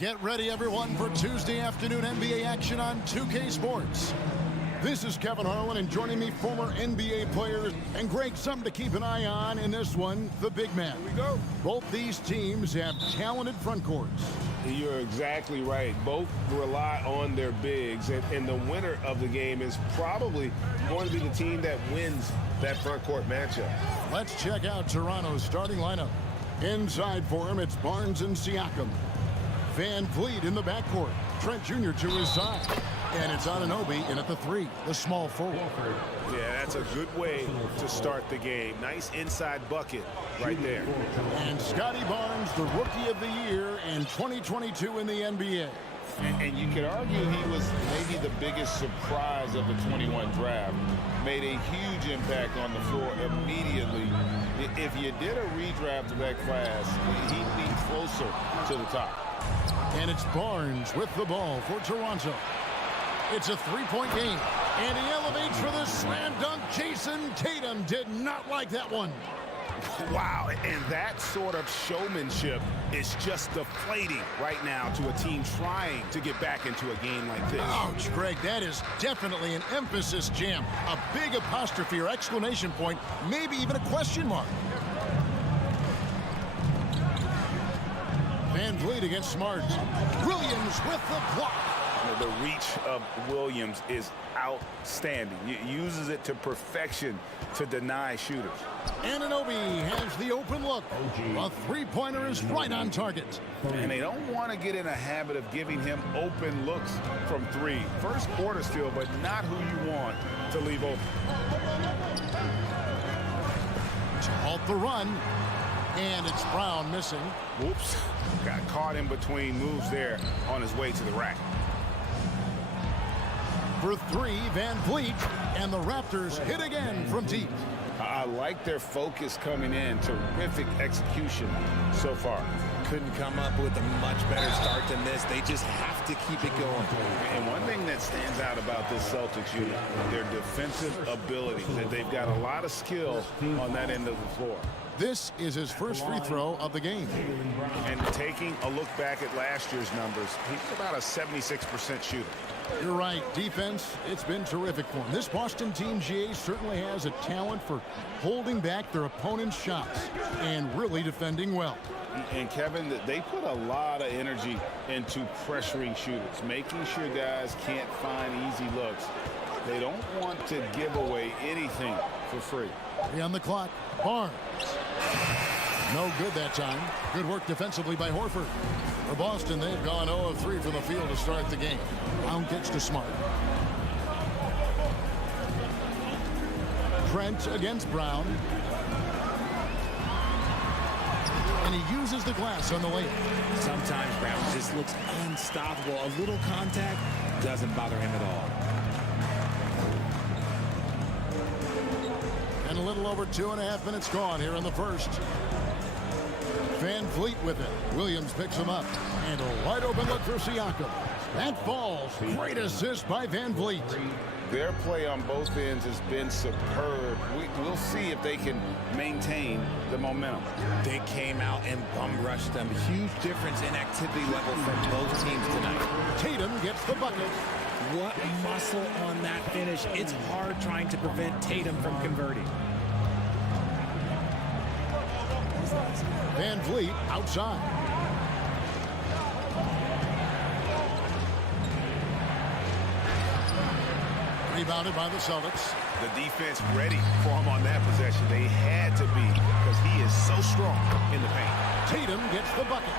Get ready, everyone, for Tuesday afternoon NBA action on 2K Sports. This is Kevin Harlan, and joining me, former NBA players. And Greg, something to keep an eye on in this one, the big man. Here we go. Both these teams have talented front courts. You're exactly right. Both rely on their bigs, and the winner of the game is probably going to be the team that wins that front court matchup. Let's check out Toronto's starting lineup. Inside for him, it's Barnes and Siakam. Van Vliet in the backcourt. Trent Jr. to his side. And it's Anunoby in at the 3, the small forward. Yeah, that's a good way to start the game. Nice inside bucket right there. And Scotty Barnes, the Rookie of the Year in 2022 in the NBA. And you could argue he was maybe the biggest surprise of the 21 draft. Made a huge impact on the floor immediately. If you did a redraft of that class, he'd be closer to the top. And it's Barnes with the ball for Toronto. It's a three-point game. And he elevates for the slam dunk. Jason Tatum did not like that one. Wow, and that sort of showmanship is just deflating right now to a team trying to get back into a game like this. Ouch, Greg, that is definitely an emphasis jam. A big apostrophe or exclamation point, maybe even a question mark. Van Vliet against Smart. Williams with the block. The reach of Williams is outstanding. He uses it to perfection to deny shooters. Anunoby has the open look. A three-pointer is right on target. And they don't want to get in a habit of giving him open looks from 3. First quarter still, but not who you want to leave open. To halt the run. And it's Brown missing. Whoops. Got caught in between moves there on his way to the rack. For 3, Van Vliet, and the Raptors hit again from deep. I like their focus coming in. Terrific execution so far. Couldn't come up with a much better start than this. They just have to keep it going. And one thing that stands out about this Celtics unit, their defensive ability. That they've got a lot of skill on that end of the floor. This is his first free throw of the game. And taking a look back at last year's numbers, he's about a 76% shooter. You're right. Defense, it's been terrific for him. This Boston team, GA, certainly has a talent for holding back their opponent's shots and really defending well. And Kevin, they put a lot of energy into pressuring shooters, making sure guys can't find easy looks. They don't want to give away anything for free. 3 on the clock. Barnes. No good that time. Good work defensively by Horford. For Boston, they've gone 0 of 3 from the field to start the game. Brown gets to Smart. Trent against Brown. And he uses the glass on the layup. Sometimes Brown just looks unstoppable. A little contact doesn't bother him at all. And a little over 2.5 minutes gone here in the first. Van Vliet with it. Williams picks him up. And a wide open look for Siakam. That falls. Great assist by Van Vliet. Their play on both ends has been superb. We'll see if they can maintain the momentum. They came out and bum rushed them. Huge difference in activity level from both teams tonight. Tatum gets the bucket. What muscle on that finish. It's hard trying to prevent Tatum from converting. Van Vliet outside. Rebounded by the Celtics. The defense ready for him on that possession. They had to be because he is so strong in the paint. Tatum gets the bucket.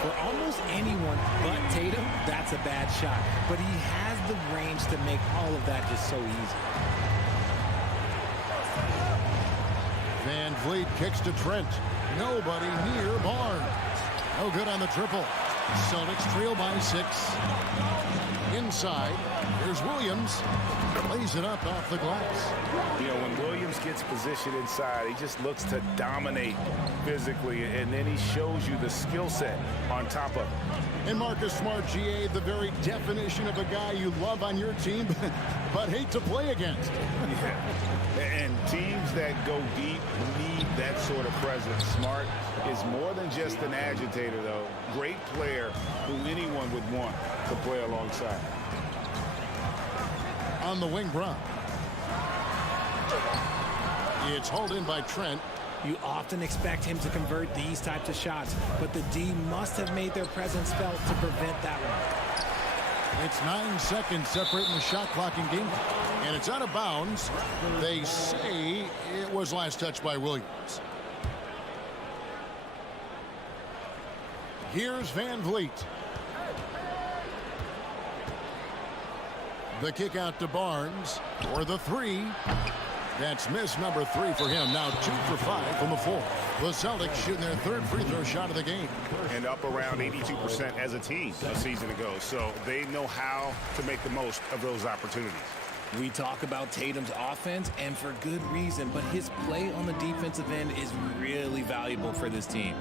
For almost anyone but Tatum, that's a bad shot. But he has the range to make all of that just so easy. Van Vliet kicks to Trent. Nobody near Barnes. No good on the triple. Celtics trail by 6. Inside, here's Williams. Lays it up off the glass. You know, when Williams gets positioned inside, he just looks to dominate physically, and then he shows you the skill set on top of it. And Marcus Smart, GA, the very definition of a guy you love on your team, but hate to play against. Yeah. And teams that go deep need that sort of presence. Smart is more than just an agitator, though. Great player who anyone would want to play alongside. On the wing, Brown. It's hauled in by Trent. You often expect him to convert these types of shots, but the D must have made their presence felt to prevent that one. It's 9 seconds separating the shot clock and game. And it's out of bounds. They say it was last touched by Williams. Here's Van Vliet. The kick out to Barnes for the three. That's miss number 3 for him. Now 2 for 5 from the floor. The Celtics shooting their third free throw shot of the game. And up around 82% as a team a season ago. So they know how to make the most of those opportunities. We talk about Tatum's offense, and for good reason, but his play on the defensive end is really valuable for this team.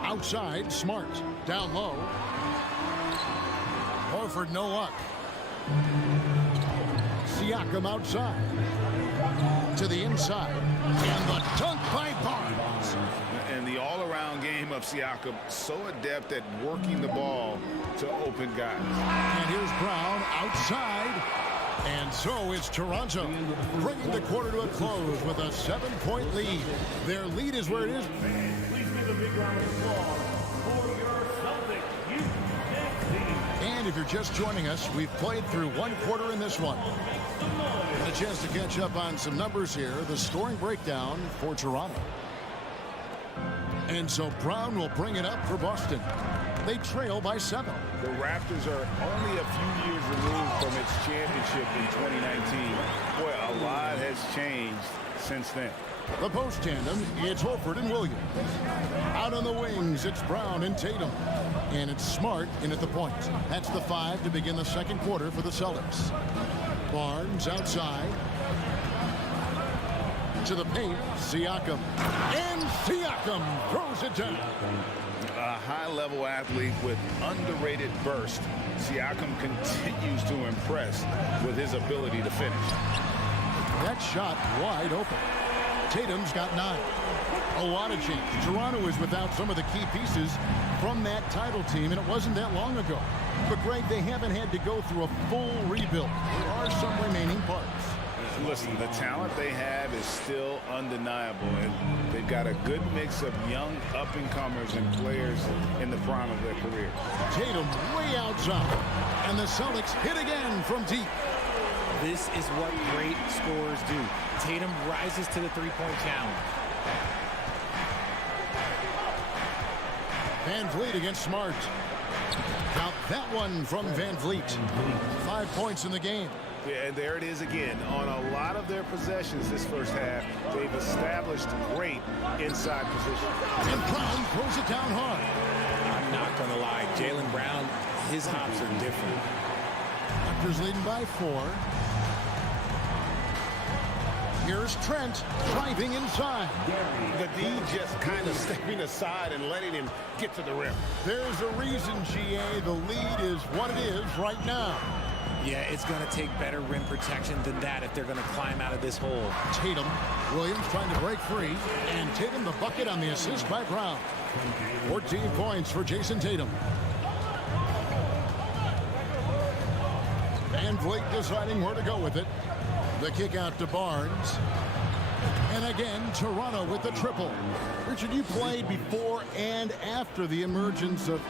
Outside, Smart. Down low. Horford, no luck. Siakam outside. To the inside. And the dunk by Barnes. And the all-around game of Siakam, so adept at working the ball to open guys. And here's Brown outside. And so it's Toronto bringing the quarter to a close with a 7-point lead. Their lead is where it is. Please give a big round of applause for your Celtics Youth team. And if you're just joining us, we've played through one quarter in this one. And a chance to catch up on some numbers here. The scoring breakdown for Toronto. And so Brown will bring it up for Boston. They trail by 7. The Raptors are only a few years removed from its championship in 2019. Boy, a lot has changed since then. The post tandem, it's Horford and Williams. Out on the wings, it's Brown and Tatum. And it's Smart in at the point. That's the 5 to begin the second quarter for the Celtics. Barnes outside. To the paint, Siakam. And Siakam throws it down. A high-level athlete with underrated burst, Siakam continues to impress with his ability to finish. That shot wide open. Tatum's got 9. A lot of change. Toronto is without some of the key pieces from that title team, and it wasn't that long ago. But, Greg, they haven't had to go through a full rebuild. There are some remaining parts. Listen, the talent they have is still undeniable, and they've got a good mix of young up-and-comers and players in the prime of their career. Tatum way outside, and the Celtics hit again from deep. This is what great scorers do. Tatum rises to the three-point challenge. Van Vliet against Smart. Count that one from Van Vliet. 5 points in the game. Yeah, and there it is again. On a lot of their possessions this first half, they've established great inside position. And Brown throws it down hard. I'm not going to lie. Jaylen Brown, his hops are different. Raptors leading by 4. Here's Trent driving inside. The D just kind of stepping aside and letting him get to the rim. There's a reason, GA. The lead is what it is right now. Yeah, it's going to take better rim protection than that if they're going to climb out of this hole. Tatum. Williams trying to break free. And Tatum the bucket on the assist by Brown. 14 points for Jason Tatum. Van Vliet deciding where to go with it. The kick out to Barnes. And again, Toronto with the triple. Richard, you played before and after the emergence of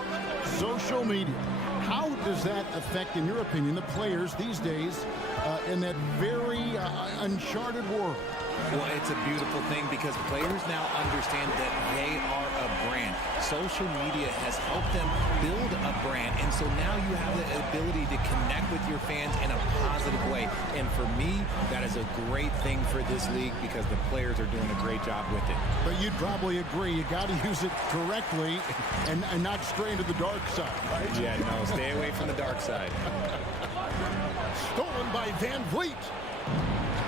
social media. How does that affect, in your opinion, the players these days in that very uncharted world? Well, it's a beautiful thing because players now understand that they are a brand. Social media has helped them build a brand, and so now you have the ability to connect with your fans in a positive way. And for me, that is a great thing for this league because the players are doing a great job with it. But you'd probably agree you got to use it correctly and not stray into the dark side, right? Yeah, no, stay away from the dark side. Stolen by Van Vliet.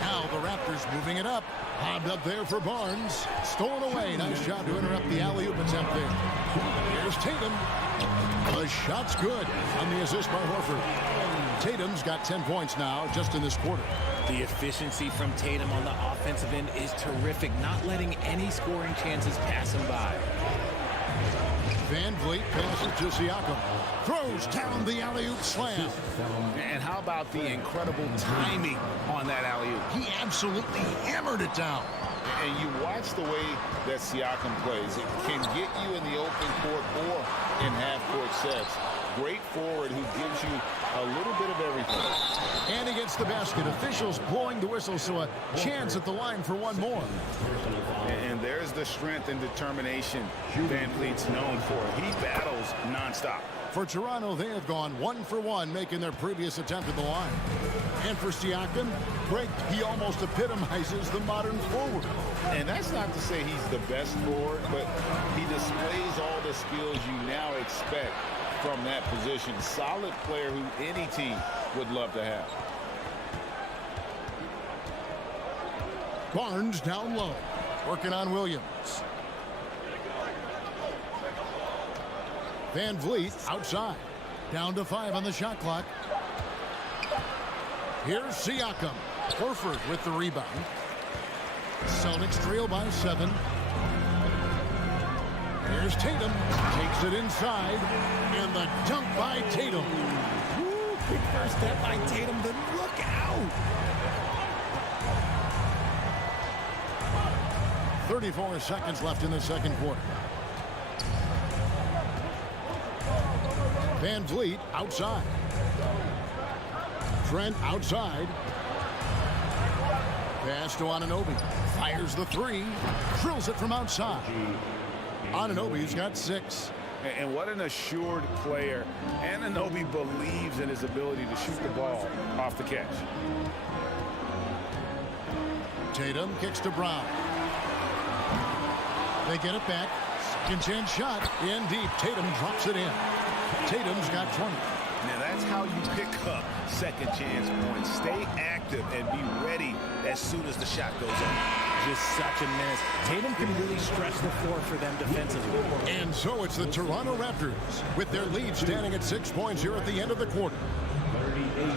Now the Raptors moving it up. Hobbed up there for Barnes. Stolen away. Nice job to interrupt the alley-oop attempt there. Here's Tatum. The shot's good on the assist by Horford. Tatum's got 10 points now just in this quarter. The efficiency from Tatum on the offensive end is terrific, not letting any scoring chances pass him by. Van Vliet passes to Siakam. Throws down the alley-oop slam. And how about the incredible timing on that alley-oop? He absolutely hammered it down. And you watch the way that Siakam plays. It can get you in the open court or in half-court sets. Great forward who gives you a little bit of everything. And he gets the basket. Officials blowing the whistle, so a chance at the line for one more. And there's the strength and determination Van Vliet's known for. He battles nonstop. For Toronto, they have gone 1 for 1, making their previous attempt at the line. And for Siakam, Greg, he almost epitomizes the modern forward. And that's not to say he's the best forward, but he displays all the skills you now expect from that position. Solid player who any team would love to have. Barnes down low, working on Williams. Van Vliet outside, down to 5 on the shot clock. Here's Siakam. Horford with the rebound. Celtics trail by 7. Here's Tatum, takes it inside, and the dunk by Tatum. Woo, big first step by Tatum, but look out! 34 seconds left in the second quarter. Van Vliet outside. Trent outside. Pass to Anunoby. Fires the 3. Drills it from outside. Anunoby's got 6. And what an assured player. Anunoby believes in his ability to shoot the ball off the catch. Tatum kicks to Brown. They get it back. Second chance shot. In deep. Tatum drops it in. Tatum's got 20. Now that's how you pick up second chance points. Stay active and be ready as soon as the shot goes up. Just such a menace. Tatum can really stretch the floor for them defensively. And so it's the Toronto Raptors with their lead standing at 6 points here at the end of the quarter. 38.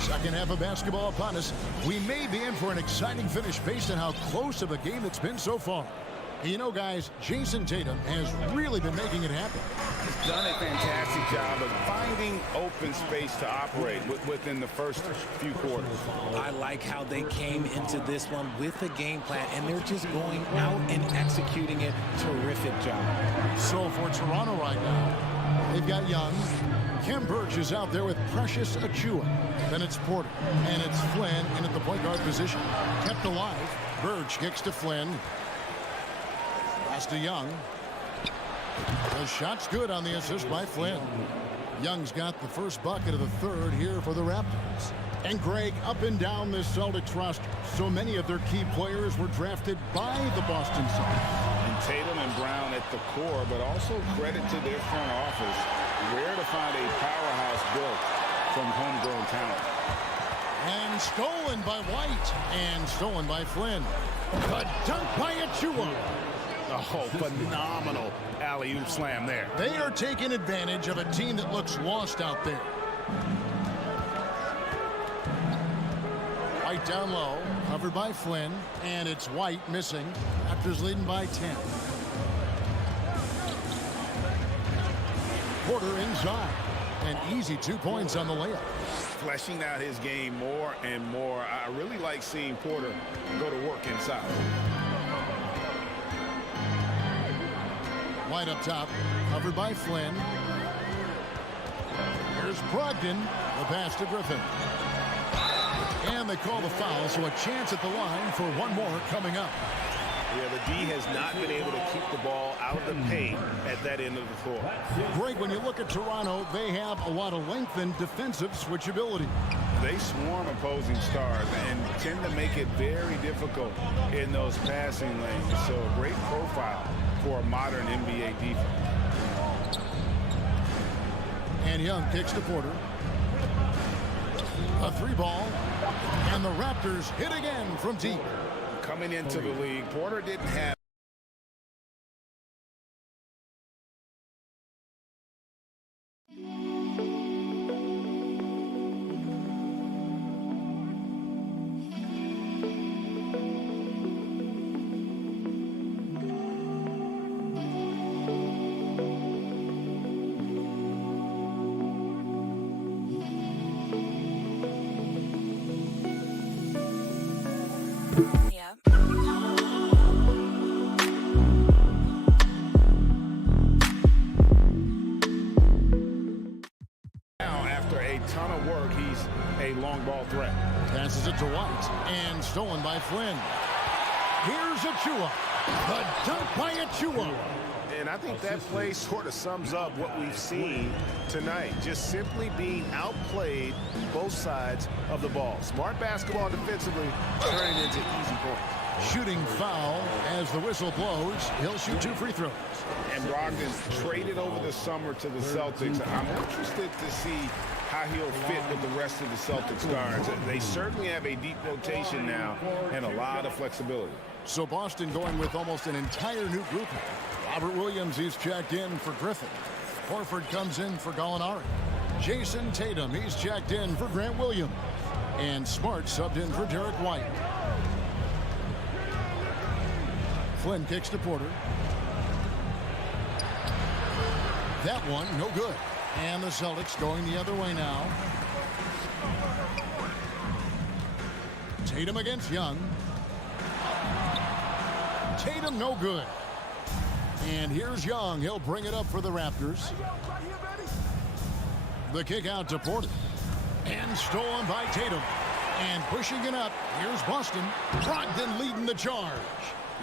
Second half of basketball upon us. We may be in for an exciting finish based on how close of a game it's been so far. You know, guys, Jason Tatum has really been making it happen. He's done a fantastic job of finding open space to operate within the first few quarters. I like how they came into this one with a game plan, and they're just going out and executing it. Terrific job. So for Toronto right now, they've got Young. Khem Birch is out there with Precious Achua. Then it's Porter. And it's Flynn in at the point guard position. Kept alive. Birch kicks to Flynn. Pass to Young. The shot's good on the assist by Flynn. Young's got the first bucket of the third here for the Raptors. And Greg, up and down this Celtics roster, so many of their key players were drafted by the Boston Celtics. And Tatum and Brown at the core, but also credit to their front office. Rare to find a powerhouse built from homegrown talent. And stolen by White. And stolen by Flynn. The dunk by Achua. Oh, phenomenal alley-oop slam there. They are taking advantage of a team that looks lost out there. White down low, covered by Flynn, and it's White missing. Raptors leading by 10. Porter inside. An easy 2 points on the layup. Fleshing out his game more and more. I really like seeing Porter go to work inside. White up top, covered by Flynn. Here's Brogdon, the pass to Griffin. And they call the foul, so a chance at the line for one more coming up. Yeah, the D has not been able to keep the ball out of the paint at that end of the floor. Greg, when you look at Toronto, they have a lot of length and defensive switchability. They swarm opposing stars and tend to make it very difficult in those passing lanes. So a great profile for a modern NBA defense. And Young kicks to Porter. A 3-ball. And the Raptors hit again from deep. Coming into the league, Porter didn't have Passes it to White, and stolen by Flynn. Here's Achua. The dunk by Achua. And I think that play sort of sums up what we've seen tonight. Just simply being outplayed both sides of the ball. Smart basketball defensively, turning into easy points. Shooting foul as the whistle blows. He'll shoot 2 free throws. And Brogdon traded over the summer to the Celtics. I'm interested to see how he'll fit with the rest of the Celtics guards. They certainly have a deep rotation now and a lot of flexibility. So Boston going with almost an entire new group. Robert Williams, he's checked in for Griffin. Horford comes in for Gallinari. Jason Tatum, he's checked in for Grant Williams. And Smart subbed in for Derek White. Flynn kicks to Porter. That one, no good. And the Celtics going the other way now. Tatum against Young. Tatum, no good. And here's Young. He'll bring it up for the Raptors. The kick out to Porter. And stolen by Tatum. And pushing it up, here's Boston. Brogdon leading the charge.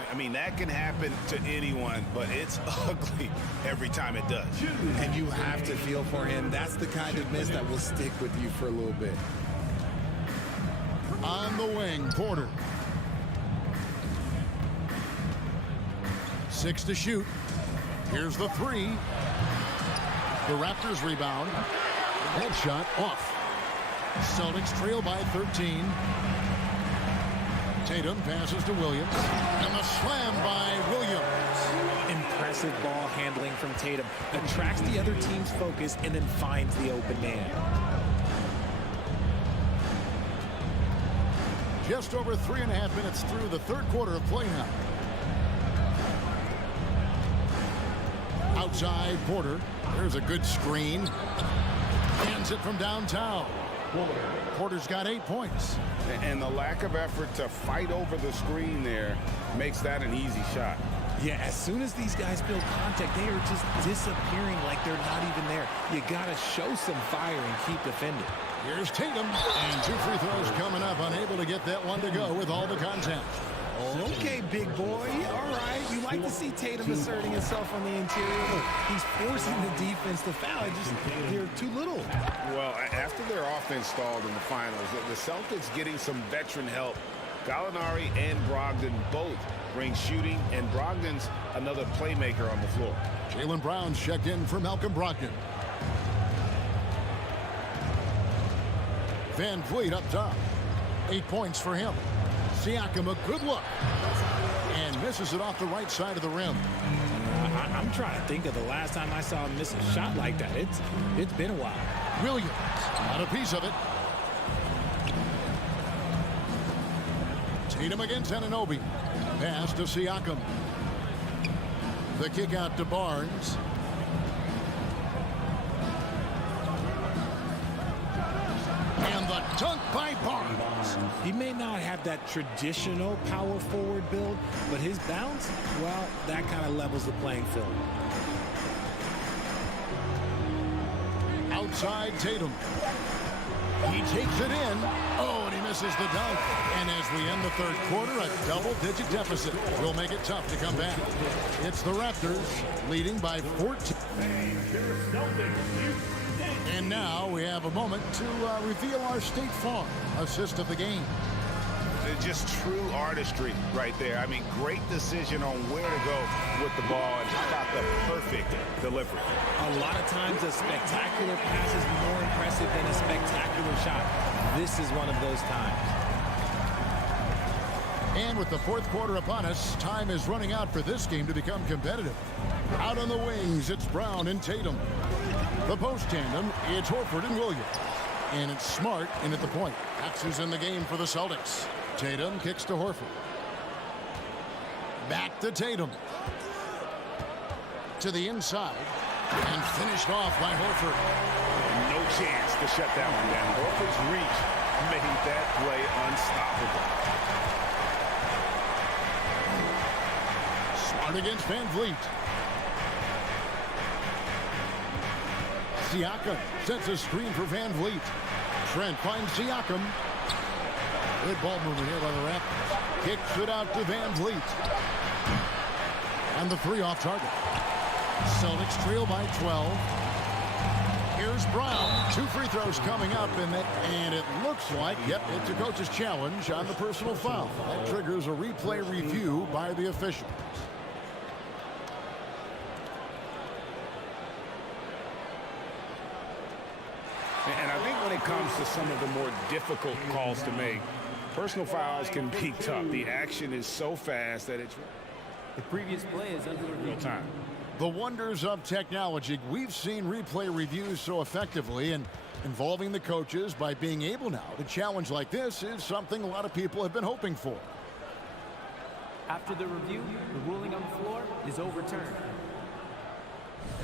I mean, that can happen to anyone, but it's ugly every time it does. And you have to feel for him. That's the kind of miss that will stick with you for a little bit. On the wing, Porter. 6 to shoot. Here's the 3. The Raptors rebound. Head shot off. Celtics trail by 13. Tatum passes to Williams. And the slam by Williams. Impressive ball handling from Tatum. Attracts the other team's focus and then finds the open man. Just over 3.5 minutes through the third quarter of play now. Outside, Porter. There's a good screen. Hands it from downtown. Porter's got 8 points. And the lack of effort to fight over the screen there makes that an easy shot. Yeah, as soon as these guys build contact, they are just disappearing like they're not even there. You got to show some fire and keep defending. Here's Tatum. And 2 free throws coming up. Unable to get that one to go with all the contact. Okay, big boy. All right. We like to see Tatum asserting himself on the interior. He's forcing the defense to foul. They're too little. Well, after their offense stalled in the finals, the Celtics getting some veteran help. Gallinari and Brogdon both bring shooting, and Brogdon's another playmaker on the floor. Jaylen Brown's checked in for Malcolm Brogdon. Van Vliet up top. 8 points for him. Siakam, a good look. And misses it off the right side of the rim. I'm trying to think of the last time I saw him miss a shot like that. It's been a while. Williams got a piece of it. Tatum against Anunoby. Pass to Siakam. The kick out to Barnes. A dunk by Barnes. He may not have that traditional power forward build, but his bounce, well, that kind of levels the playing field. Outside Tatum. He takes it in. Oh, and he misses the dunk. And as we end the third quarter, a double-digit deficit will make it tough to come back. It's the Raptors leading by 14. And now we have a moment to reveal our State Farm assist of the game. Just true artistry right there. I mean, great decision on where to go with the ball, and how about the perfect delivery. A lot of times a spectacular pass is more impressive than a spectacular shot. This is one of those times. And with the fourth quarter upon us, time is running out for this game to become competitive. Out on the wings, it's Brown and Tatum. The post tandem, it's Horford and Williams. And it's Smart in at the point. That's who's in the game for the Celtics. Tatum kicks to Horford. Back to Tatum. To the inside. And finished off by Horford. No chance to shut that one down. Horford's reach made that play unstoppable. Smart against Van Vliet. Siakam sets a screen for Van Vliet. Trent finds Siakam. Good ball movement here by the Raptors. Kicks it out to Van Vliet. And the three off target. Celtics trail by 12. Here's Brown. 2 free throws coming up. And it looks like, yep, it's a coach's challenge on the personal foul. That triggers a replay review by the officials. And I think when it comes to some of the more difficult calls to make, personal fouls can be tough. The action is so fast that it's the previous play is under real time. The wonders of technology. We've seen replay reviews so effectively, and involving the coaches by being able now to challenge like this is something a lot of people have been hoping for. After the review, the ruling on the floor is overturned.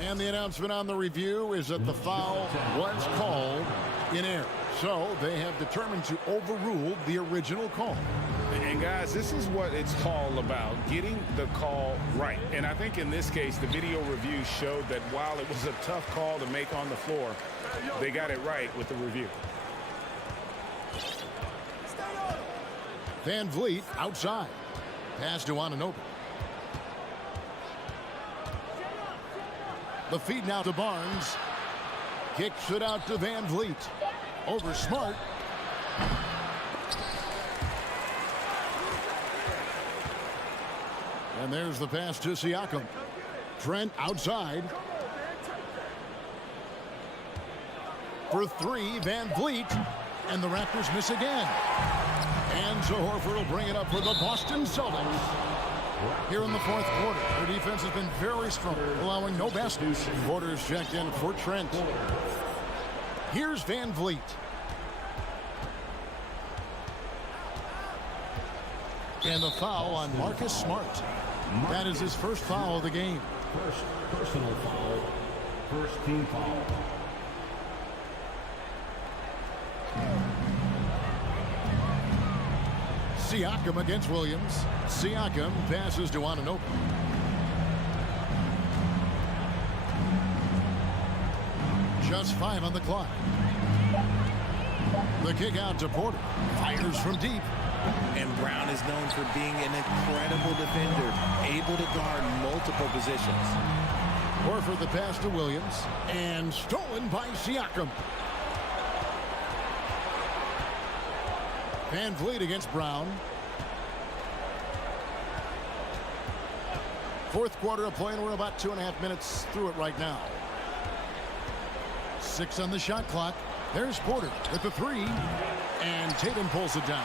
And the announcement on the review is that the foul was called in error. So they have determined to overrule the original call. And guys, this is what it's all about, getting the call right. And I think in this case, the video review showed that while it was a tough call to make on the floor, they got it right with the review. Van Vliet outside. Pass to Anunoby. The feed now to Barnes. Kicks it out to Van Vliet. Over Smart. And there's the pass to Siakam. Trent outside. For 3, Van Vliet. And the Raptors miss again. And so Horford will bring it up for the Boston Celtics. Here in the fourth quarter, their defense has been very strong, allowing no baskets. Quarters checked in for Trent. Here's Van Vliet. And the foul on Marcus Smart. That is his first foul of the game. First personal foul. First team foul. Siakam against Williams. Siakam passes to Anunoby. Just 5 on the clock. The kick out to Porter. Fires from deep. And Brown is known for being an incredible defender, able to guard multiple positions. Horford the pass to Williams. And stolen by Siakam. Van Vliet against Brown. Fourth quarter of play, and we're about 2.5 minutes through it right now. 6 on the shot clock. There's Porter with the 3. And Tatum pulls it down.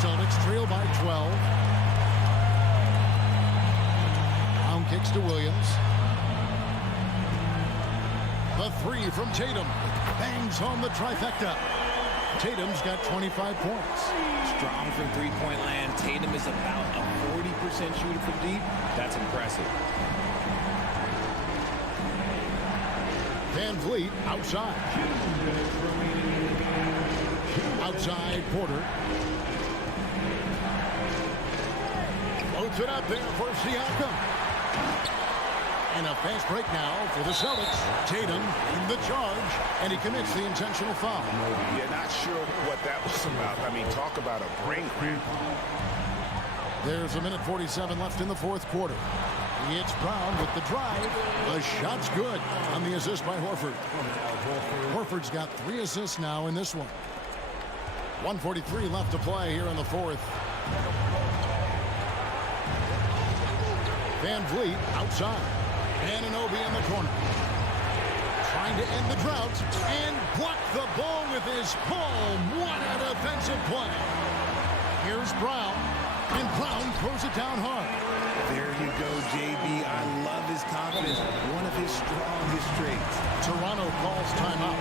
Celtics trail by 12. Brown kicks to Williams. The 3 from Tatum. Bangs home the trifecta. Tatum's got 25 points. Strong from three-point land. Tatum is about a 40% shooter from deep. That's impressive. Van Vliet outside. Outside Porter. Floats it up there for Siakam. And a fast break now for the Celtics. Tatum in the charge, and he commits the intentional foul. Yeah, not sure what that was about. I mean, talk about a brain cramp. There's a minute 47 left in the fourth quarter. It's Brown with the drive. The shot's good on the assist by Horford. Horford's got 3 assists now in this one. 1:43 left to play here in the fourth. Van Vliet outside. Anunoby in the corner. Trying to end the drought and block the ball with his palm. What a defensive play. Here's Brown. And Brown throws it down hard. There you go, JB. I love his confidence. One of his strongest traits. Toronto calls timeout.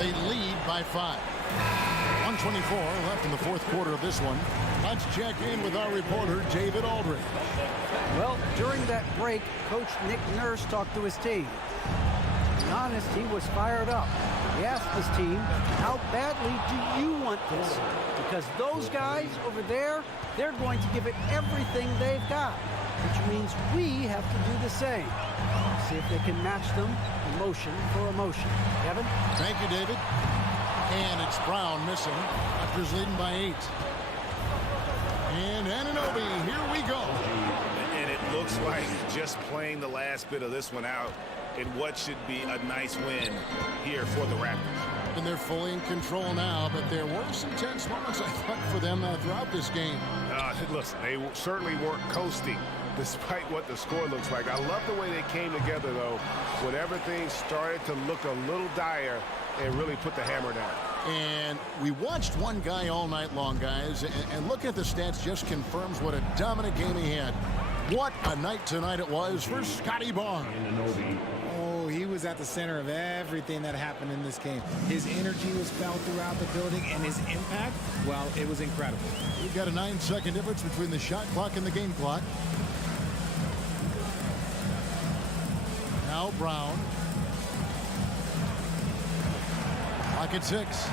They lead by 5. 1:24 left in the fourth quarter of this one. Let's check in with our reporter, David Aldridge. Well, during that break, Coach Nick Nurse talked to his team. To be honest, he was fired up. He asked his team, how badly do you want this? Because those guys over there, they're going to give it everything they've got, which means we have to do the same. See if they can match them emotion for emotion. Kevin? Thank you, David. And it's Brown missing. Raptors leading by 8. And Anunoby, here we go. And it looks like just playing the last bit of this one out in what should be a nice win here for the Raptors. And they're fully in control now, but there were some tense moments, I thought, for them throughout this game. Listen, they certainly weren't coasting despite what the score looks like. I love the way they came together, though, when everything started to look a little dire and really put the hammer down. And we watched one guy all night long, guys, and look at the stats just confirms what a dominant game he had. What a night tonight it was for Scotty Barnes. Oh, he was at the center of everything that happened in this game. His energy was felt throughout the building, and his impact, well, it was incredible. We've got a 9-second difference between the shot clock and the game clock. Now Brown. Clock at 6.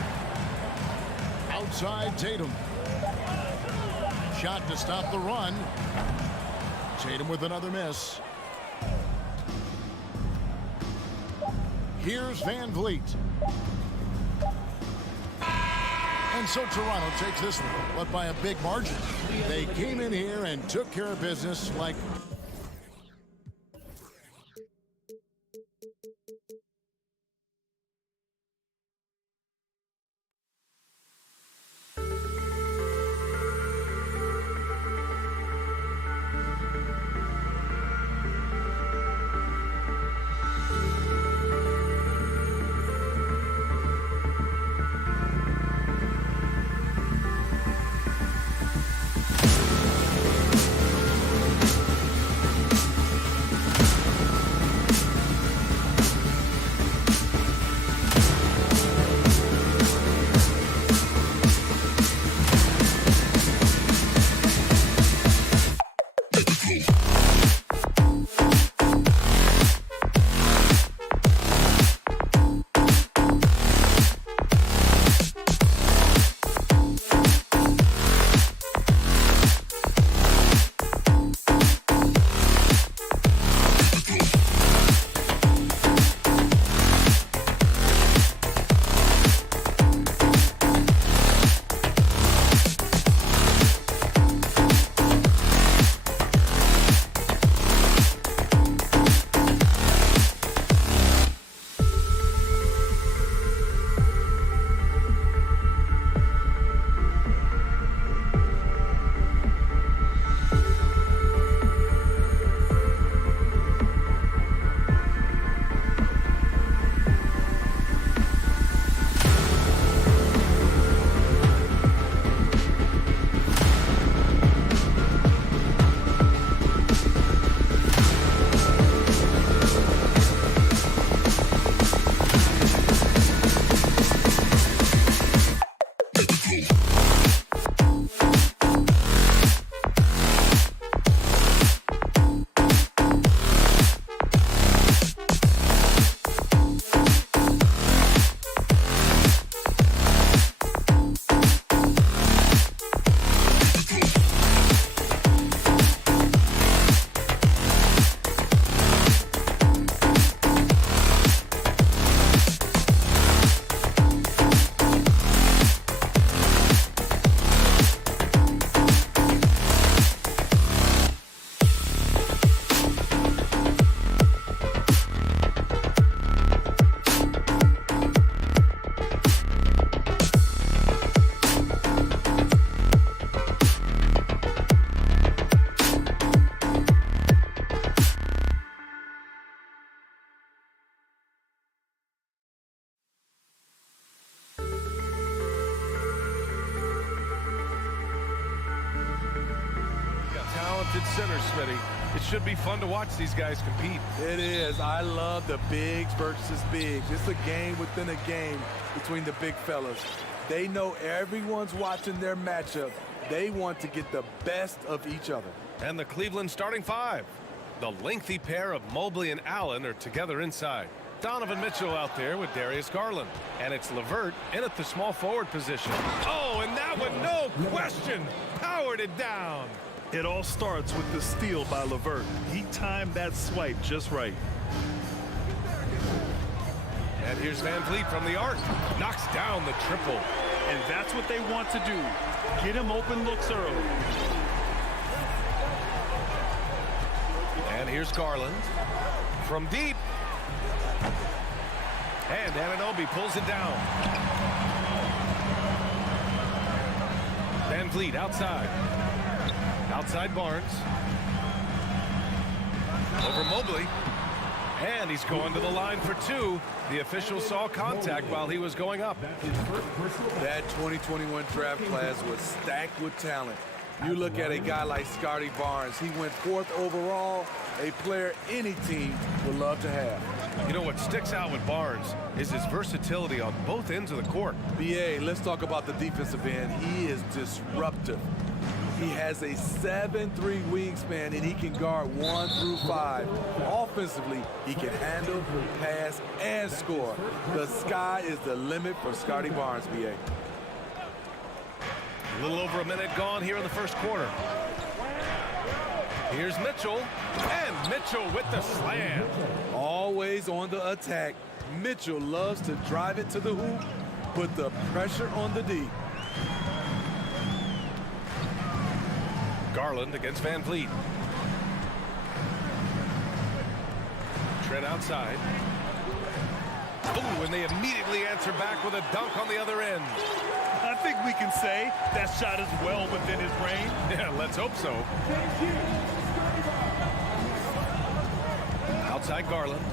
Outside Tatum. Shot to stop the run. Tatum with another miss. Here's Van Vliet. And so Toronto takes this one, but by a big margin. They came in here and took care of business like center, Smitty. It should be fun to watch these guys compete. It is. I love the bigs versus bigs. It's a game within a game between the big fellas. They know everyone's watching their matchup. They want to get the best of each other. And the Cleveland starting five. The lengthy pair of Mobley and Allen are together inside. Donovan Mitchell out there with Darius Garland. And it's LeVert in at the small forward position. Oh, and that one, no question, powered it down. It all starts with the steal by LeVert. He timed that swipe just right. And here's Van Vliet from the arc. Knocks down the triple. And that's what they want to do. Get him open looks early. And here's Garland from deep. And Anunoby pulls it down. Van Vliet outside. Outside Barnes. Over Mobley. And he's going to the line for two. The official saw contact while he was going up. That 2021 draft class was stacked with talent. You look at a guy like Scotty Barnes. He went 4th overall, a player any team would love to have. You know what sticks out with Barnes is his versatility on both ends of the court. BA, let's talk about the defensive end. He is disruptive. He has a 7'3" wingspan, and he can guard 1 through 5. Offensively, he can handle, pass, and score. The sky is the limit for Scotty Barnes, BA. A little over a minute gone here in the first quarter. Here's Mitchell, and Mitchell with the slam. Always on the attack. Mitchell loves to drive it to the hoop, put the pressure on the D. Garland against Van Vliet. Trent outside. Oh, and they immediately answer back with a dunk on the other end. I think we can say that shot is well within his range. Yeah, let's hope so. Outside Garland.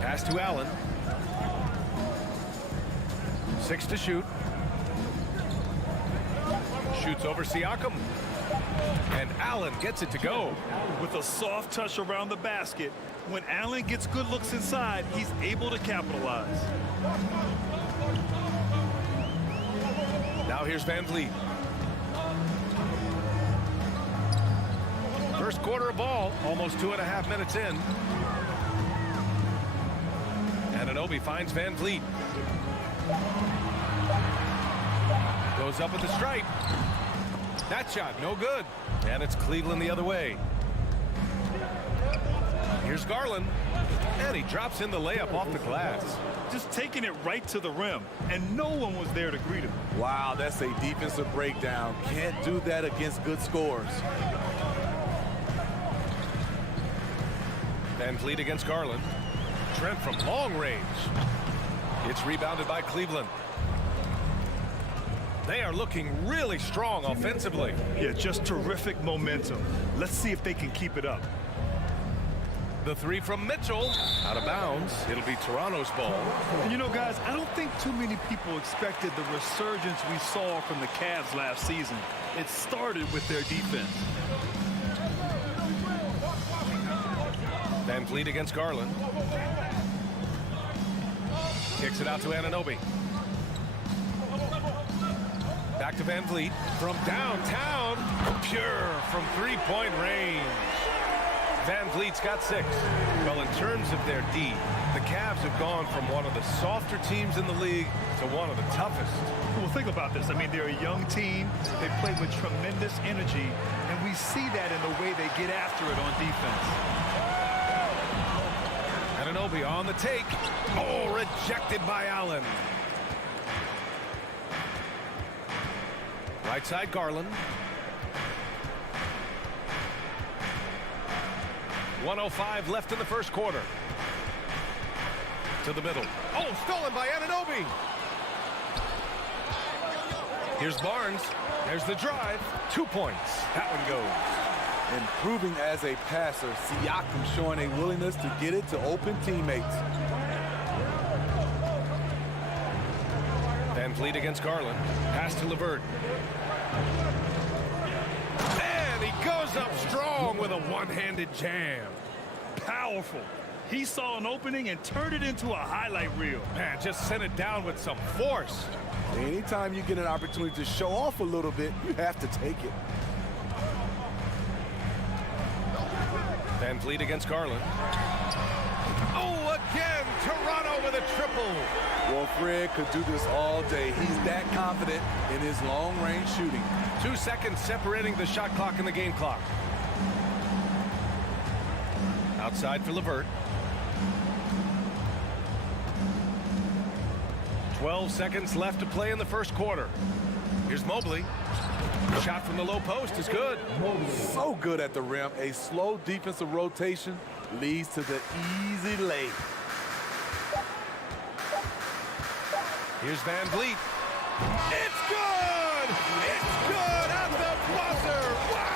Pass to Allen. 6 to shoot. Shoots over Siakam. And Allen gets it to go. With a soft touch around the basket, when Allen gets good looks inside, he's able to capitalize. Now here's Van Vliet. First quarter of ball, almost 2.5 minutes in. Anunoby finds Van Vliet. Goes up with the stripe. That shot, no good. And it's Cleveland the other way. Here's Garland. And he drops in the layup off the glass. Just taking it right to the rim, and no one was there to greet him. Wow, that's a defensive breakdown. Can't do that against good scores. Van Vliet against Garland. Trent from long range. It's rebounded by Cleveland. They are looking really strong offensively. Yeah, just terrific momentum. Let's see if they can keep it up. The three from Mitchell. Out of bounds. It'll be Toronto's ball. And you know, guys, I don't think too many people expected the resurgence we saw from the Cavs last season. It started with their defense. Van Vliet against Garland. Kicks it out to Anunoby. Back to Van Vliet from downtown. Pure from three-point range. Van Vliet's got 6. Well, in terms of their D, the Cavs have gone from one of the softer teams in the league to one of the toughest. Well, think about this. I mean, they're a young team. They play with tremendous energy, and we see that in the way they get after it on defense. Anunoby on the take. Oh, rejected by Allen. Right side Garland. 1:05 left in the first quarter. To the middle. Oh, stolen by Anunoby. Here's Barnes. There's the drive. 2 points. That one goes. Improving as a passer, Siakam showing a willingness to get it to open teammates. Van Vliet against Garland. Pass to LeVert. And he goes up strong with a one-handed jam. Powerful. He saw an opening and turned it into a highlight reel. Man, just sent it down with some force. Anytime you get an opportunity to show off a little bit, you have to take it. Van Vliet against Garland. Oh, again, Toronto with a triple. Well, Fred could do this all day. He's that confident in his long-range shooting. 2 seconds separating the shot clock and the game clock. Outside for LeVert. 12 seconds left to play in the first quarter. Here's Mobley. Shot from the low post is good. So good at the rim. A slow defensive rotation leads to the easy lay. Here's Van Vliet. It's good! It's good at the buzzer! Wow!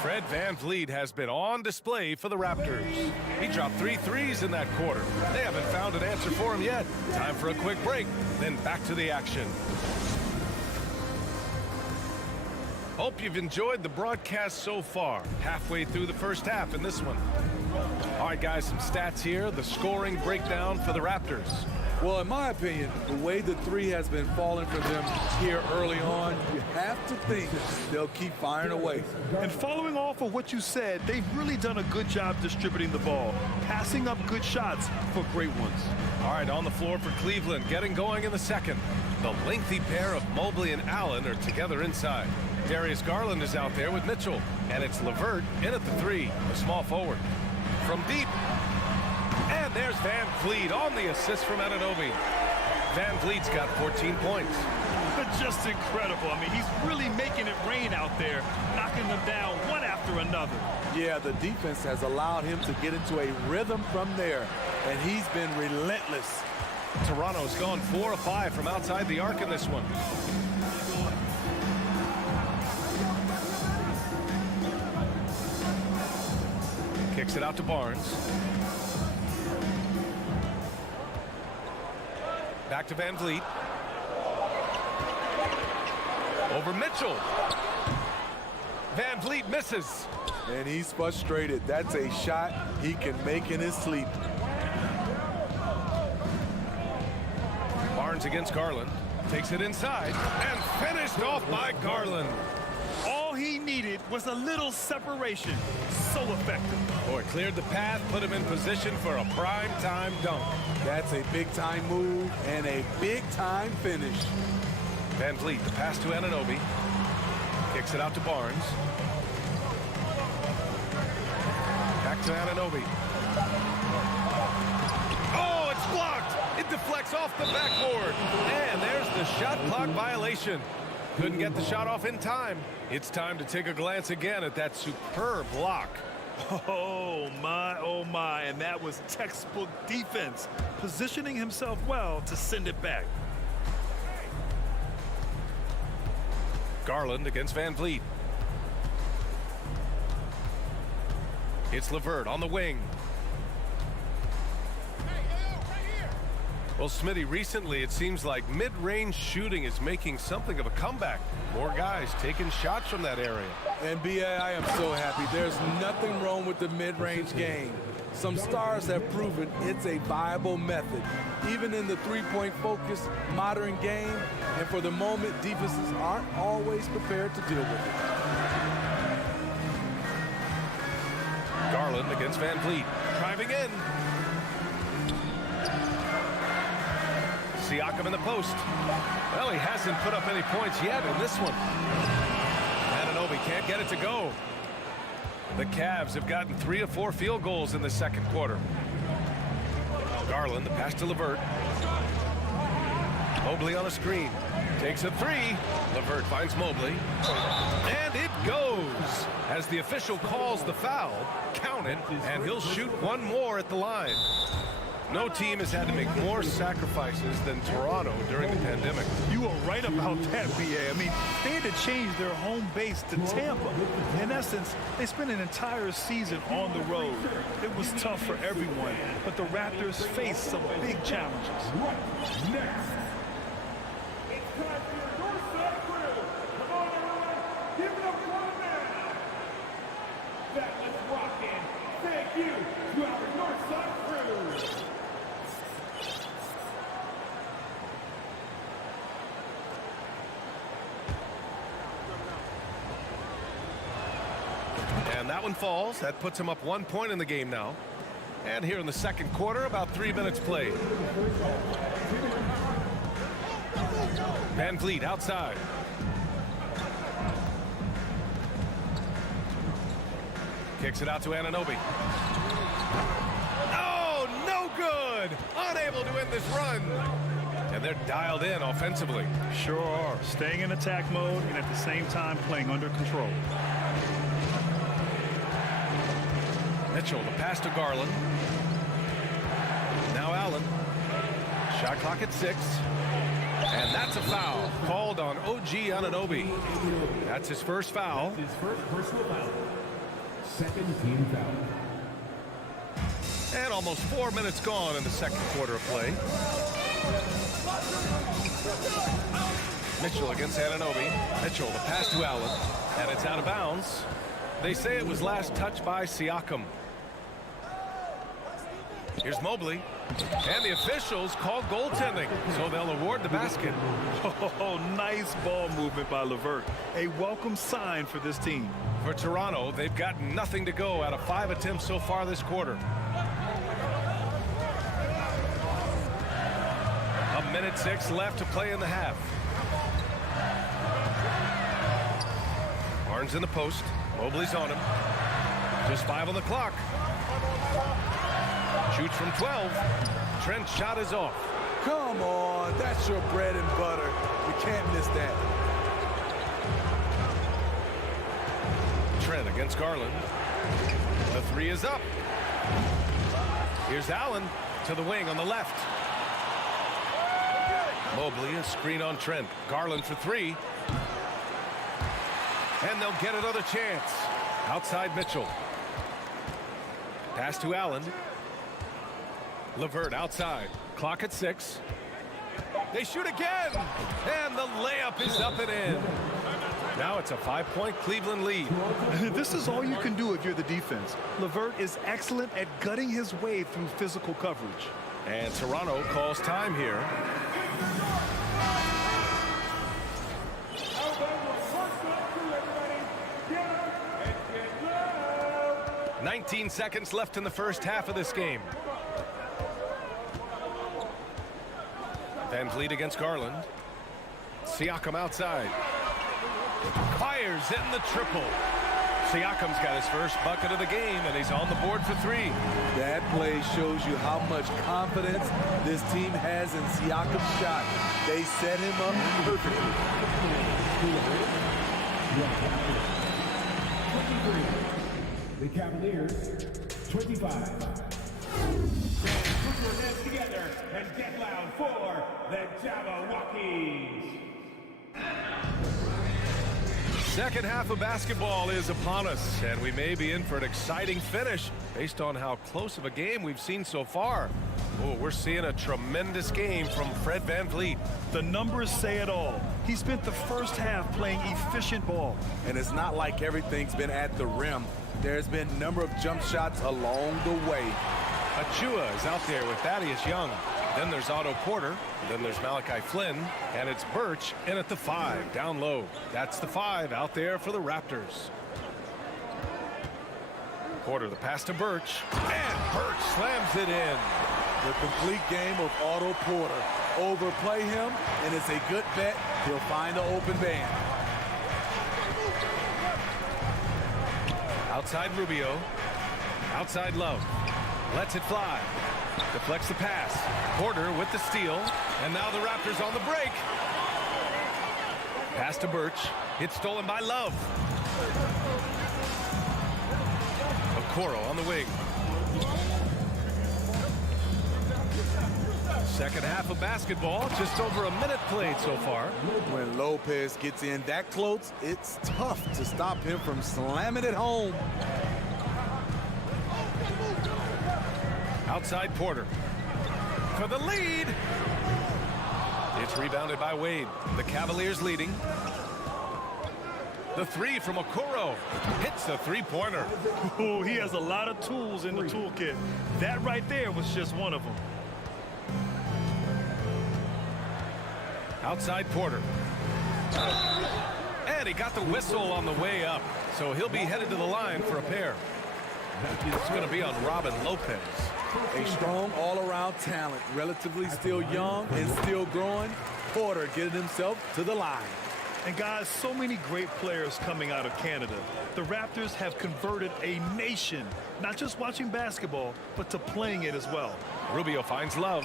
Fred Van Vliet has been on display for the Raptors. He dropped 3 threes in that quarter. They haven't found an answer for him yet. Time for a quick break, then back to the action. Hope you've enjoyed the broadcast so far. Halfway through the first half in this one. All right, guys, some stats here. The scoring breakdown for the Raptors. Well, in my opinion, the way the three has been falling for them here early on, you have to think they'll keep firing away. And following off of what you said, they've really done a good job distributing the ball, passing up good shots for great ones. All right, on the floor for Cleveland, getting going in the second. The lengthy pair of Mobley and Allen are together inside. Darius Garland is out there with Mitchell, and it's LeVert in at the 3, a small forward. From deep, and there's Van Vliet on the assist from Anunoby. Van Vliet's got 14 points. But just incredible. I mean, he's really making it rain out there, knocking them down one after another. Yeah, the defense has allowed him to get into a rhythm from there, and he's been relentless. Toronto's gone 4 of 5 from outside the arc in this one. Kicks it out to Barnes. Back to Van Vliet. Over Mitchell. Van Vliet misses. And he's frustrated. That's a shot he can make in his sleep. Barnes against Garland. Takes it inside and finished off by Garland. All he needed was a little separation. So effective. Boy, cleared the path, put him in position for a prime-time dunk. That's a big-time move and a big-time finish. Van Vliet, the pass to Anunoby. Kicks it out to Barnes. Back to Anunoby. Oh, it's blocked! It deflects off the backboard. And there's the shot clock violation. Couldn't get the shot off in time. It's time to take a glance again at that superb block. Oh my, and that was textbook defense, positioning himself well to send it back. Garland against Van Vliet. It's LeVert on the wing. Well, Smitty, recently it seems like mid-range shooting is making something of a comeback. More guys taking shots from that area. And B.A., I am so happy. There's nothing wrong with the mid-range game. Some stars have proven it's a viable method, even in the three-point focused modern game. And for the moment, defenses aren't always prepared to deal with it. Garland against Van Vliet, driving in. Siakam in the post. Well, he hasn't put up any points yet in this one. Anunoby can't get it to go. The Cavs have gotten 3 of 4 field goals in the second quarter. Garland, the pass to LeVert. Mobley on a screen. Takes a 3. LeVert finds Mobley. And it goes. As the official calls the foul, count it, and he'll shoot one more at the line. No team has had to make more sacrifices than Toronto during the pandemic. You are right about that, B.A. I mean, they had to change their home base to Tampa. In essence, they spent an entire season on the road. It was tough for everyone, but the Raptors faced some big challenges. And that one falls. That puts him up 1 point in the game now. And here in the second quarter, about 3 minutes played. Van Vliet outside. Kicks it out to Anunoby. Oh, no good! Unable to end this run. And they're dialed in offensively. Sure are. Staying in attack mode and at the same time playing under control. Mitchell, the pass to Garland. Now Allen. Shot clock at 6. And that's a foul called on OG Anunoby. That's his first foul. His first personal foul. Second team foul. And almost 4 minutes gone in the second quarter of play. Mitchell against Anunoby. Mitchell, the pass to Allen. And it's out of bounds. They say it was last touched by Siakam. Here's Mobley. And the officials called goaltending, so they'll award the basket. Oh, nice ball movement by LeVert. A welcome sign for this team. For Toronto, they've got nothing to go out of 5 attempts so far this quarter. 1:06 left to play in the half. Barnes in the post. Mobley's on him. Just 5 on the clock. Shoots from 12. Trent's shot is off. Come on, that's your bread and butter. You can't miss that. Trent against Garland. The 3 is up. Here's Allen to the wing on the left. Mobley, a screen on Trent. Garland for 3. And they'll get another chance. Outside Mitchell. Pass to Allen. LeVert outside. Clock at 6. They shoot again. And the layup is up and in. Now it's a 5-point Cleveland lead. This is all you can do if you're the defense. LeVert is excellent at gutting his way through physical coverage. And Toronto calls time here. 19 seconds left in the first half of this game. Van Vliet against Garland. Siakam outside. Fires in the triple. Siakam's got his first bucket of the game, and he's on the board for 3. That play shows you how much confidence this team has in Siakam's shot. They set him up perfectly. 23. The Cavaliers, 25. Put your hands together and get loud for the Jabberwockies. Second half of basketball is upon us, and we may be in for an exciting finish based on how close of a game we've seen so far. Oh, we're seeing a tremendous game from Fred Van Vliet. The numbers say it all. He spent the first half playing efficient ball. And it's not like everything's been at the rim. There's been a number of jump shots along the way. Achua is out there with Thaddeus Young. Then there's Otto Porter. Then there's Malachi Flynn. And it's Birch in at the 5, down low. That's the 5 out there for the Raptors. Porter, the pass to Birch. And Birch slams it in. The complete game of Otto Porter. Overplay him, and it's a good bet he'll find the open man. Outside Rubio. Outside Love. Lets it fly. Deflects the pass. Porter with the steal. And now the Raptors on the break. Pass to Birch. It's stolen by Love. Okoro on the wing. Second half of basketball. Just over a minute played so far. When Lopez gets in that close, it's tough to stop him from slamming it home. Outside Porter. For the lead. It's rebounded by Wade. The Cavaliers leading. The three from Okoro. Hits the three-pointer. Oh, he has a lot of tools in the toolkit. That right there was just one of them. Outside Porter. And he got the whistle on the way up. So he'll be headed to the line for a pair. It's going to be on Robin Lopez. A strong all-around talent, relatively still young and still growing. Porter getting himself to the line. And guys, so many great players coming out of Canada. The Raptors have converted a nation, not just watching basketball, but to playing it as well. Rubio finds Love.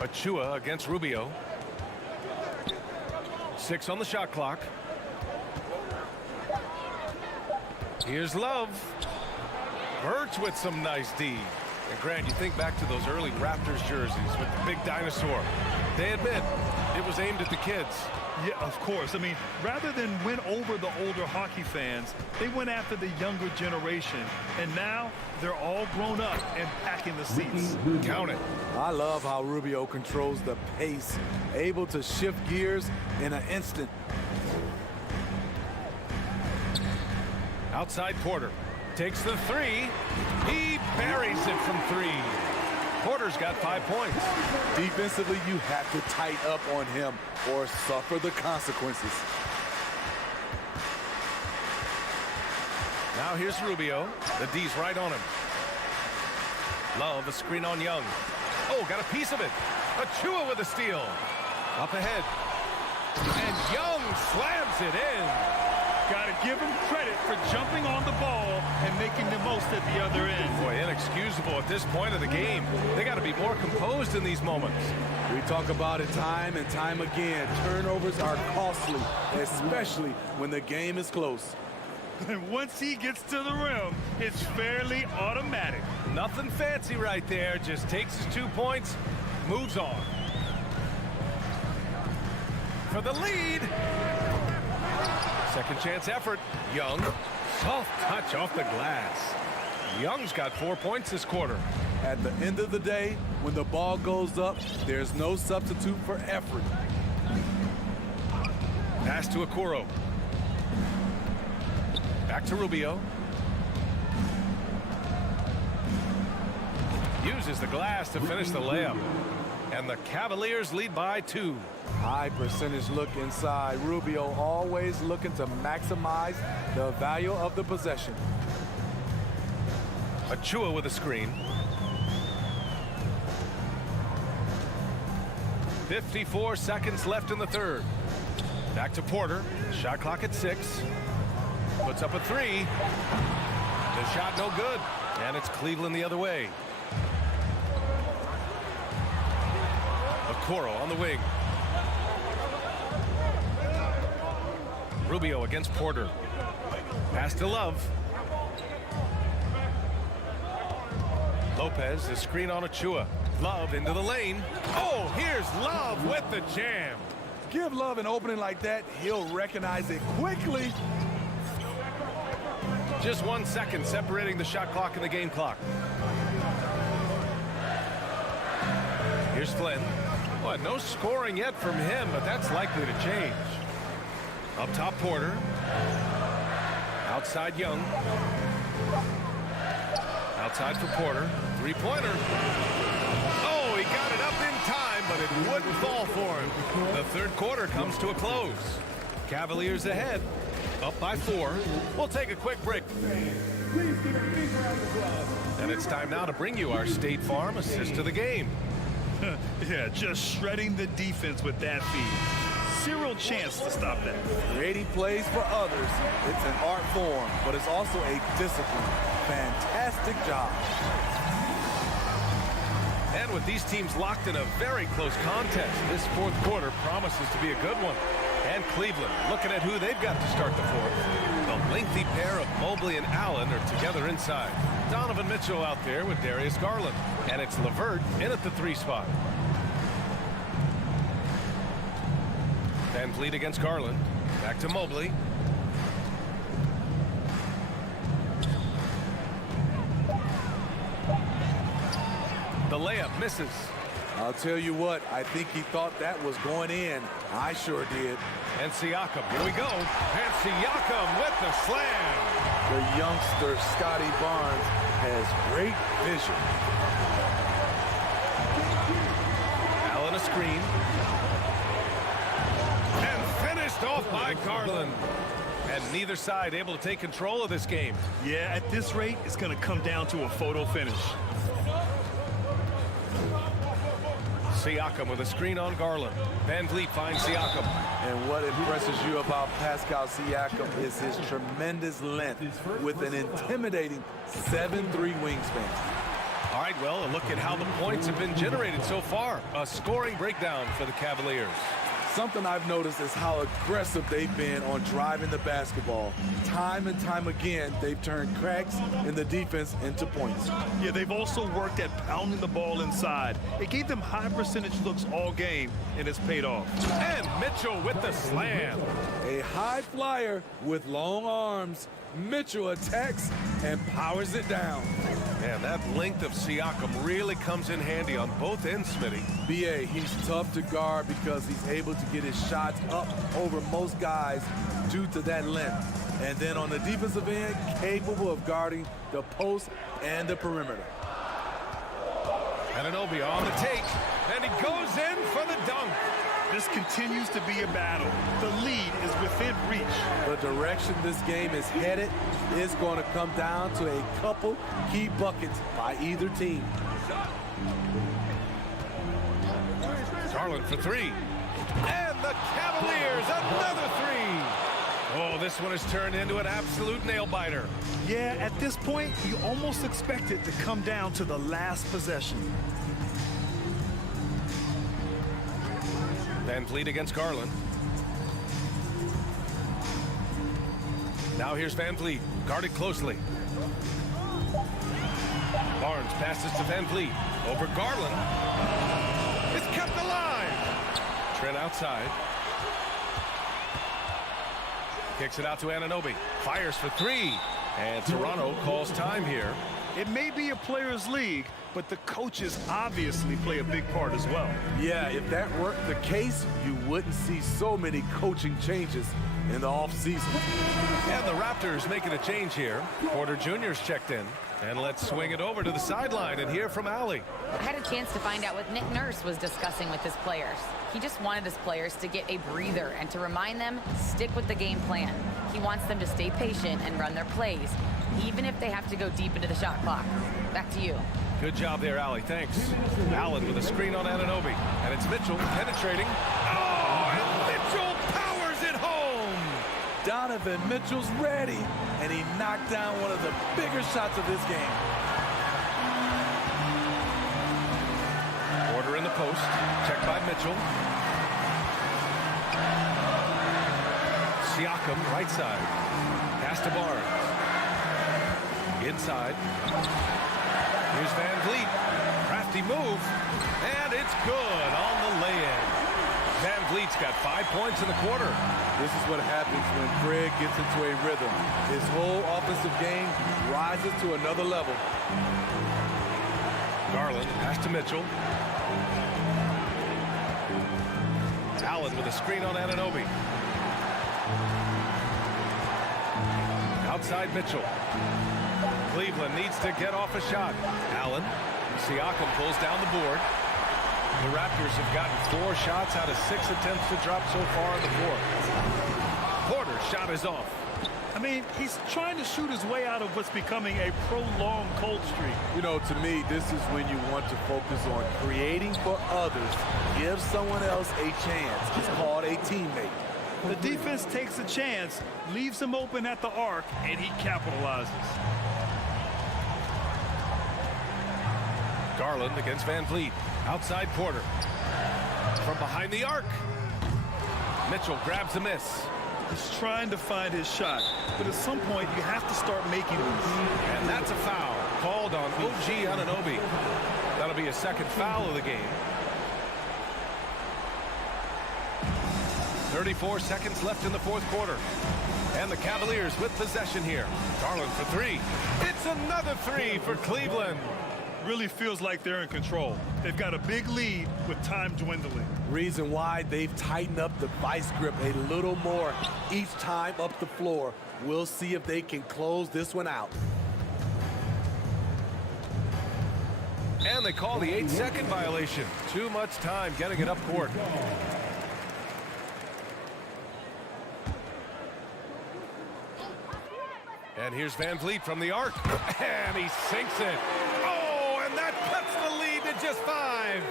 Achua against Rubio. 6 on the shot clock. Here's Love. Birch with some nice D. And Grant, you think back to those early Raptors jerseys with the big dinosaur. They admit it was aimed at the kids. Yeah, of course. I mean, rather than win over the older hockey fans, they went after the younger generation. And now they're all grown up and packing the seats. Count it. I love how Rubio controls the pace, able to shift gears in an instant. Outside Porter. Takes the three. He buries it from 3. Porter's got 5 points. Defensively, you have to tighten up on him or suffer the consequences. Now here's Rubio. The D's right on him. Love a screen on Young. Oh, got a piece of it. Achua with a steal. Up ahead. And Young slams it in. Got to give him credit for jumping on the ball and making the most at the other end. Boy, inexcusable at this point of the game. They got to be more composed in these moments. We talk about it time and time again. Turnovers are costly, especially when the game is close. And once he gets to the rim, it's fairly automatic. Nothing fancy right there. Just takes his 2 points, moves on. For the lead. Second chance effort. Young. Soft touch off the glass. Young's got 4 points this quarter. At the end of the day, when the ball goes up, there's no substitute for effort. Pass to Okoro. Back to Rubio. Uses the glass to finish the layup. And the Cavaliers lead by 2. High percentage look inside. Rubio always looking to maximize the value of the possession. Achua with a screen. 54 seconds left in the third. Back to Porter. Shot clock at 6. Puts up a 3. The shot no good. And it's Cleveland the other way. Okoro on the wing. Rubio against Porter. Pass to Love. Lopez, the screen on Achua. Love into the lane. Oh, here's Love with the jam. Give Love an opening like that, he'll recognize it quickly. Just 1 second separating the shot clock and the game clock. Here's Flynn. Well, no scoring yet from him, but that's likely to change. Up top, Porter. Outside, Young. Outside for Porter. Three-pointer. Oh, he got it up in time, but it wouldn't fall for him. The third quarter comes to a close. Cavaliers ahead. Up by 4. We'll take a quick break. And it's time now to bring you our State Farm assist to the game. Yeah, just shredding the defense with that feed. Zero chance to stop that. Creating plays for others, it's an art form, but it's also a discipline. Fantastic job. And with these teams locked in a very close contest, this fourth quarter promises to be a good one. And Cleveland looking at who they've got to start the fourth. The lengthy pair of Mobley and Allen are together inside. Donovan Mitchell out there with Darius Garland. And it's LeVert in at the 3 spot. Van Vliet against Garland. Back to Mobley. The layup misses. I'll tell you what, I think he thought that was going in. I sure did. And Siakam, here we go. And Siakam with the slam. The youngster, Scotty Barnes, has great vision. Allen a screen. And finished off by Garland. And neither side able to take control of this game. Yeah, at this rate, it's going to come down to a photo finish. Siakam with a screen on Garland. Van Vliet finds Siakam. And what impresses you about Pascal Siakam is his tremendous length with an intimidating 7'3" wingspan. All right, well, a look at how the points have been generated so far. A scoring breakdown for the Cavaliers. Something I've noticed is how aggressive they've been on driving the basketball. Time and time again, they've turned cracks in the defense into points. Yeah, they've also worked at pounding the ball inside. It gave them high percentage looks all game, and it's paid off. And Mitchell with the slam. A high flyer with long arms. Mitchell attacks and powers it down. Man, that length of Siakam really comes in handy on both ends, Smitty. B.A., he's tough to guard because he's able to get his shots up over most guys due to that length. And then on the defensive end, capable of guarding the post and the perimeter. Anunoby on the take, and he goes in for the dunk. This continues to be a battle. The lead is within reach. The direction this game is headed is going to come down to a couple key buckets by either team. Garland for three. And the Cavaliers, another three. Oh, this one has turned into an absolute nail-biter. Yeah, at this point, you almost expect it to come down to the last possession. Van Vliet against Garland. Now here's Van Vliet, guarded closely. Barnes passes to Van Vliet. Over Garland. It's kept alive. Trent outside. Kicks it out to Anunoby. Fires for three. And Toronto calls time here. It may be a players' league, but the coaches obviously play a big part as well. Yeah, if that were the case, you wouldn't see so many coaching changes in the offseason. And the Raptors making a change here. Porter Jr.'s checked in. And let's swing it over to the sideline and hear from Allie. I had a chance to find out what Nick Nurse was discussing with his players. He just wanted his players to get a breather and to remind them, stick with the game plan. He wants them to stay patient and run their plays, even if they have to go deep into the shot clock. Back to you. Good job there, Allie. Thanks. Allen with a screen on Anunoby. And it's Mitchell penetrating. Oh, and Mitchell powers it home. Donovan Mitchell's ready, and he knocked down one of the bigger shots of this game. Porter in the post. Checked by Mitchell. Siakam, right side. Pass to Barnes. Inside. Here's Van Vliet. Crafty move. And it's good on the lay-in. Van Vliet's got 5 points in the quarter. This is what happens when Greg gets into a rhythm. His whole offensive game rises to another level. Garland, pass to Mitchell. Allen with a screen on Anunoby. Outside Mitchell. Cleveland needs to get off a shot. Allen. Siakam pulls down the board. The Raptors have gotten 4 shots out of 6 attempts to drop so far in the fourth. Porter's shot is off. I mean, he's trying to shoot his way out of what's becoming a prolonged cold streak. You know, to me, this is when you want to focus on creating for others. Give someone else a chance. It's called a teammate. The defense takes a chance, leaves him open at the arc, and he capitalizes. Garland against Van Vliet. Outside Porter. From behind the arc. Mitchell grabs the miss. He's trying to find his shot, but at some point you have to start making them. And that's a foul called on OG Anunoby. That'll be a second foul of the game. 34 seconds left in the fourth quarter. And the Cavaliers with possession here. Garland for three. It's another three for Cleveland. really feels like they're in control. They've got a big lead with time dwindling. Reason why they've tightened up the vice grip a little more each time up the floor. We'll see if they can close this one out. And they call the 8-second violation. Too much time getting it up court. And here's Van Vliet from the arc. And he sinks it. Oh, and that cuts the lead to just 5.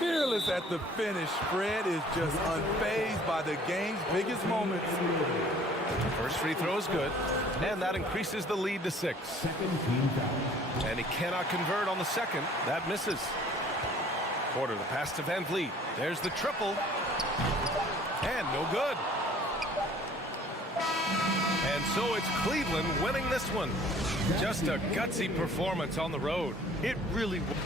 Fearless at the finish. Fred is just unfazed by the game's biggest moments. First free throw is good, and that increases the lead to 6. And he cannot convert on the second. That misses. Porter, the pass to Van Vliet. There's the triple. And no good. And so it's Cleveland winning this one. Just a gutsy performance on the road. It really was.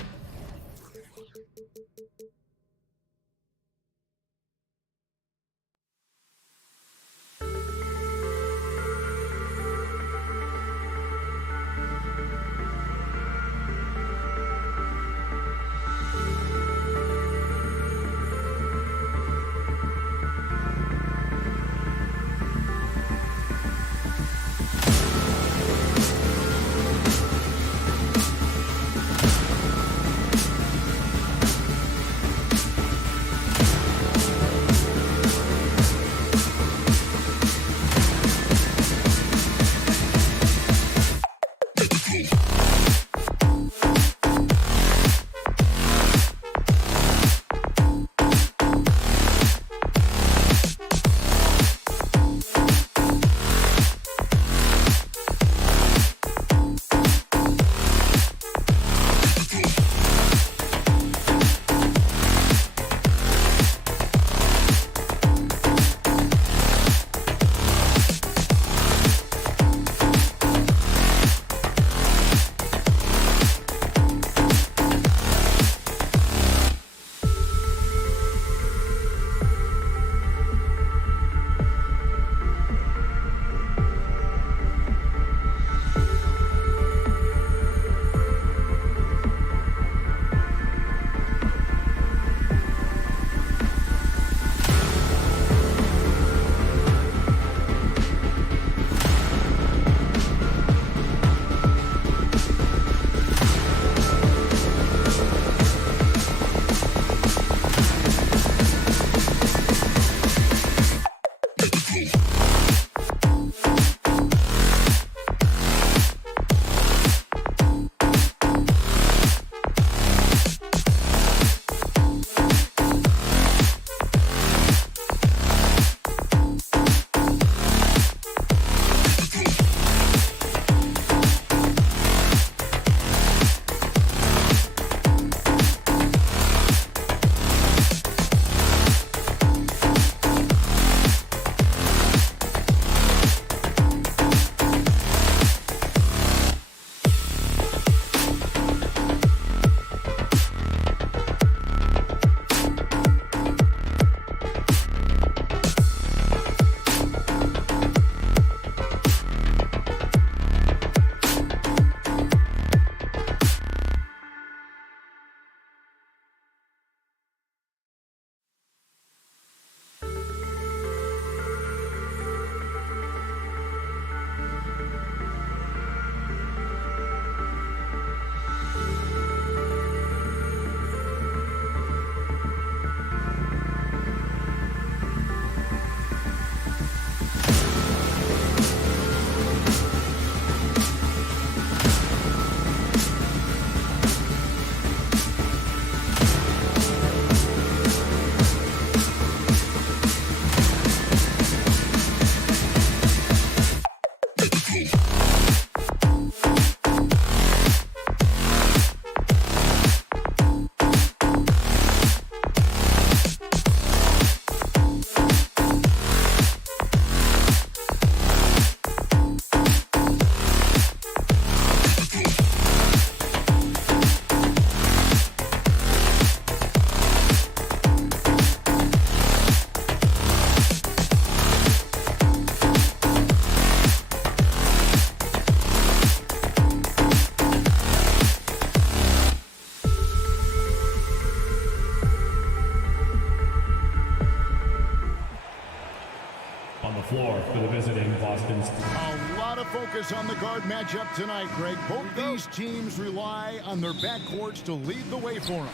focus on the guard matchup tonight, Greg. Both these teams rely on their backcourts to lead the way for them.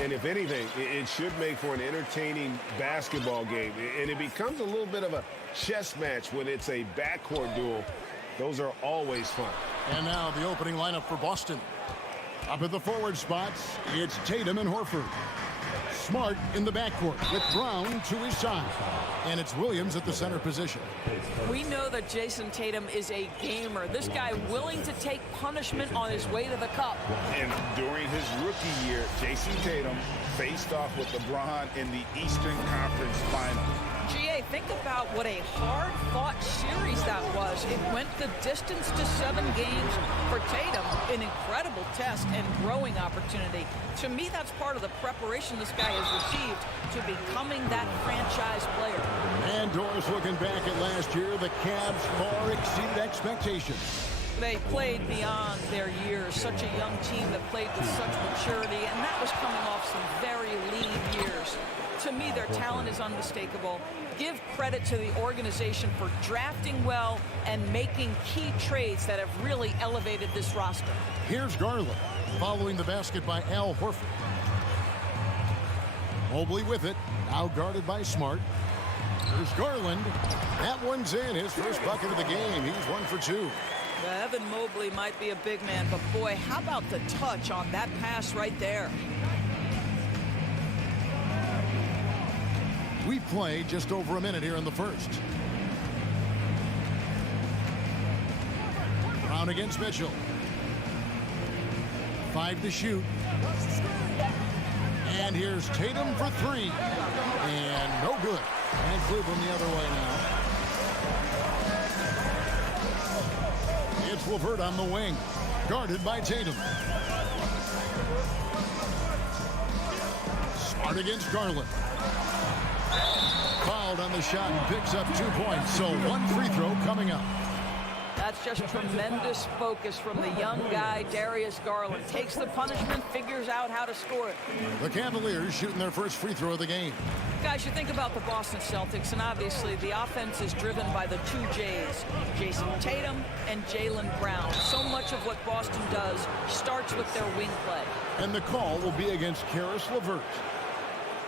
And if anything, it should make for an entertaining basketball game. And it becomes a little bit of a chess match when it's a backcourt duel. Those are always fun. And now the opening lineup for Boston. Up at the forward spots, it's Tatum and Horford. Smart in the backcourt with Brown to his side. And it's Williams at the center position. We know that Jason Tatum is a gamer. This guy willing to take punishment on his way to the cup. And during his rookie year, Jason Tatum faced off with LeBron in the Eastern Conference Final. GA, think about what a hard-fought series that was. It went the distance to 7 games. For Tatum, an incredible test and growing opportunity. To me, that's part of the preparation this guy has received to becoming that franchise player. And Doris, looking back at last year, the Cavs far exceeded expectations. They played beyond their years. Such a young team that played with such maturity, and that was coming off some very lean years. To me, their talent is unmistakable. Give credit to the organization for drafting well and making key trades that have really elevated this roster. Here's Garland, following the basket by Al Horford. Mobley with it, now guarded by Smart. Here's Garland. That one's in, his first bucket of the game. He's 1 for 2. Evan Mobley might be a big man, but boy, how about the touch on that pass right there? We play just over a minute here in the first. Brown against Mitchell. 5 to shoot. And here's Tatum for 3. And no good. And Cleveland the other way now. It's LeVert on the wing. Guarded by Tatum. Smart against Garland. Fouled on the shot and picks up 2 points. So 1 free throw coming up. That's just tremendous focus from the young guy, Darius Garland. Takes the punishment, figures out how to score it. The Cavaliers shooting their first free throw of the game. Guys, you think about the Boston Celtics, and obviously the offense is driven by the 2 J's, Jason Tatum and Jaylen Brown. So much of what Boston does starts with their wing play. And the call will be against Caris LeVert.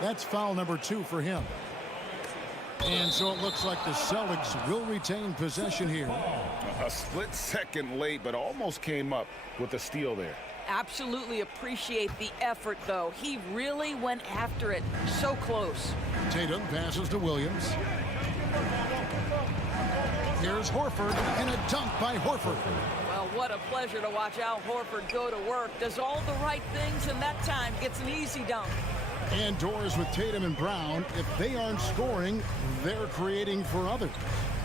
That's foul number 2 for him. And so it looks like the Celtics will retain possession here. A split second late, but almost came up with a steal there. Absolutely appreciate the effort, though. He really went after it. So close. Tatum passes to Williams. Here's Horford, and a dunk by Horford. Well, what a pleasure to watch Al Horford go to work. Does all the right things, and that time gets an easy dunk. And doors with Tatum and Brown. If they aren't scoring, they're creating for others.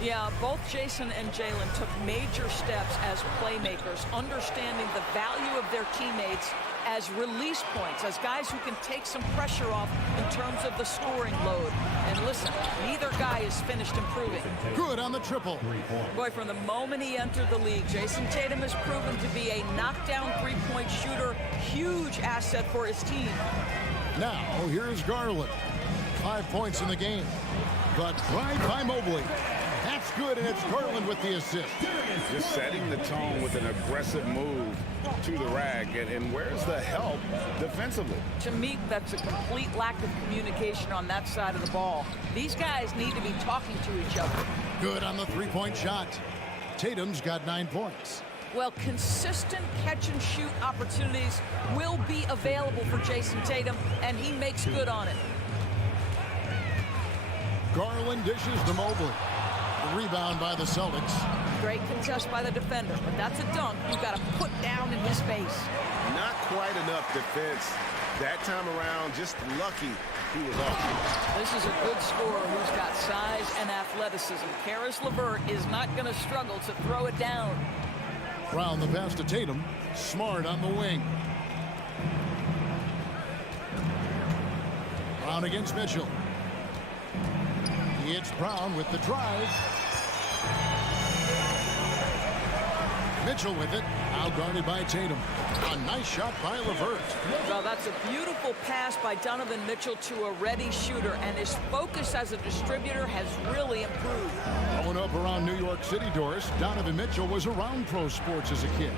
Yeah, both Jason and Jaylen took major steps as playmakers, understanding the value of their teammates as release points, as guys who can take some pressure off in terms of the scoring load. And listen, neither guy is finished improving. Good on the triple. Boy, from the moment he entered the league, Jason Tatum has proven to be a knockdown three-point shooter, huge asset for his team. Now, here's Garland. 5 points in the game. But drive by Mobley. That's good, and it's Garland with the assist. Just setting the tone with an aggressive move to the rack. And where's the help defensively? To me, that's a complete lack of communication on that side of the ball. These guys need to be talking to each other. Good on the three-point shot. Tatum's got 9 points. Well, consistent catch-and-shoot opportunities will be available for Jason Tatum, and he makes good on it. Garland dishes to Mobley. The rebound by the Celtics. Great contest by the defender, but that's a dunk you've got to put down in his face. Not quite enough defense that time around. Just lucky he was off. This is a good scorer who's got size and athleticism. Caris LeVert is not going to struggle to throw it down. Brown the pass to Tatum. Smart on the wing. Brown against Mitchell. It's Brown with the drive. Mitchell with it. Out guarded by Tatum. A nice shot by LeVert. Well, that's a beautiful pass by Donovan Mitchell to a ready shooter, and his focus as a distributor has really improved. Growing up around New York City, Doris, Donovan Mitchell was around pro sports as a kid.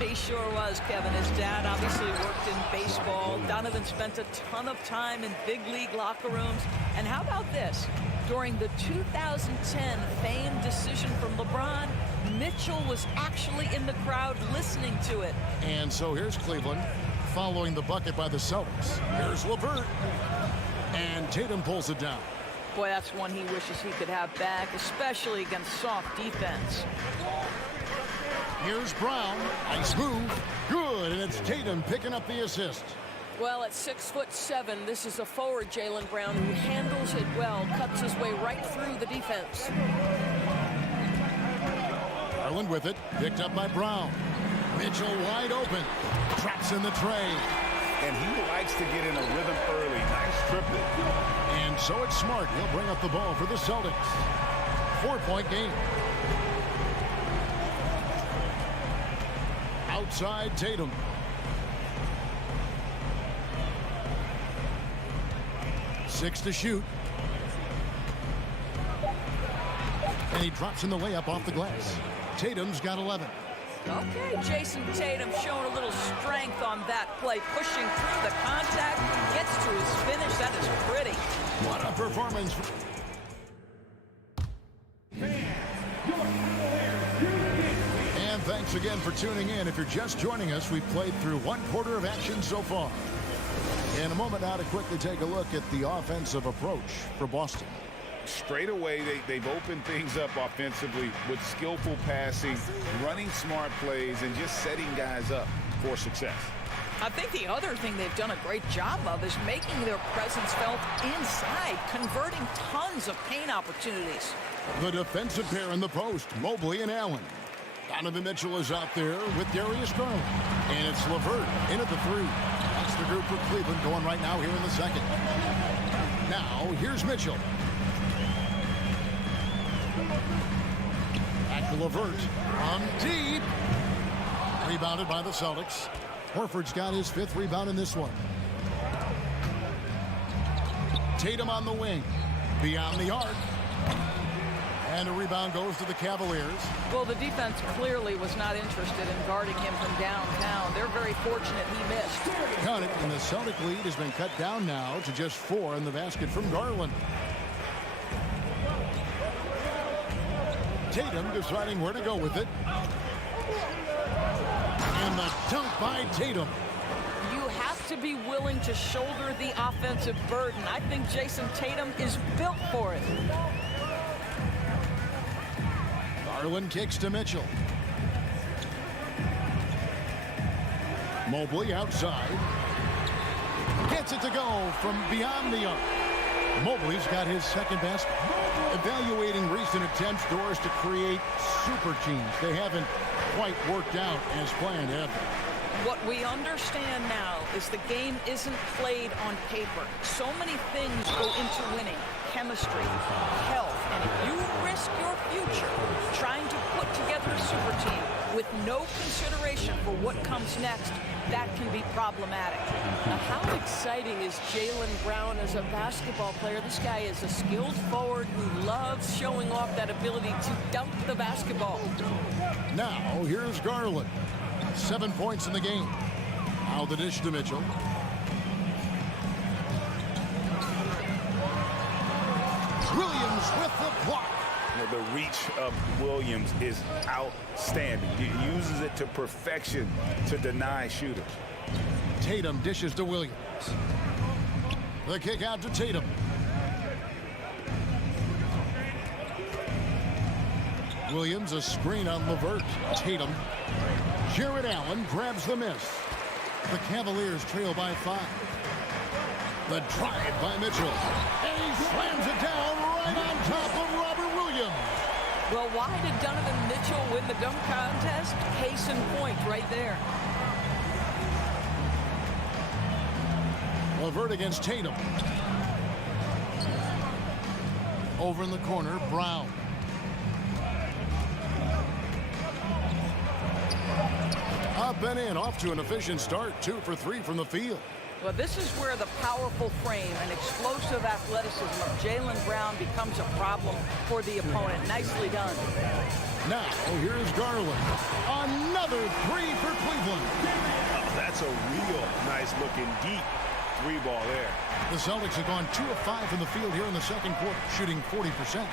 He sure was, Kevin. His dad obviously worked in baseball. Donovan spent a ton of time in big league locker rooms. And how about this? During the 2010 famed decision from LeBron, Mitchell was actually in the crowd listening to it. And so here's Cleveland following the bucket by the Celtics. Here's LeVert. And Tatum pulls it down. Boy, that's one he wishes he could have back, especially against soft defense. Here's Brown. Nice move. Good. And it's Tatum picking up the assist. Well, at 6'7", this is a forward, Jaylen Brown, who handles it well, cuts his way right through the defense. Garland with it, picked up by Brown. Mitchell wide open, traps in the tray. And he likes to get in a rhythm early. Nice triplet. And so it's Smart. He'll bring up the ball for the Celtics. 4-point game. Outside Tatum. Six to shoot. And he drops in the layup off the glass. Tatum's got 11. Okay, Jason Tatum showing a little strength on that play, pushing through the contact, gets to his finish. That is pretty. What a performance. And thanks again for tuning in. If you're just joining us, we've played through one quarter of action so far. In a moment now to quickly take a look at the offensive approach for Boston. Straight away, they've opened things up offensively with skillful passing, running smart plays, and just setting guys up for success. I think the other thing they've done a great job of is making their presence felt inside, converting tons of paint opportunities. The defensive pair in the post, Mobley and Allen. Donovan Mitchell is out there with Darius Garland. And it's LeVert in at the three. That's the group for Cleveland going right now here in the second. Now, here's Mitchell. Back to LeVert. On deep. Rebounded by the Celtics. Horford's got his fifth rebound in this one. Tatum on the wing. Beyond the arc. And a rebound goes to the Cavaliers. Well, the defense clearly was not interested in guarding him from downtown. They're very fortunate he missed. Got it, and the Celtic lead has been cut down now to just 4 in the basket from Garland. Tatum deciding where to go with it. And the dunk by Tatum. You have to be willing to shoulder the offensive burden. I think Jason Tatum is built for it. Garland kicks to Mitchell. Mobley outside. Gets it to go from beyond the arc. Mobley's got his second basket. Evaluating recent attempts, Doris, to create super teams. They haven't quite worked out as planned, have they? What we understand now is the game isn't played on paper. So many things go into winning. Chemistry, health, and if you risk your future trying to put together a super team with no consideration for what comes next, that can be problematic. Now, how exciting is Jaylen Brown as a basketball player? This guy is a skilled forward who loves showing off that ability to dunk the basketball. Now, here's Garland. 7 points in the game. Now the dish to Mitchell. Williams with the block. The reach of Williams is outstanding. He uses it to perfection to deny shooters. Tatum dishes to Williams. The kick out to Tatum. Williams a screen on LeVert. Tatum. Jared Allen grabs the miss. The Cavaliers trail by 5. The drive by Mitchell. And he slams it down right on top of Robert Williams. Well, why did Donovan Mitchell win the dunk contest? Case in point right there. LeVert against Tatum. Over in the corner, Brown. Up and in, off to an efficient start. 2 for 3 from the field. Well, this is where the powerful frame and explosive athleticism of Jaylen Brown becomes a problem for the opponent. Nicely done. Now, here's Garland. Another 3 for Cleveland. Oh, that's a real nice-looking deep 3-ball there. The Celtics have gone 2 of 5 from the field here in the second quarter, shooting 40%.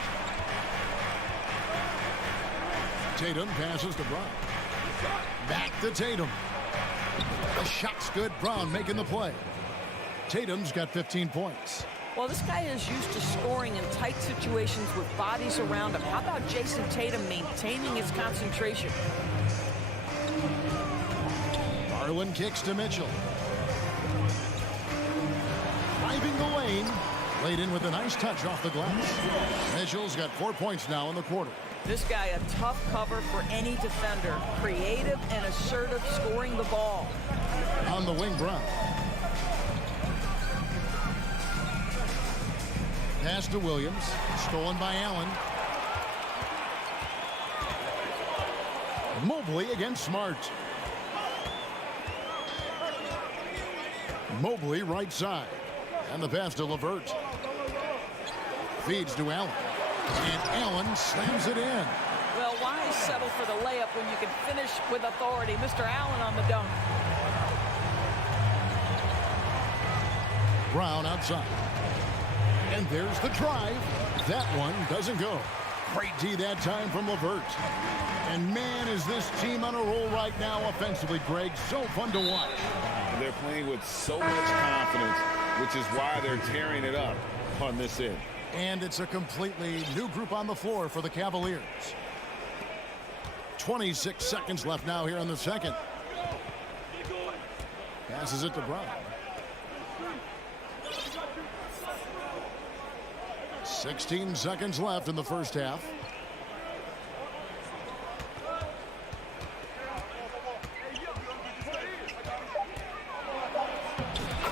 Tatum passes to Brown. Back to Tatum. The shot's good. Brown making the play. Tatum's got 15 points. Well, this guy is used to scoring in tight situations with bodies around him. How about Jason Tatum maintaining his concentration? Garland kicks to Mitchell. Driving the lane. Laid in with a nice touch off the glass. Mitchell's got 4 points now in the quarter. This guy a tough cover for any defender. Creative and assertive scoring the ball. On the wing, Brown. Pass to Williams. Stolen by Allen. Mobley against Smart. Mobley right side. And the pass to LeVert. Feeds to Allen. And Allen slams it in. Well, why settle for the layup when you can finish with authority? Mr. Allen on the dunk. Brown outside. And there's the drive. That one doesn't go. Great D that time from LeVert. And man, is this team on a roll right now offensively, Greg. So fun to watch. They're playing with so much confidence, which is why they're tearing it up on this end. And it's a completely new group on the floor for the Cavaliers. 26 seconds left now here in the second. Passes it to Brown. 16 seconds left in the first half.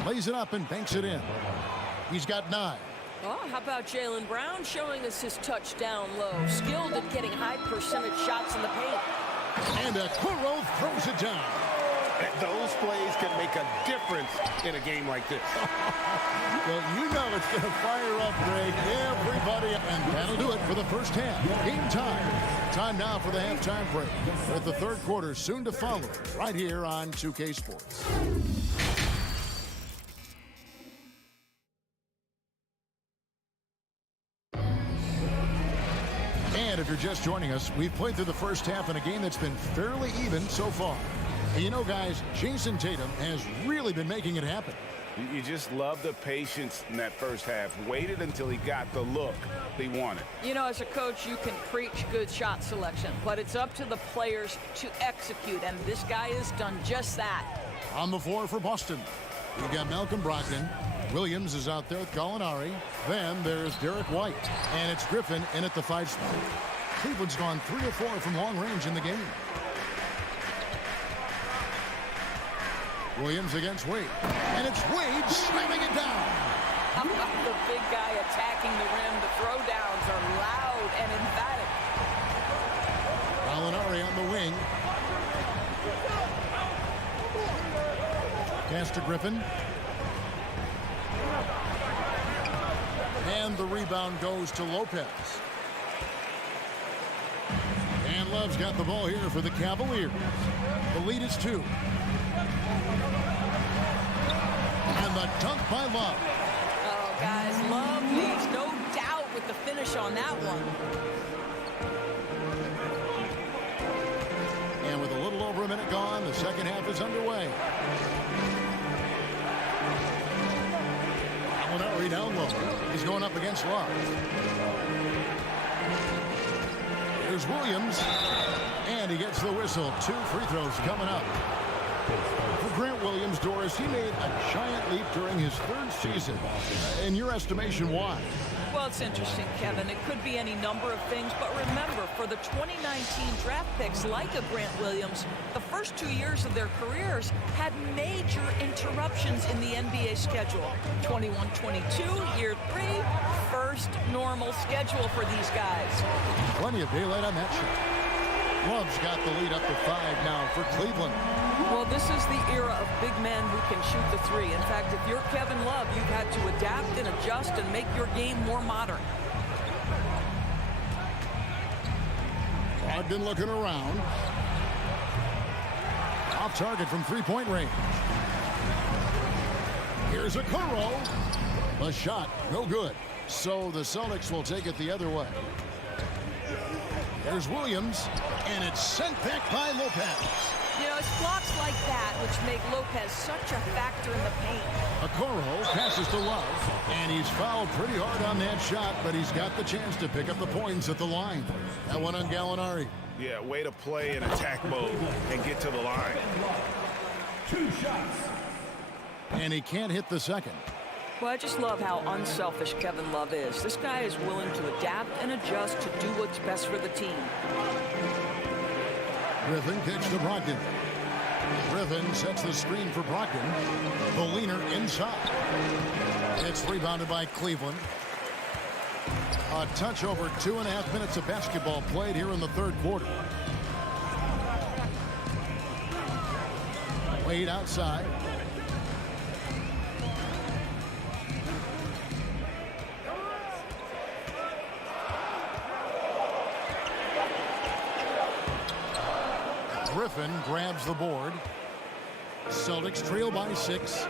Lays it up and banks it in. He's got 9. Oh, how about Jaylen Brown showing us his touchdown low? Skilled at getting high percentage shots in the paint. And Okoro throws it down. Those plays can make a difference in a game like this. Well, you know it's going to fire up, Greg. Everybody. And that'll do it for the first half. Game time. Time now for the halftime break. With the third quarter soon to follow right here on 2K Sports. And if you're just joining us, we've played through the first half in a game that's been fairly even so far. And you know, guys, Jason Tatum has really been making it happen. You just love the patience in that first half. Waited until he got the look he wanted. You know, as a coach, you can preach good shot selection, but it's up to the players to execute, and this guy has done just that. On the floor for Boston, we've got Malcolm Brogdon. Williams is out there with Gallinari. Then there's Derek White. And it's Griffin in at the 5 spot. Cleveland's gone 3 of 4 from long range in the game. Williams against Wade. And it's Wade slamming it down. How about the big guy attacking the rim? The throwdowns are loud and emphatic. Gallinari on the wing. Pass to Griffin. And the rebound goes to Lopez. And Love's got the ball here for the Cavaliers. The lead is 2. And the dunk by Love. Oh, guys, Love leaves no doubt with the finish on that one. And with a little over a minute gone, the second half is underway. Gallinari down low. He's going up against Love. Here's Williams. And he gets the whistle. 2 free throws coming up. For Grant Williams, Doris, he made a giant leap during his 3rd season. In your estimation, why? Well, it's interesting, Kevin. It could be any number of things, but remember, for the 2019 draft picks like a Grant Williams, the first 2 years of their careers had major interruptions in the NBA schedule. 21-22, year 3, first normal schedule for these guys. Plenty of daylight on that shot. Love's got the lead up to 5 now for Cleveland. Well, this is the era of big men who can shoot the three. In fact, if you're Kevin Love, you've had to adapt and adjust and make your game more modern. Brogdon looking around. Off target from three-point range. Here's a Okoro. The shot, no good. So the Celtics will take it the other way. There's Williams, and it's sent back by Lopez. You know, it's blocks like that which make Lopez such a factor in the paint. Okoro passes to Love, and he's fouled pretty hard on that shot, but he's got the chance to pick up the points at the line. That one on Gallinari. Yeah, way to play in attack mode and get to the line. 2 shots. And he can't hit the second. Well, I just love how unselfish Kevin Love is. This guy is willing to adapt and adjust to do what's best for the team. Griffin pitch to Brogdon. Griffin sets the screen for Brogdon. The leaner inside. It's rebounded by Cleveland. A touch over 2.5 minutes of basketball played here in the third quarter. Wade outside. Griffin grabs the board. Celtics trail by 6.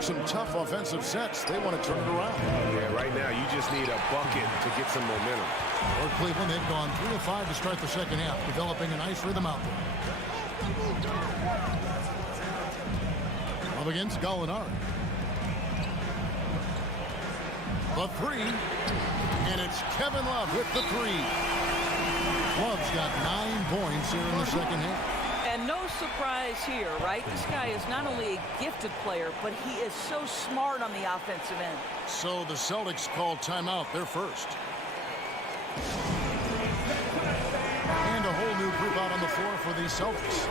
Some tough offensive sets. They want to turn it around. Yeah, right now you just need a bucket to get some momentum. For Cleveland, they've gone 3 of 5 to start the second half, developing a nice rhythm out there. Up against Gallinari. The 3, and it's Kevin Love with the 3. Love's got 9 points here in the second half. And no surprise here, right? This guy is not only a gifted player, but he is so smart on the offensive end. So the Celtics call timeout. They're first. And a whole new group out on the floor for the Celtics.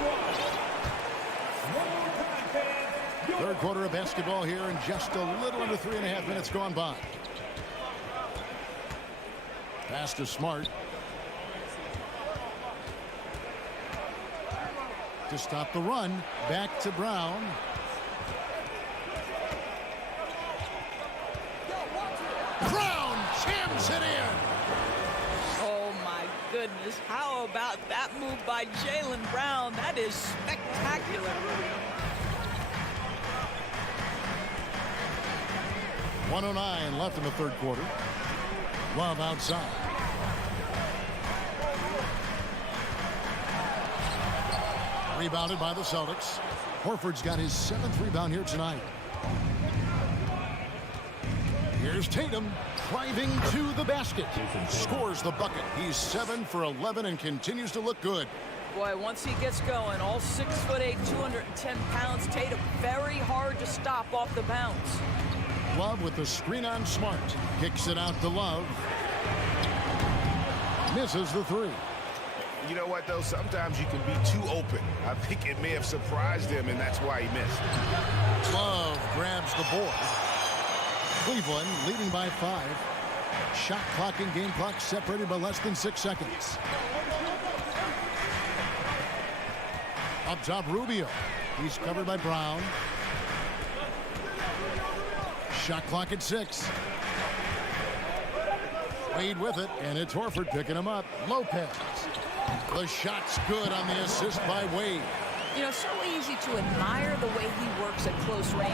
Third quarter of basketball here, and just a little under 3.5 minutes gone by. Pass to Smart. To stop the run, back to Brown. Brown jams it in. Oh my goodness, how about that move by Jaylen Brown? That is spectacular. 1:09 left in the third quarter. Love outside. Rebounded by the Celtics. Horford's got his 7th rebound here tonight. Here's Tatum driving to the basket. Scores the bucket. He's 7 for 11 and continues to look good. Boy, once he gets going, all 6'8", 210 pounds, Tatum very hard to stop off the bounce. Love with the screen on Smart. Kicks it out to Love. Misses the 3. You know what, though? Sometimes you can be too open. I think it may have surprised him, and that's why he missed. Love grabs the board. Cleveland leading by 5. Shot clock and game clock separated by less than 6 seconds. Up top, Rubio. He's covered by Brown. Shot clock at 6. Wade with it, and it's Horford picking him up. Lopez. The shot's good on the assist by Wade. You know, so easy to admire the way he works at close range.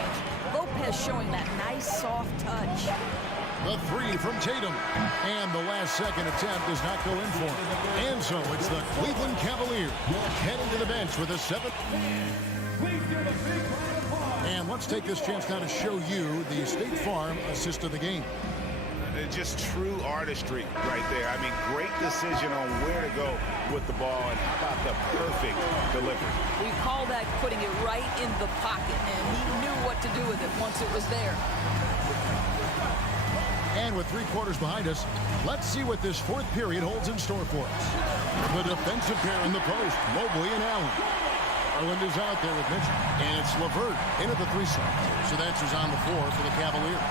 Lopez showing that nice soft touch. The 3 from Tatum. And the last second attempt does not go in for him. And so it's the Cleveland Cavaliers heading to the bench with a 7. And let's take this chance now to show you the State Farm assist of the game. Just true artistry right there. I mean, great decision on where to go with the ball, and how about the perfect delivery. We call that putting it right in the pocket, and he knew what to do with it once it was there. And with 3 quarters behind us, let's see what this 4th period holds in store for us. The defensive pair in the post, Mobley and Allen. Garland is out there with Mitchell, and it's LeVert into the 3 slot. So that's who's on the floor for the Cavaliers.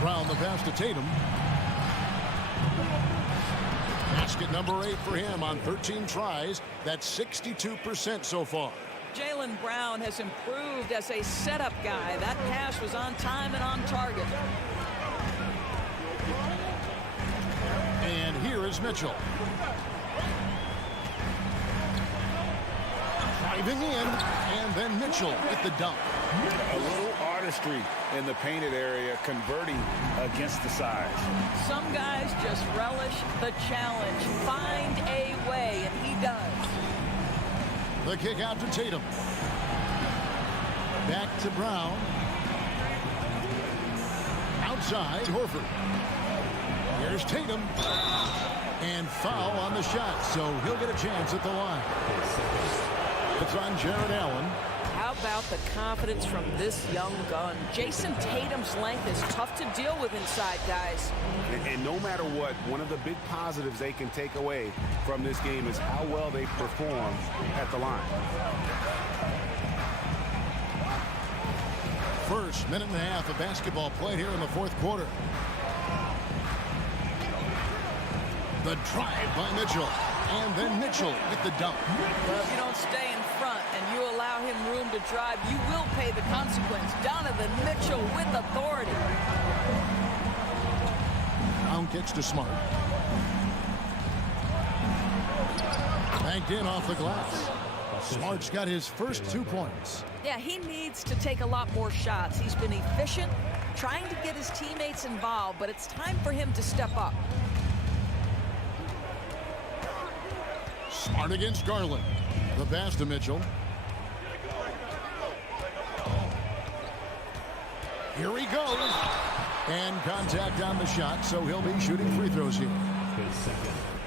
Brown the pass to Tatum. Basket number 8 for him on 13 tries. That's 62% so far. Jaylen Brown has improved as a setup guy. That pass was on time and on target. And here is Mitchell. Driving in, and then Mitchell with the dunk. A little artistry in the painted area, converting against the size. Some guys just relish the challenge. Find a way, and he does. The kick out to Tatum. Back to Brown. Outside, Horford. Here's Tatum. And foul on the shot, so he'll get a chance at the line. It's on Jared Allen. How about the confidence from this young gun? Jason Tatum's length is tough to deal with inside, guys. And no matter what, one of the big positives they can take away from this game is how well they perform at the line. First minute and a half of basketball played here in the fourth quarter. The drive by Mitchell. And then Mitchell with the dunk. Well, if you don't stay in front and you allow him room to drive, you will pay the consequence. Donovan Mitchell with authority. Brown kicks to Smart. Banked in off the glass. Smart's got his first 2 points. Yeah, he needs to take a lot more shots. He's been efficient, trying to get his teammates involved, but it's time for him to step up. Smart against Garland. The pass to Mitchell. Here he goes. And contact on the shot, so he'll be shooting free throws here.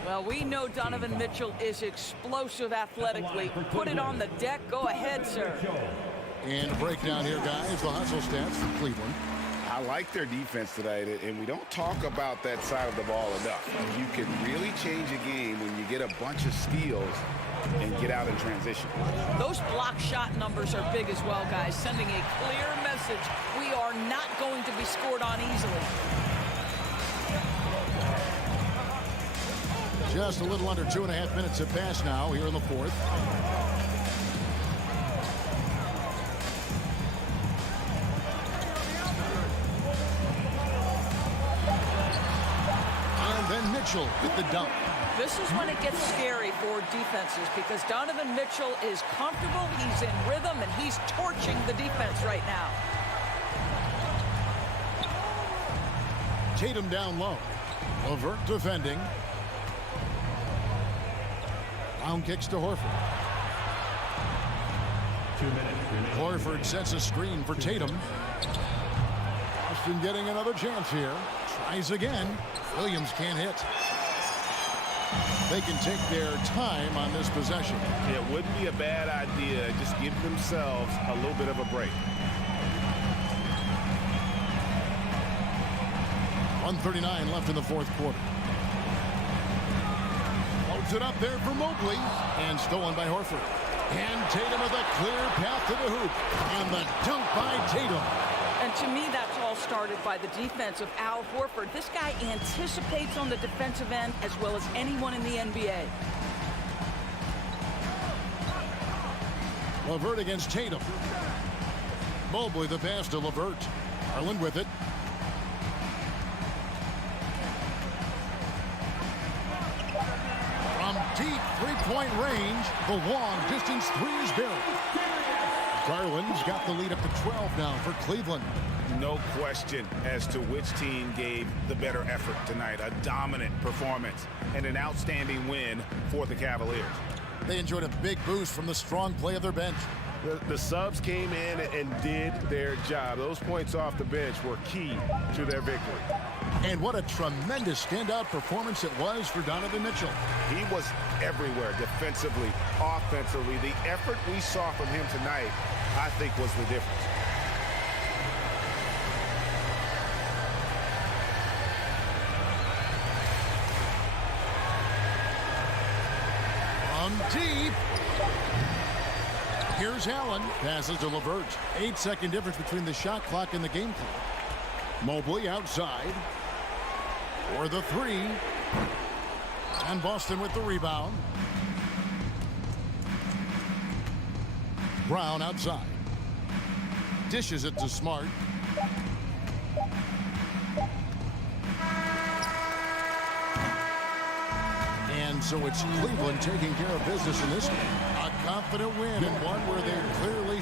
Well, we know Donovan Mitchell is explosive athletically. Put it on the deck. Go ahead, sir. And a breakdown here, guys. The hustle stats for Cleveland. I like their defense tonight, and we don't talk about that side of the ball enough. You can really change a game when you get a bunch of steals and get out in transition. Those block shot numbers are big as well, guys, sending a clear message. We are not going to be scored on easily. Just a little under 2.5 minutes have passed now here in the fourth. Mitchell with the dunk. This is when it gets scary for defenses because Donovan Mitchell is comfortable, he's in rhythm, and he's torching the defense right now. Tatum down low. Levert defending. Brown kicks to Horford. 2 minutes. Horford sets a screen for Tatum. Austin getting another chance here. Tries again. Williams can't hit. They can take their time on this possession. It wouldn't be a bad idea. Just give themselves a little bit of a break. 1:39 left in the fourth quarter. Loads it up there for Mobley. And stolen by Horford. And Tatum with a clear path to the hoop. And the dunk by Tatum. And to me, that's all started by the defense of Al Horford. This guy anticipates on the defensive end as well as anyone in the NBA. Levert against Tatum. Mobley the pass to Levert. Garland with it. From deep three-point range, the long-distance three is buried. Garland's got the lead up to 12 now for Cleveland. No question as to which team gave the better effort tonight. A dominant performance and an outstanding win for the Cavaliers. They enjoyed a big boost from the strong play of their bench. The subs came in and did their job. Those points off the bench were key to their victory. And what a tremendous standout performance it was for Donovan Mitchell. He was everywhere, defensively, offensively. The effort we saw from him tonight, I think, was the difference. From deep. Here's Allen. Passes to Levert. 8-second difference between the shot clock and the game clock. Mobley outside. For the three. And Boston with the rebound. Brown outside. Dishes it to Smart. And so it's Cleveland taking care of business in this game. A confident win and one where they're clearly...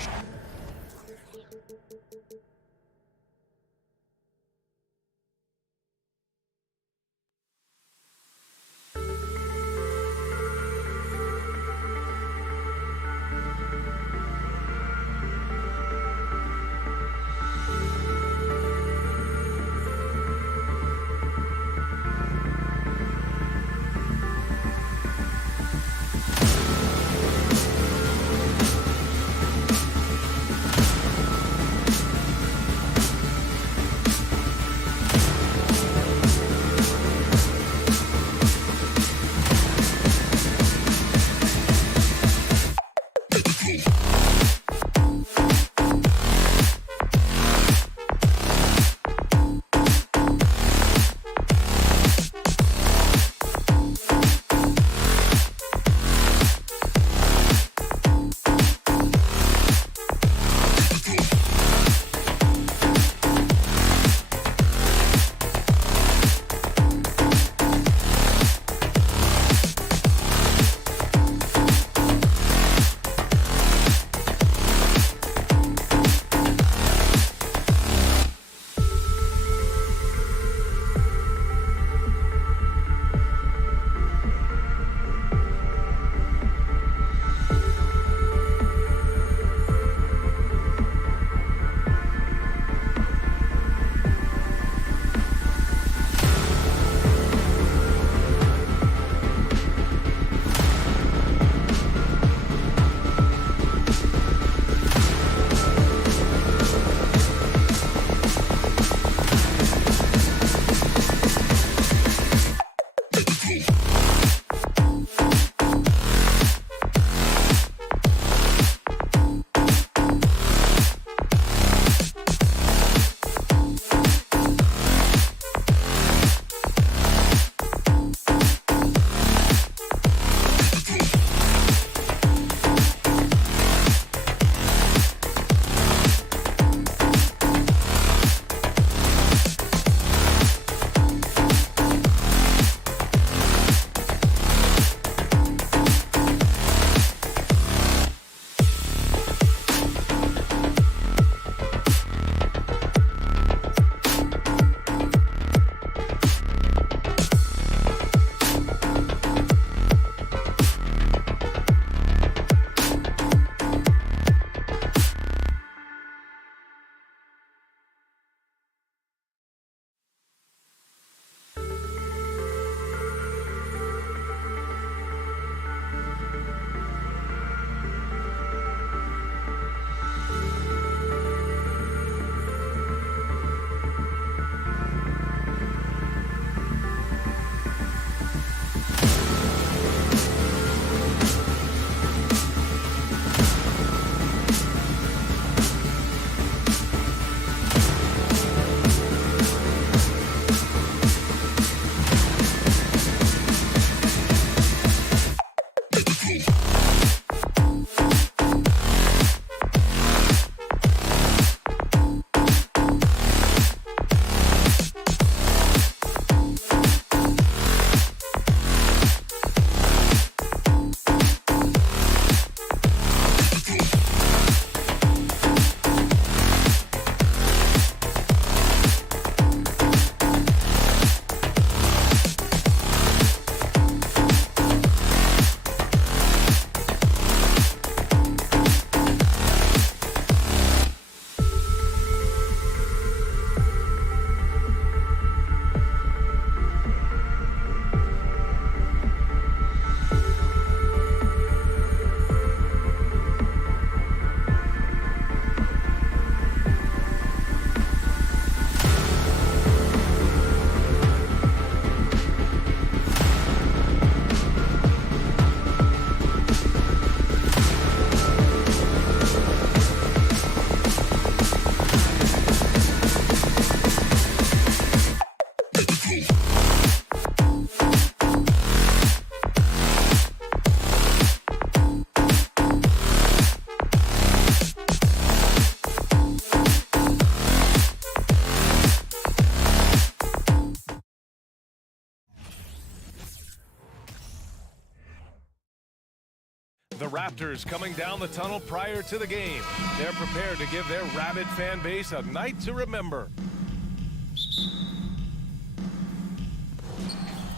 Raptors coming down the tunnel prior to the game. They're prepared to give their rabid fan base a night to remember.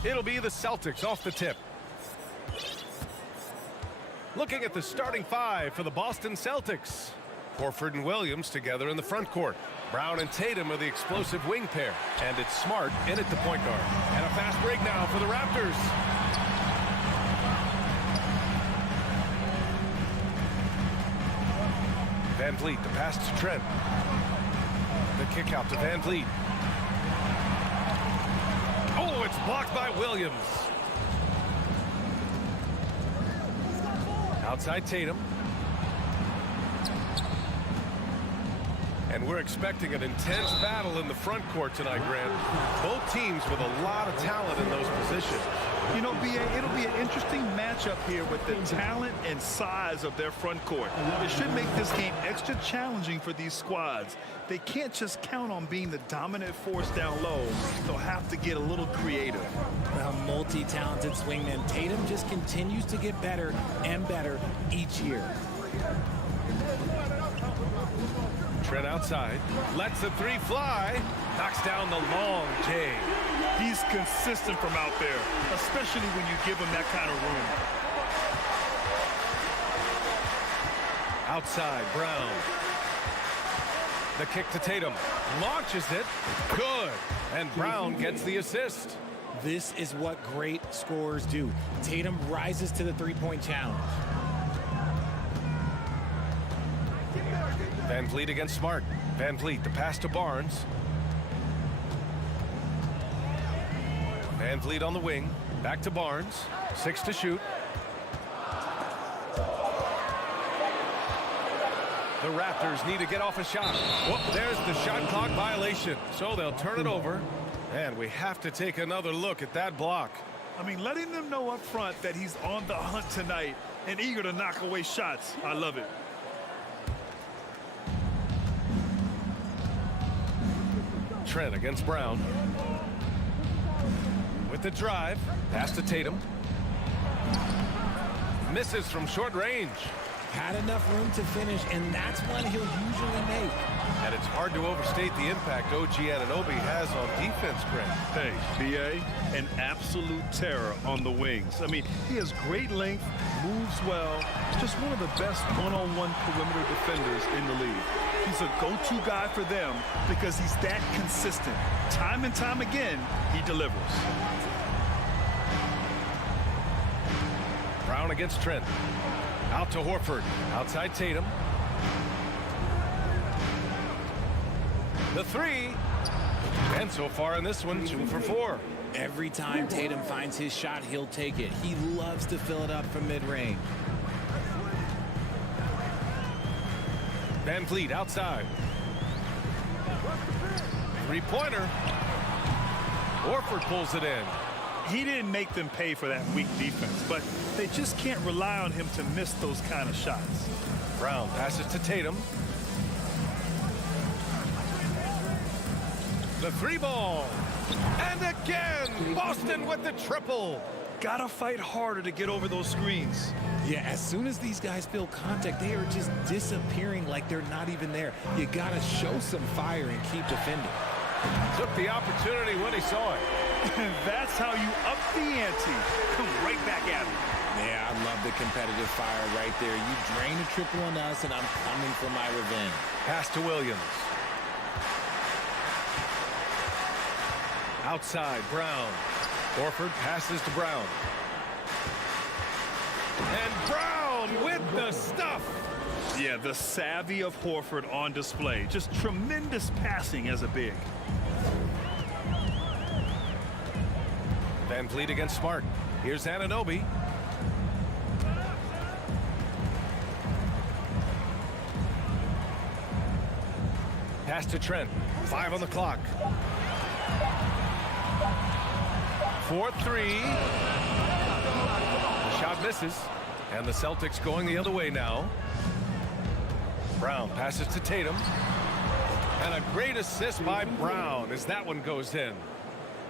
It'll be the Celtics off the tip. Looking at the starting five for the Boston Celtics. Horford and Williams together in the front court. Brown and Tatum are the explosive wing pair. And it's Smart in at the point guard. And a fast break now for the Raptors. Van Vliet, the pass to Trent. The kick out to Van Vliet. Oh, it's blocked by Williams. Outside Tatum. And we're expecting an intense battle in the front court tonight, Grant. Both teams with a lot of talent in those positions. You know, B.A., it'll be an interesting matchup here with the talent and size of their front court. It should make this game extra challenging for these squads. They can't just count on being the dominant force down low. They'll have to get a little creative. Well, multi-talented swingman Tatum just continues to get better and better each year. Trent outside, lets the three fly, knocks down the long J. He's consistent from out there, especially when you give him that kind of room. Outside, Brown. The kick to Tatum, launches it, good, and Brown gets the assist. This is what great scorers do. Tatum rises to the three-point challenge. Van Vliet against Smart. Van Vliet, the pass to Barnes. Van Vliet on the wing. Back to Barnes. 6 to shoot. The Raptors need to get off a shot. Whoop, there's the shot clock violation. So they'll turn it over. And we have to take another look at that block. I mean, letting them know up front that he's on the hunt tonight and eager to knock away shots. I love it. Trent against Brown. With the drive, pass to Tatum. Misses from short range. Had enough room to finish, and that's one he'll usually make. And it's hard to overstate the impact OG Anunoby has on defense, Grant. Hey, B.A., an absolute terror on the wings. I mean, he has great length, moves well, just one of the best one-on-one perimeter defenders in the league. He's a go-to guy for them because he's that consistent. Time and time again, he delivers. Brown against Trent. Out to Horford. Outside Tatum. The three. And so far in this one, 2 for 4. Every time Tatum finds his shot, he'll take it. He loves to fill it up from mid-range. Van Vliet outside. Three-pointer. Horford pulls it in. He didn't make them pay for that weak defense, but they just can't rely on him to miss those kind of shots. Brown passes to Tatum. The three ball. And again, Boston with the triple. Gotta fight harder to get over those screens. Yeah, as soon as these guys feel contact, they are just disappearing like they're not even there. You gotta show some fire and keep defending. Took the opportunity when he saw it. That's how you up the ante. Come right back at him. Yeah, I love the competitive fire right there. You drain a triple on us, and I'm coming for my revenge. Pass to Williams. Outside, Brown. Horford passes to Brown. And Brown with the stuff. Yeah, the savvy of Horford on display. Just tremendous passing as a big. Van Vliet against Smart. Here's Anunoby. Pass to Trent. 5 on the clock. 4-3. The shot misses. And the Celtics going the other way now. Brown passes to Tatum. And a great assist by Brown as that one goes in.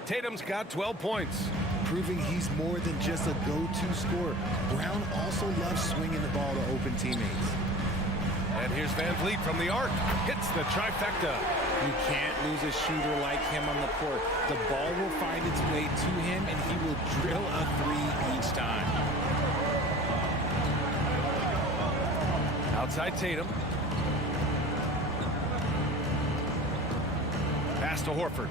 Tatum's got 12 points. proving he's more than just a go-to scorer. Brown also loves swinging the ball to open teammates. And here's Van Vliet from the arc. Hits the trifecta. You can't lose a shooter like him on the court. The ball will find its way to him, and he will drill a three each time. Outside Tatum. Pass to Horford.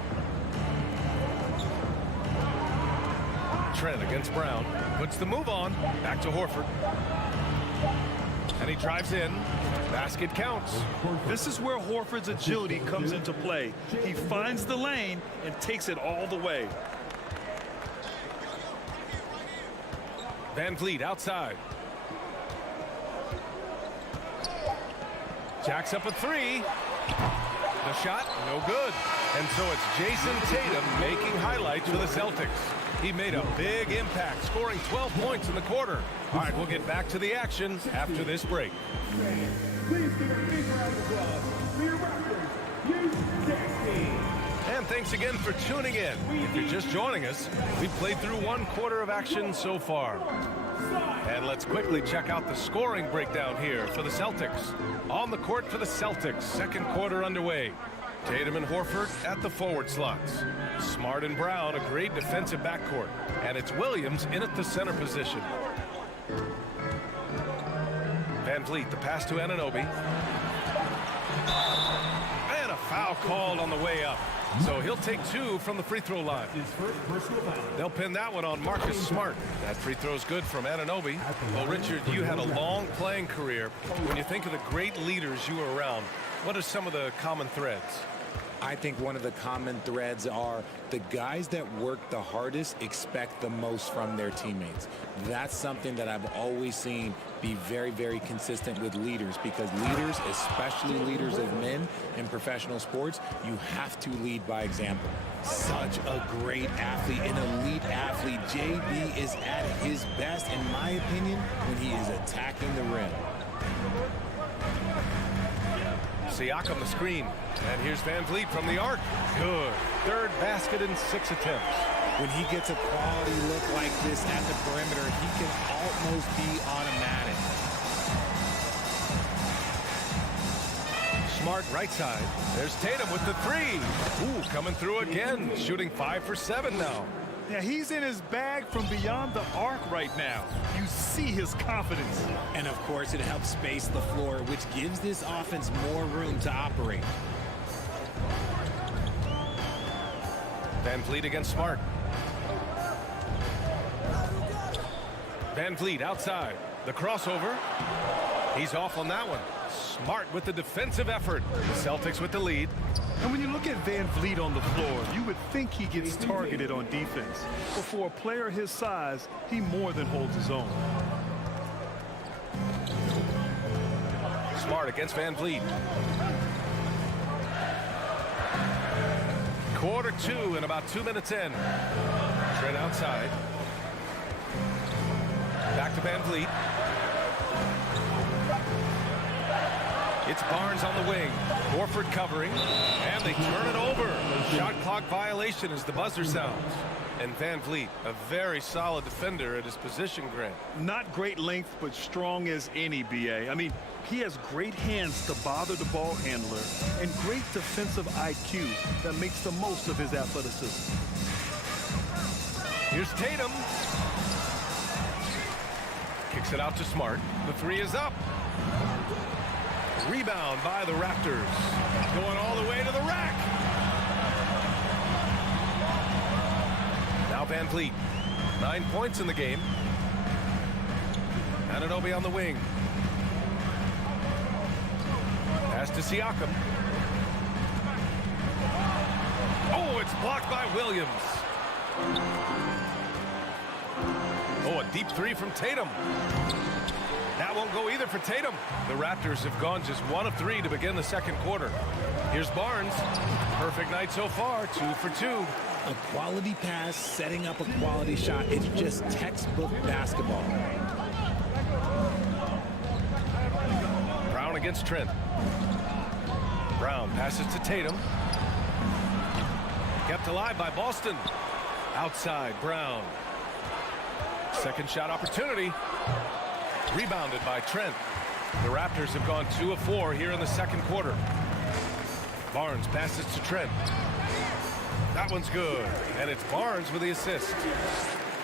Trent against Brown. Puts the move on. Back to Horford. And he drives in. Basket counts. This is where Horford's agility comes into play. He finds the lane and takes it all the way. Van Vliet outside. Jacks up a three. The shot, no good. And so it's Jason Tatum making highlights for the Celtics. He made a big impact, scoring 12 points in the quarter. All right, we'll get back to the action after this break. Please give a big round of applause for your Raptors, And thanks again for tuning in. If you're just joining us, we've played through one quarter of action so far. And let's quickly check out the scoring breakdown here for the Celtics. On the court for the Celtics, second quarter underway. Tatum and Horford at the forward slots. Smart and Brown, a great defensive backcourt. And it's Williams in at the center position. Van Vliet, the pass to Anunoby. And a foul called on the way up. So he'll take two from the free throw line. They'll pin that one on Marcus Smart. That free throw's good from Anunoby. Well, Richard, you had a long playing career. When you think of the great leaders you were around, what are some of the common threads? I think one of the common threads are the guys that work the hardest expect the most from their teammates. That's something that I've always seen be very, very consistent with leaders, because leaders, especially leaders of men in professional sports, you have to lead by example. Such a great athlete, an elite athlete. JB is at his best, in my opinion, when he is attacking the rim. Siakam the screen. And here's Van Vliet from the arc. Good. Third basket in 6 attempts. When he gets a quality look like this at the perimeter, he can almost be automatic. Smart right side. There's Tatum with the three. Ooh, coming through again. Shooting 5 for 7 now. Yeah, he's in his bag from beyond the arc right now. You see his confidence. And of course, it helps space the floor, which gives this offense more room to operate. Van Vliet against Smart. Van Vliet outside. The crossover. He's off on that one. Smart with the defensive effort. The Celtics with the lead. And when you look at Van Vliet on the floor, you would think he gets targeted on defense. But for a player his size, he more than holds his own. Smart against Van Vliet. Quarter 2 and about 2 minutes in. Trent outside. Back to Van Vliet. It's Barnes on the wing. Horford covering. And they turn it over. Shot clock violation as the buzzer sounds. And Van Vliet, a very solid defender at his position, Grant. Not great length, but strong as any, B.A. I mean, he has great hands to bother the ball handler and great defensive IQ that makes the most of his athleticism. Here's Tatum. Kicks it out to Smart. The three is up. Rebound by the Raptors. Going all the way to the rack. Now Van Vliet. 9 points in the game. Anunoby on the wing. Pass to Siakam. Oh, it's blocked by Williams. Oh, a deep three from Tatum. That won't go either for Tatum. The Raptors have gone just 1 of 3 to begin the second quarter. Here's Barnes. Perfect night so far, 2 for 2. A quality pass, setting up a quality shot. It's just textbook basketball. Brown against Trent. Brown passes to Tatum. Kept alive by Boston. Outside, Brown. Second shot opportunity. Rebounded by Trent. The Raptors have gone 2 of 4 here in the second quarter. Barnes passes to Trent. That one's good. And it's Barnes with the assist.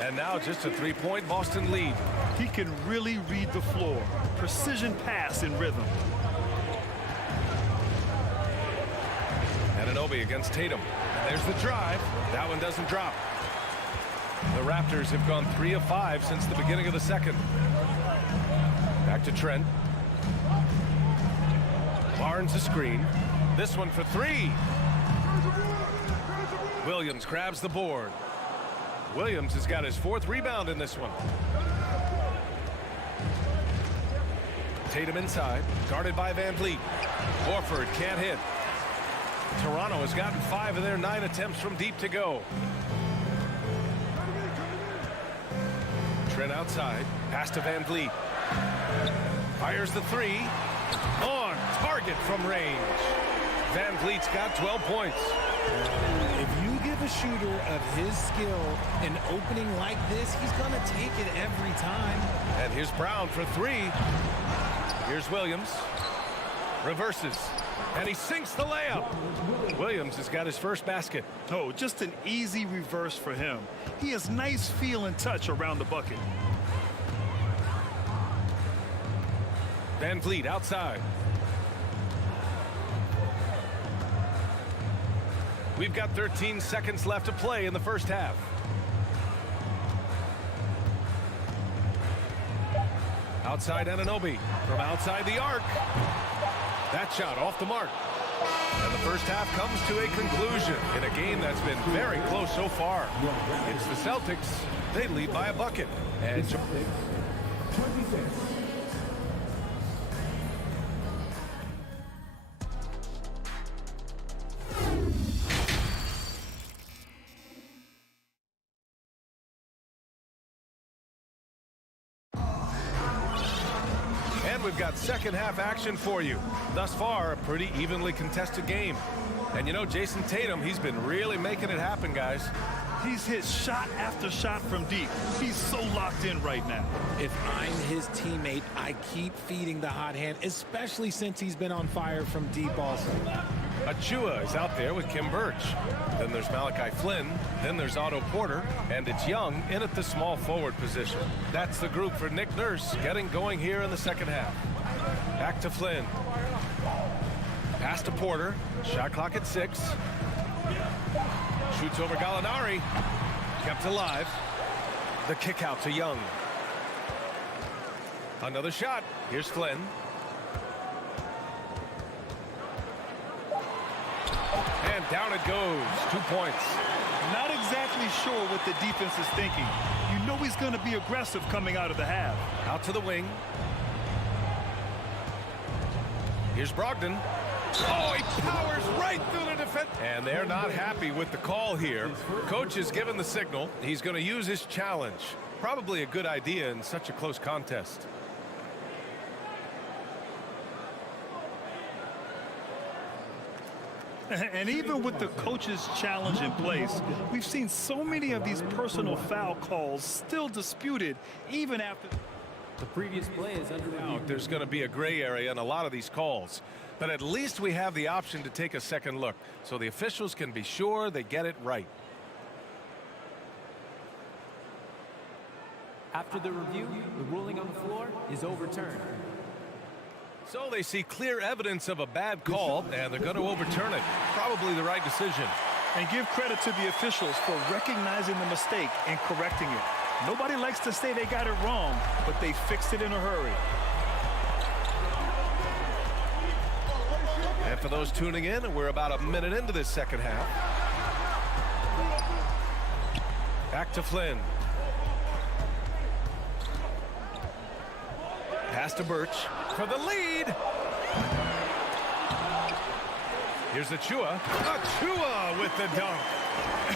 And now just a 3-point Boston lead. He can really read the floor. Precision pass in rhythm. Anunoby against Tatum. And there's the drive. That one doesn't drop. The Raptors have gone 3 of 5 since the beginning of the second. Back to Trent. Barnes a screen. This one for 3. Williams grabs the board. Williams has got his 4th rebound in this one. Tatum inside, guarded by Van Vliet. Horford can't hit. Toronto has gotten 5 of their 9 attempts from deep to go. Trent outside, pass to Van Vliet. Fires the 3. On target from range. Van Vliet's got 12 points. If you give a shooter of his skill an opening like this, he's going to take it every time. And here's Brown for 3. Here's Williams. Reverses. And he sinks the layup. Williams has got his first basket. Oh, just an easy reverse for him. He has nice feel and touch around the bucket. Van Vliet outside. We've got 13 seconds left to play in the first half. Outside Anunoby from outside the arc. That shot off the mark. And the first half comes to a conclusion in a game that's been very close so far. It's the Celtics. They lead by a bucket. And 26. we've got second half action for you. Thus far, a pretty evenly contested game. And you know, Jason Tatum, he's been really making it happen, guys. He's hit shot after shot from deep. He's so locked in right now. If I'm his teammate, I keep feeding the hot hand, especially since he's been on fire from deep also. Achua is out there with Kim Birch. Then there's Malachi Flynn. Then there's Otto Porter. And it's Young in at the small forward position. That's the group for Nick Nurse getting going here in the second half. Back to Flynn. Pass to Porter. Shot clock at 6. Shoots over Gallinari. Kept alive. The kick out to Young. Another shot. Here's Flynn. And down it goes. 2 points. Not exactly sure what the defense is thinking. You know he's going to be aggressive coming out of the half. Out to the wing. Here's Brogdon. Oh, he powers right through the defense. And they're not happy with the call here. Coach has given the signal. He's going to use his challenge. Probably a good idea in such a close contest. And even with the coach's challenge in place, we've seen so many of these personal foul calls still disputed even after. The previous play is under review. There's going to be a gray area in a lot of these calls. But at least we have the option to take a second look, so the officials can be sure they get it right. After the review, the ruling on the floor is overturned. So they see clear evidence of a bad call, and they're going to overturn it. Probably the right decision. And give credit to the officials for recognizing the mistake and correcting it. Nobody likes to say they got it wrong, but they fixed it in a hurry. And for those tuning in, we're about a minute into this second half. Back to Flynn. Pass to Birch for the lead. Here's Achua. Achua with the dunk.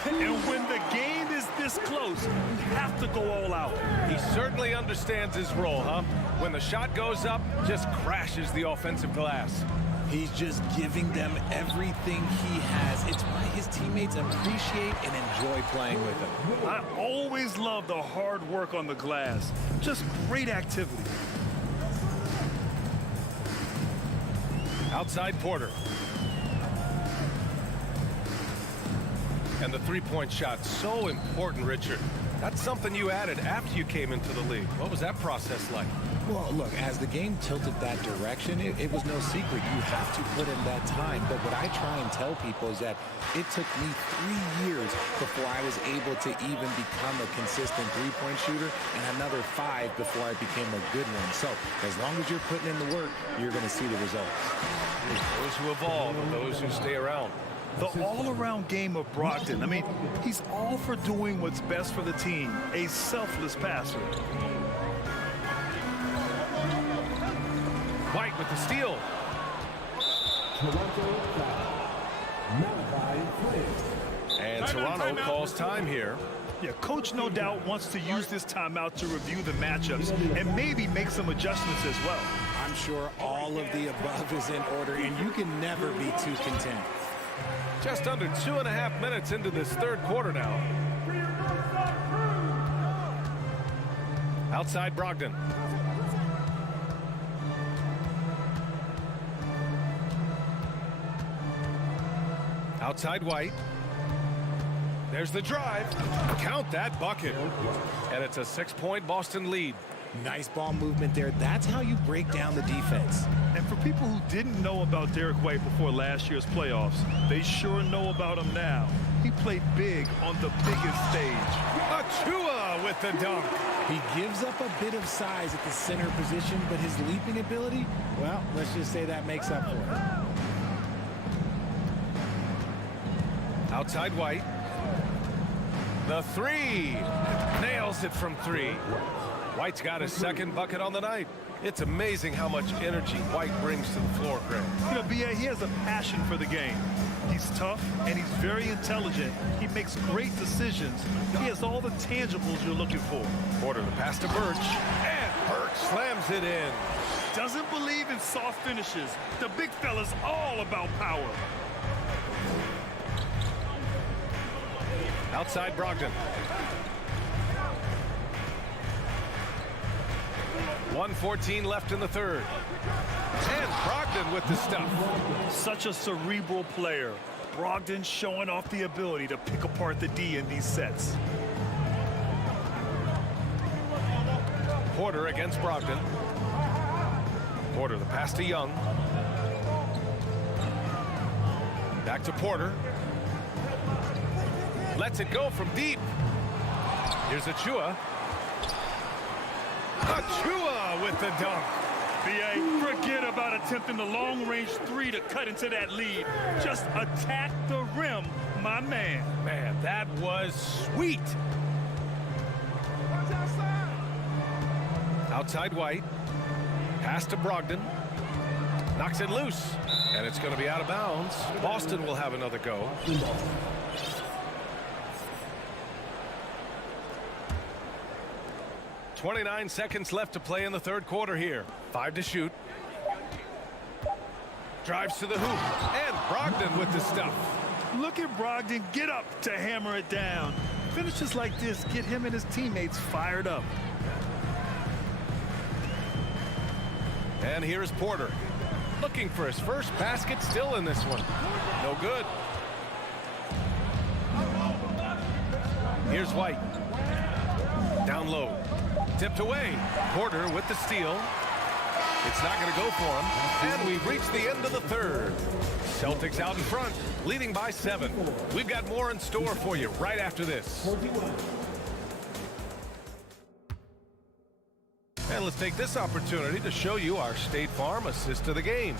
And when the game is is this close, you have to go all out. He certainly understands his role, huh? When the shot goes up, just crashes the offensive glass. He's just giving them everything he has. It's why his teammates appreciate and enjoy playing with him. I always love the hard work on the glass. Just great activity. Outside Porter. And the three-point shot, so important, Richard. That's something you added after you came into the league. What was that process like? Well, look, as the game tilted that direction, it was no secret. You have to put in that time. But what I try and tell people is that it took me 3 years before I was able to even become a consistent three-point shooter, and another 5 before I became a good one. So as long as you're putting in the work, you're going to see the results. Those who evolve and those who stay around. The all-around game of Brogdon. I mean, he's all for doing what's best for the team. A selfless passer. White with the steal. And Toronto calls time here. Yeah, coach no doubt wants to use this timeout to review the matchups and maybe make some adjustments as well. I'm sure all of the above is in order, and you can never be too content. Just under 2.5 minutes into this third quarter now. Outside Brogdon. Outside White. There's the drive. Count that bucket. And it's a 6-point Boston lead. Nice ball movement there. That's how you break down the defense. And for people who didn't know about Derek White before last year's playoffs, they sure know about him now. He played big on the biggest stage. Achua with the dunk. He gives up a bit of size at the center position, but his leaping ability, well, let's just say that makes up for it. Outside White. The three. Nails it from 3. White's got his second bucket on the night. It's amazing how much energy White brings to the floor, Greg. You know, B.A., he has a passion for the game. He's tough, and he's very intelligent. He makes great decisions. He has all the tangibles you're looking for. Porter, the pass to Birch. And Birch slams it in. Doesn't believe in soft finishes. The big fella's all about power. Outside Brogdon. 1:14 left in the third. And Brogdon with the stuff. Such a cerebral player. Brogdon showing off the ability to pick apart the D in these sets. Porter against Brogdon. Porter, the pass to Young. Back to Porter. Lets it go from deep. Here's Achua. Achua with the dunk. B.A., forget about attempting the long-range 3 to cut into that lead. Just attack the rim, my man. Man, that was sweet. Outside White. Pass to Brogdon. Knocks it loose. And it's going to be out of bounds. Boston will have another go. .29 seconds left to play in the third quarter here. 5 to shoot. Drives to the hoop. And Brogdon with the stuff. Look at Brogdon get up to hammer it down. Finishes like this get him and his teammates fired up. And here is Porter. Looking for his first basket, still in this one. No good. Here's White. Down low. Tipped away. Porter with the steal. It's not going to go for him. And we've reached the end of the third. Celtics out in front, leading by 7. We've got more in store for you right after this. And let's take this opportunity to show you our State Farm assist of the game.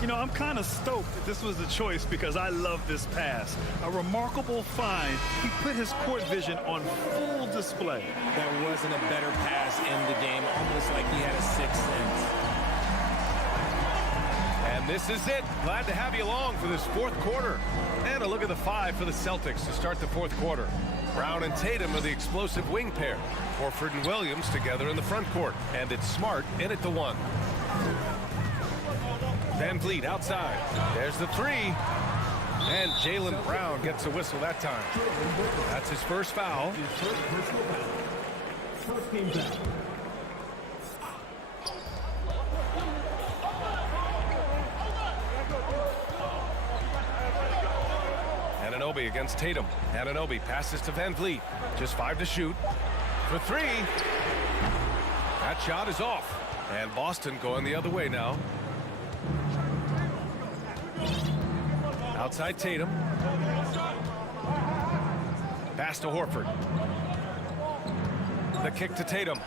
You know, I'm kind of stoked that this was the choice because I love this pass. A remarkable find. He put his court vision on full display. There wasn't a better pass in the game, almost like he had a sixth sense. And this is it. Glad to have you along for this fourth quarter. And a look at the 5 for the Celtics to start the fourth quarter. Brown and Tatum are the explosive wing pair. Horford and Williams together in the front court. And it's Smart in at the 1. Van Vliet outside. There's the 3. And Jaylen Brown gets a whistle that time. That's his first foul. First team foul. Anunoby against Tatum. Anunoby passes to Van Vliet. Just 5 to shoot. For 3. That shot is off. And Boston going the other way now. Outside Tatum. Pass to Horford. The kick to Tatum.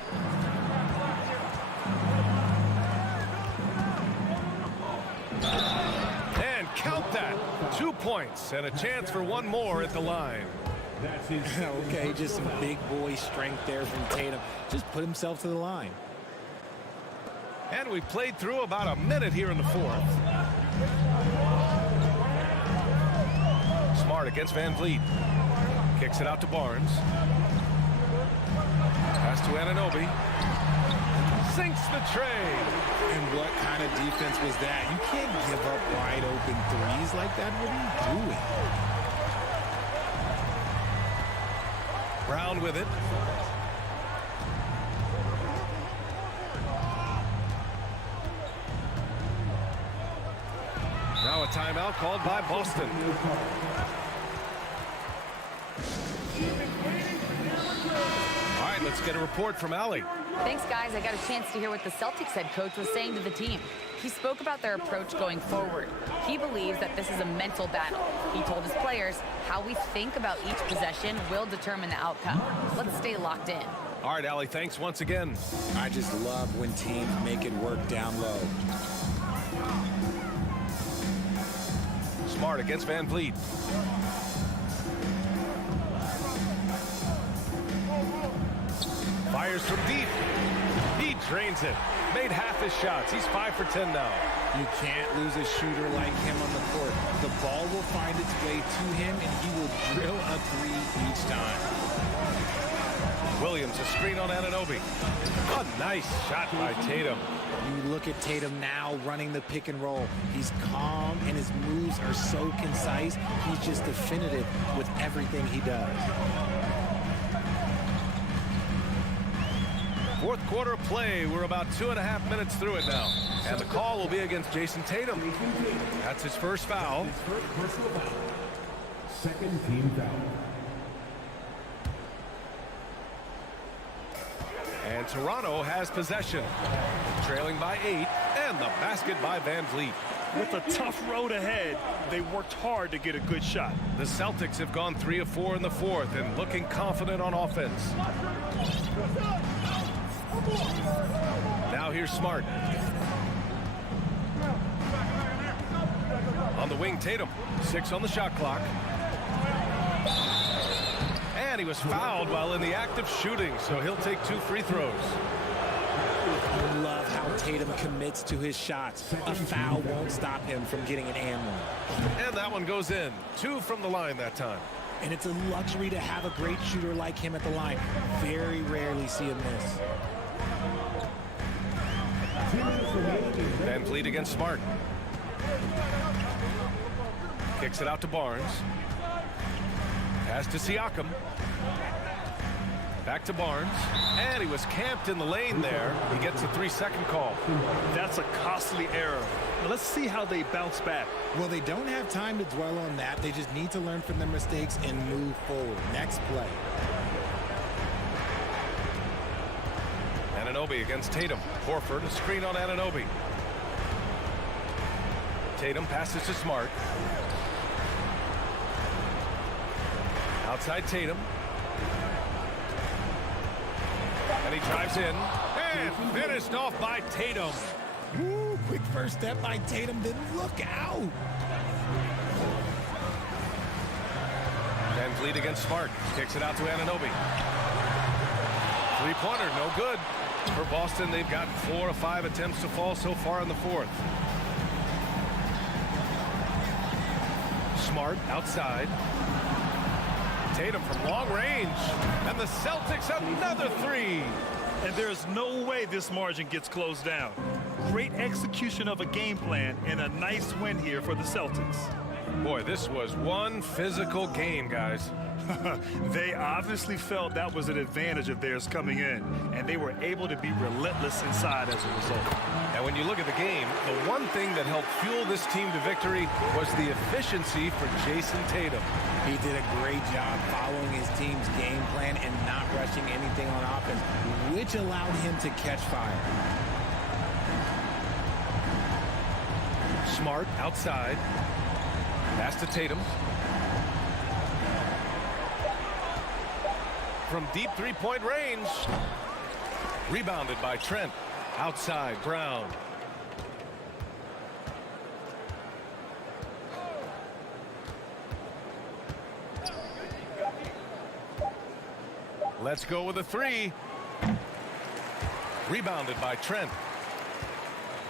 And count that. 2 points and a chance for one more at the line. Okay, just some big boy strength there from Tatum. Just put himself to the line. And we've played through about a minute here in the 4th. Smart against Van Vliet. Kicks it out to Barnes. Pass to Anunoby. Sinks the tray. And what kind of defense was that? You can't give up wide open threes like that. What are you doing? Brown with it. Now a timeout called by Boston. All right, let's get a report from Allie. Thanks, guys. I got a chance to hear what the Celtics head coach was saying to the team. He spoke about their approach going forward. He believes that this is a mental battle. He told his players how we think about each possession will determine the outcome. Let's stay locked in. All right, Allie, thanks once again. I just love when teams make it work down low. Smart against Van Vliet. Fires from deep. He drains it. Made half his shots. He's 5 for 10 now. You can't lose a shooter like him on the court. The ball will find its way to him, and he will drill a 3 each time. Williams, a screen on Anunoby. A nice shot by Tatum. You look at Tatum now running the pick and roll. He's calm, and his moves are so concise. He's just definitive with everything he does. 4th quarter play. We're about 2.5 minutes through it now. And the call will be against Jason Tatum. That's his first foul. His first personal foul. Second team foul. And Toronto has possession. Trailing by 8. And the basket by Van Vliet. With a tough road ahead, they worked hard to get a good shot. The Celtics have gone 3 of 4 in the 4th and looking confident on offense. Now here's Smart. On the wing, Tatum. 6 on the shot clock. And he was fouled while in the act of shooting, so he'll take 2 free throws. I love how Tatum commits to his shots. A foul won't stop him from getting an and one. And that one goes in. 2 from the line that time. And it's a luxury to have a great shooter like him at the line. Very rarely see him miss. Van Vliet against Smart. Kicks it out to Barnes. Pass to Siakam. Back to Barnes. And he was camped in the lane there. He gets a 3-second call. That's a costly error. Let's see how they bounce back. Well, they don't have time to dwell on that. They just need to learn from their mistakes and move forward. Next play. Anunoby against Tatum. Horford, a screen on Anunoby. Tatum passes to Smart. Outside Tatum. And he drives in. And finished off by Tatum. Woo, quick first step by Tatum. Then look out. Van Vliet against Smart. Kicks it out to Anunoby. 3-pointer, no good. For Boston, they've got 4 of 5 attempts to fall so far in the 4th. Smart outside. Tatum from long range. And the Celtics another three. And there's no way this margin gets closed down. Great execution of a game plan and a nice win here for the Celtics. Boy, this was one physical game, guys. They obviously felt that was an advantage of theirs coming in, and they were able to be relentless inside as a result. And when you look at the game, the one thing that helped fuel this team to victory was the efficiency for Jason Tatum. He did a great job following his team's game plan and not rushing anything on offense, which allowed him to catch fire. Smart outside. Pass to Tatum. From deep three-point range. Rebounded by Trent. Outside, Brown. Let's go with a three. Rebounded by Trent.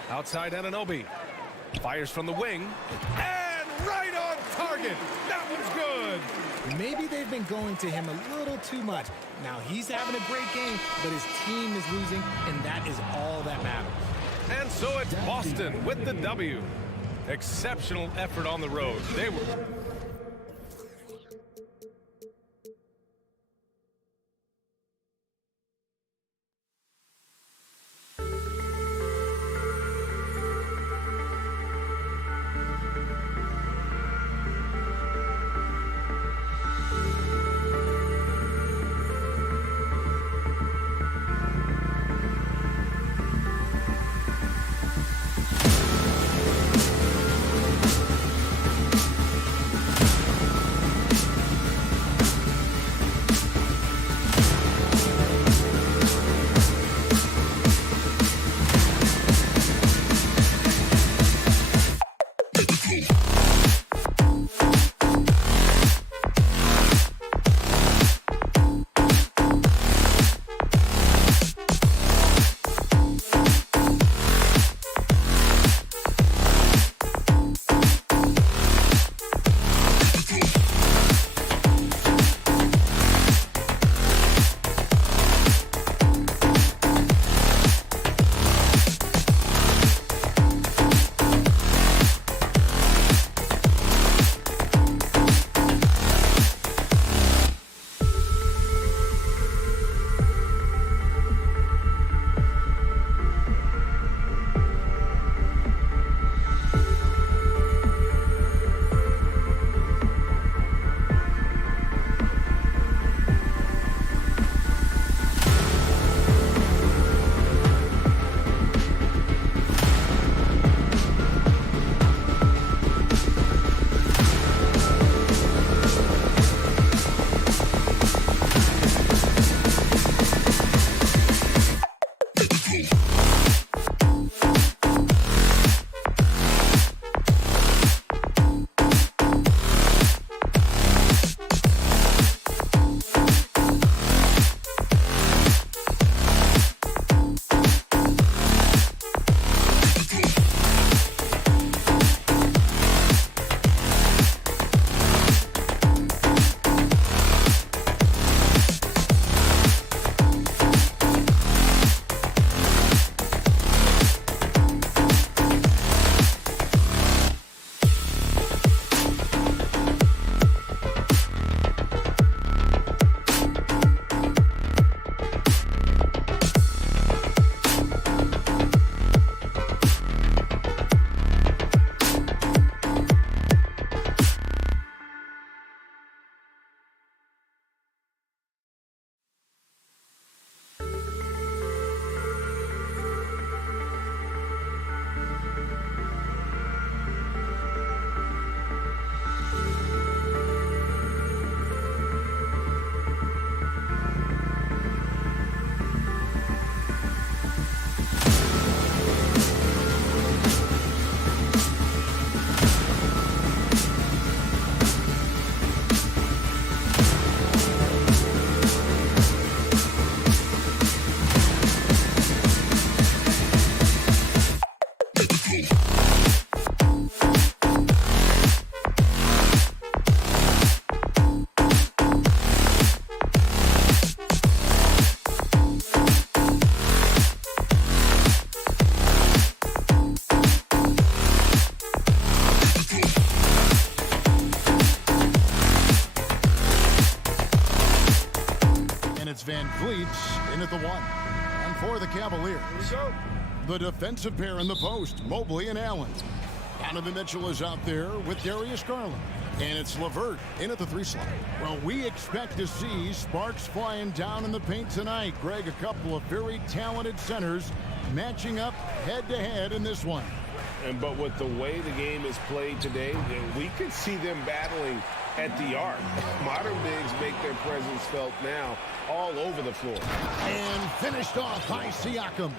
Outside Anunoby. Fires from the wing. And right on target. That one's good. Maybe they've been going to him a little too much. Now he's having a great game, but his team is losing, and that is all that matters. And so it's Boston with the W. Exceptional effort on the road. They were... Vliet's in at the 1. And for the Cavaliers, the defensive pair in the post, Mobley and Allen. Donovan Mitchell is out there with Darius Garland. And it's LeVert in at the 3 slot. Well, we expect to see sparks flying down in the paint tonight. Greg, a couple of very talented centers matching up head-to-head in this one. But with the way the game is played today, we could see them battling at the arc. Modern bigs make their presence felt now all over the floor. And finished off by Siakam.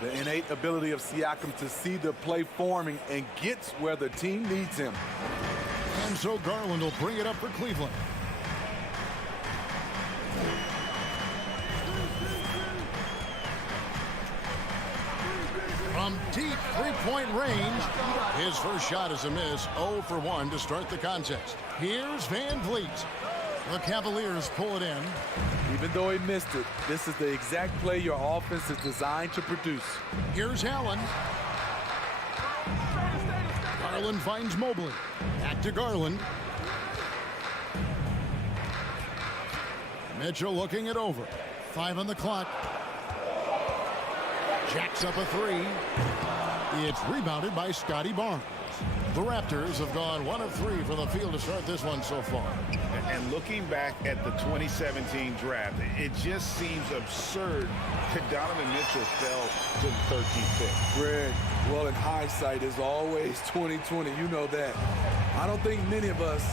The innate ability of Siakam to see the play forming and gets where the team needs him. And so Garland will bring it up for Cleveland. From deep three-point range, his first shot is a miss. 0 for 1 to start the contest. Here's Van Vliet. The Cavaliers pull it in. Even though he missed it, this is the exact play your offense is designed to produce. Here's Allen. Garland finds Mobley. Back to Garland. Mitchell looking it over. 5 on the clock. Jacks up a 3. It's rebounded by Scotty Barnes. The Raptors have gone 1 of 3 from the field to start this one so far. And looking back at the 2017 draft, it just seems absurd that Donovan Mitchell fell to the 13th pick. Greg, well, in hindsight is always 20/20. You know that. I don't think many of us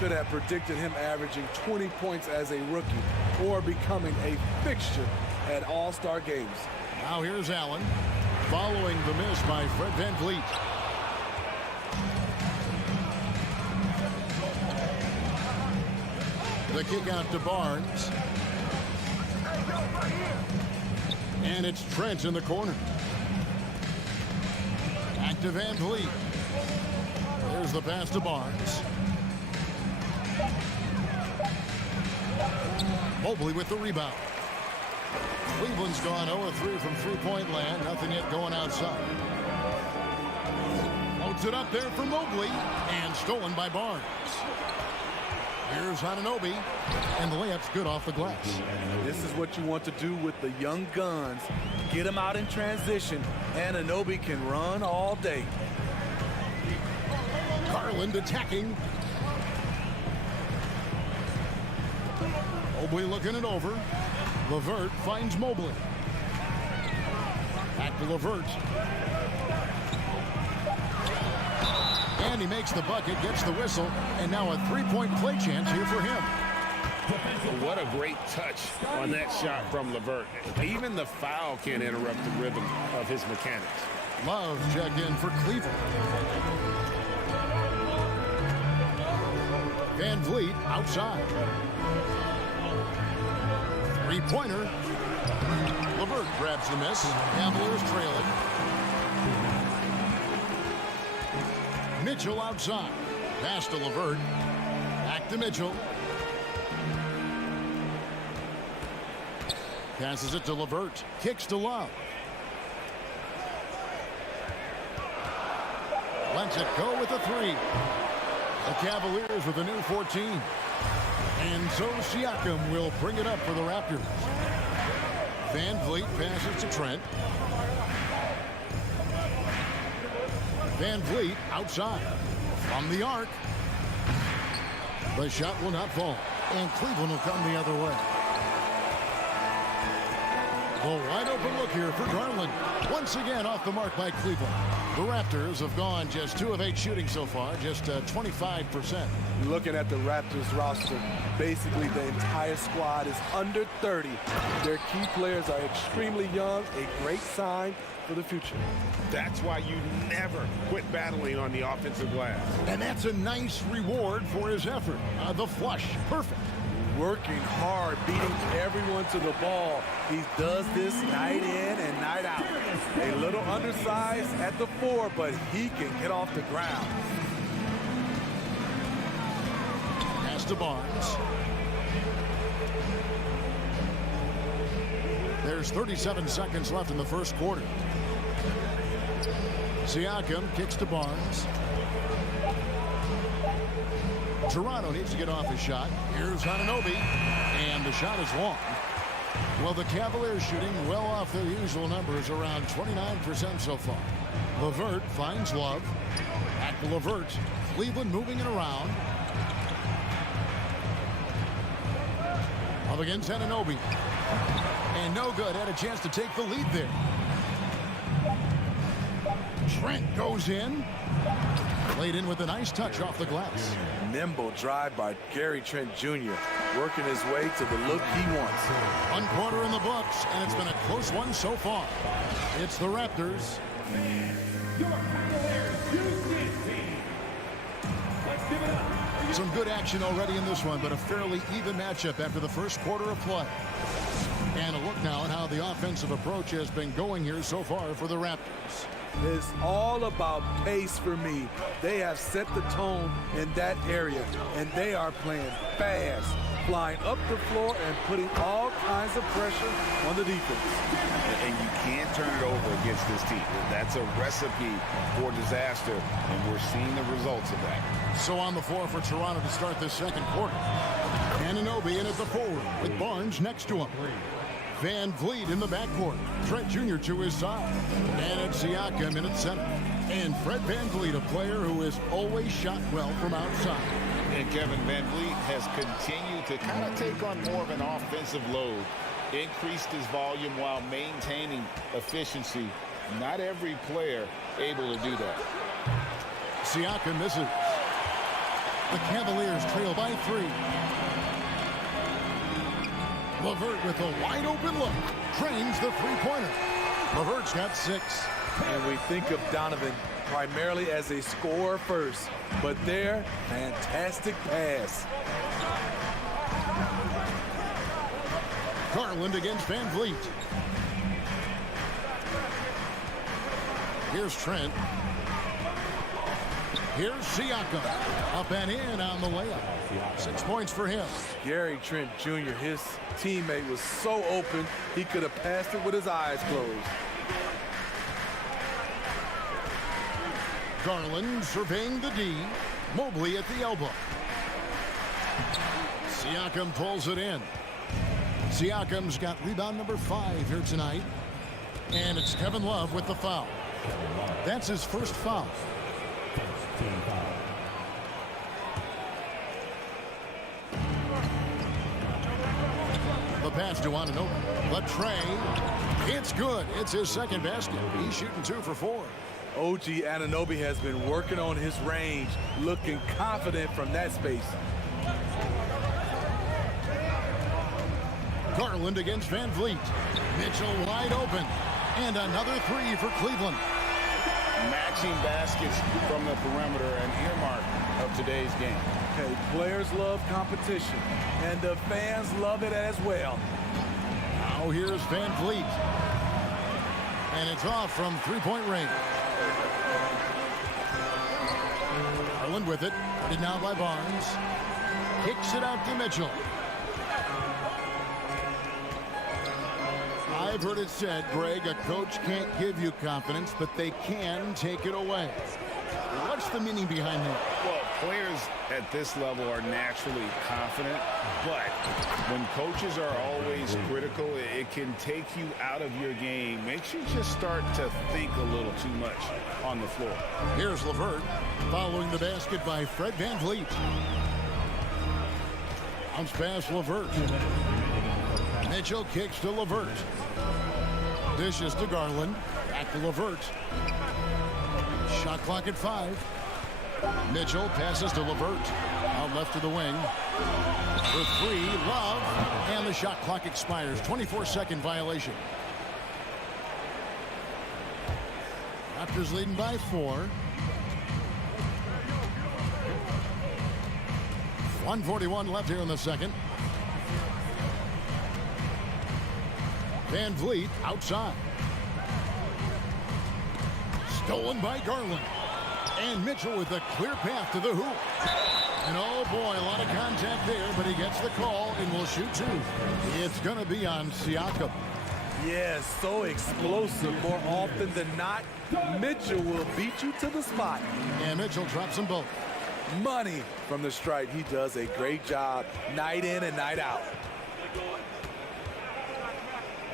could have predicted him averaging 20 points as a rookie or becoming a fixture at All-Star games. Now here's Allen, following the miss by Fred VanVleet. The kick out to Barnes. And it's Trent in the corner. Back to VanVleet. There's the pass to Barnes. Mobley with the rebound. Cleveland's gone 0-3 from three-point land. Nothing yet going outside. Loads it up there for Mobley. And stolen by Barnes. Here's Anunoby. And the layup's good off the glass. This is what you want to do with the young guns. Get them out in transition. Anunoby can run all day. Garland attacking. Mobley looking it over. LeVert finds Mobley. Back to LeVert. And he makes the bucket, gets the whistle, and now a three-point play chance here for him. What a great touch on that shot from LeVert. Even the foul can't interrupt the rhythm of his mechanics. Love checked in for Cleveland. VanVleet outside. Three-pointer. LeVert grabs the miss. Cavaliers trailing. Mitchell outside. Pass to LeVert. Back to Mitchell. Passes it to LeVert. Kicks to Love. Lets it go with a 3. The Cavaliers with a new 14. And so Siakam will bring it up for the Raptors. VanVleet passes to Trent. VanVleet outside. From the arc. The shot will not fall. And Cleveland will come the other way. A wide open look here for Garland. Once again off the mark by Cleveland. The Raptors have gone just 2 of 8 shooting so far, just 25%. Looking at the Raptors roster, basically the entire squad is under 30. Their key players are extremely young, a great sign for the future. That's why you never quit battling on the offensive glass. And that's a nice reward for his effort. The flush, perfect. Working hard, beating everyone to the ball. He does this night in and night out. A little undersized at the 4, but he can get off the ground. Pass to Barnes. There's 37 seconds left in the first quarter. Siakam kicks to Barnes. Toronto needs to get off his shot. Here's Anunoby, and the shot is long. Well, the Cavaliers shooting well off their usual numbers, around 29% so far. LeVert finds Love. Back to LeVert. Cleveland moving it around. Up against Anunoby. And no good. Had a chance to take the lead there. Trent goes in. Played in with a nice touch off the glass. Nimble drive by Gary Trent Jr. working his way to the look he wants. 1 quarter in the books, and it's been a close one so far. It's the Raptors. Your Cavaliers, Houston team. Let's give it up. Some good action already in this one, but a fairly even matchup after the first quarter of play. And a look now at how the offensive approach has been going here so far for the Raptors. It's all about pace for me. They have set the tone in that area, and they are playing fast, flying up the floor and putting all kinds of pressure on the defense. And you can't turn it over against this team. That's a recipe for disaster, and we're seeing the results of that. So on the floor for Toronto to start this second quarter. Anunoby in at the forward with Barnes next to him. Van Vliet in the backcourt. Trent Jr. to his side. And it's Siakam in at center. And Fred Van Vliet, a player who has always shot well from outside. And Kevin Van Vliet has continued to kind of take on more of an offensive load. Increased his volume while maintaining efficiency. Not every player able to do that. Siakam misses. The Cavaliers trail by 3. LeVert with a wide-open look. Trains the three-pointer. LeVert's got 6. And we think of Donovan primarily as a scorer first, but their fantastic pass. Garland against Van Vliet. Here's Trent. Here's Siakam. Up and in on the layup. 6 points for him. Gary Trent Jr., his teammate was so open, he could have passed it with his eyes closed. Garland surveying the D. Mobley at the elbow. Siakam pulls it in. Siakam's got rebound number 5 here tonight. And it's Kevin Love with the foul. That's his first foul. The pass to Anunoby. The tray. It's good. It's his second basket. He's shooting 2 for 4. OG Anunoby has been working on his range, looking confident from that space. Garland against Van Vliet. Mitchell wide open. And another 3 for Cleveland. Matching baskets from the perimeter, an earmark of today's game. Okay, players love competition, and the fans love it as well. Now here's Van Vliet. And it's off from three-point range. Garland with it. Put now by Barnes. Kicks it out to Mitchell. I've heard it said, Greg, a coach can't give you confidence, but they can take it away. What's the meaning behind that? Well, players at this level are naturally confident, but when coaches are always critical, it can take you out of your game. Makes you just start to think a little too much on the floor. Here's LeVert following the basket by Fred Van Vliet. Bounce pass LeVert. Mitchell kicks to LeVert. Dishes to Garland. Back to LeVert. Shot clock at 5. Mitchell passes to LeVert. Out left to the wing. For 3, Love. And the shot clock expires. 24-second violation. Raptors leading by 4. 1:41 left here in the second. Van Vliet outside. Stolen by Garland. And Mitchell with a clear path to the hoop. And oh boy, a lot of contact there, but he gets the call and will shoot 2. It's going to be on Siakam. Yes, so explosive. More often than not, Mitchell will beat you to the spot. And Mitchell drops them both. Money from the stripe. He does a great job night in and night out.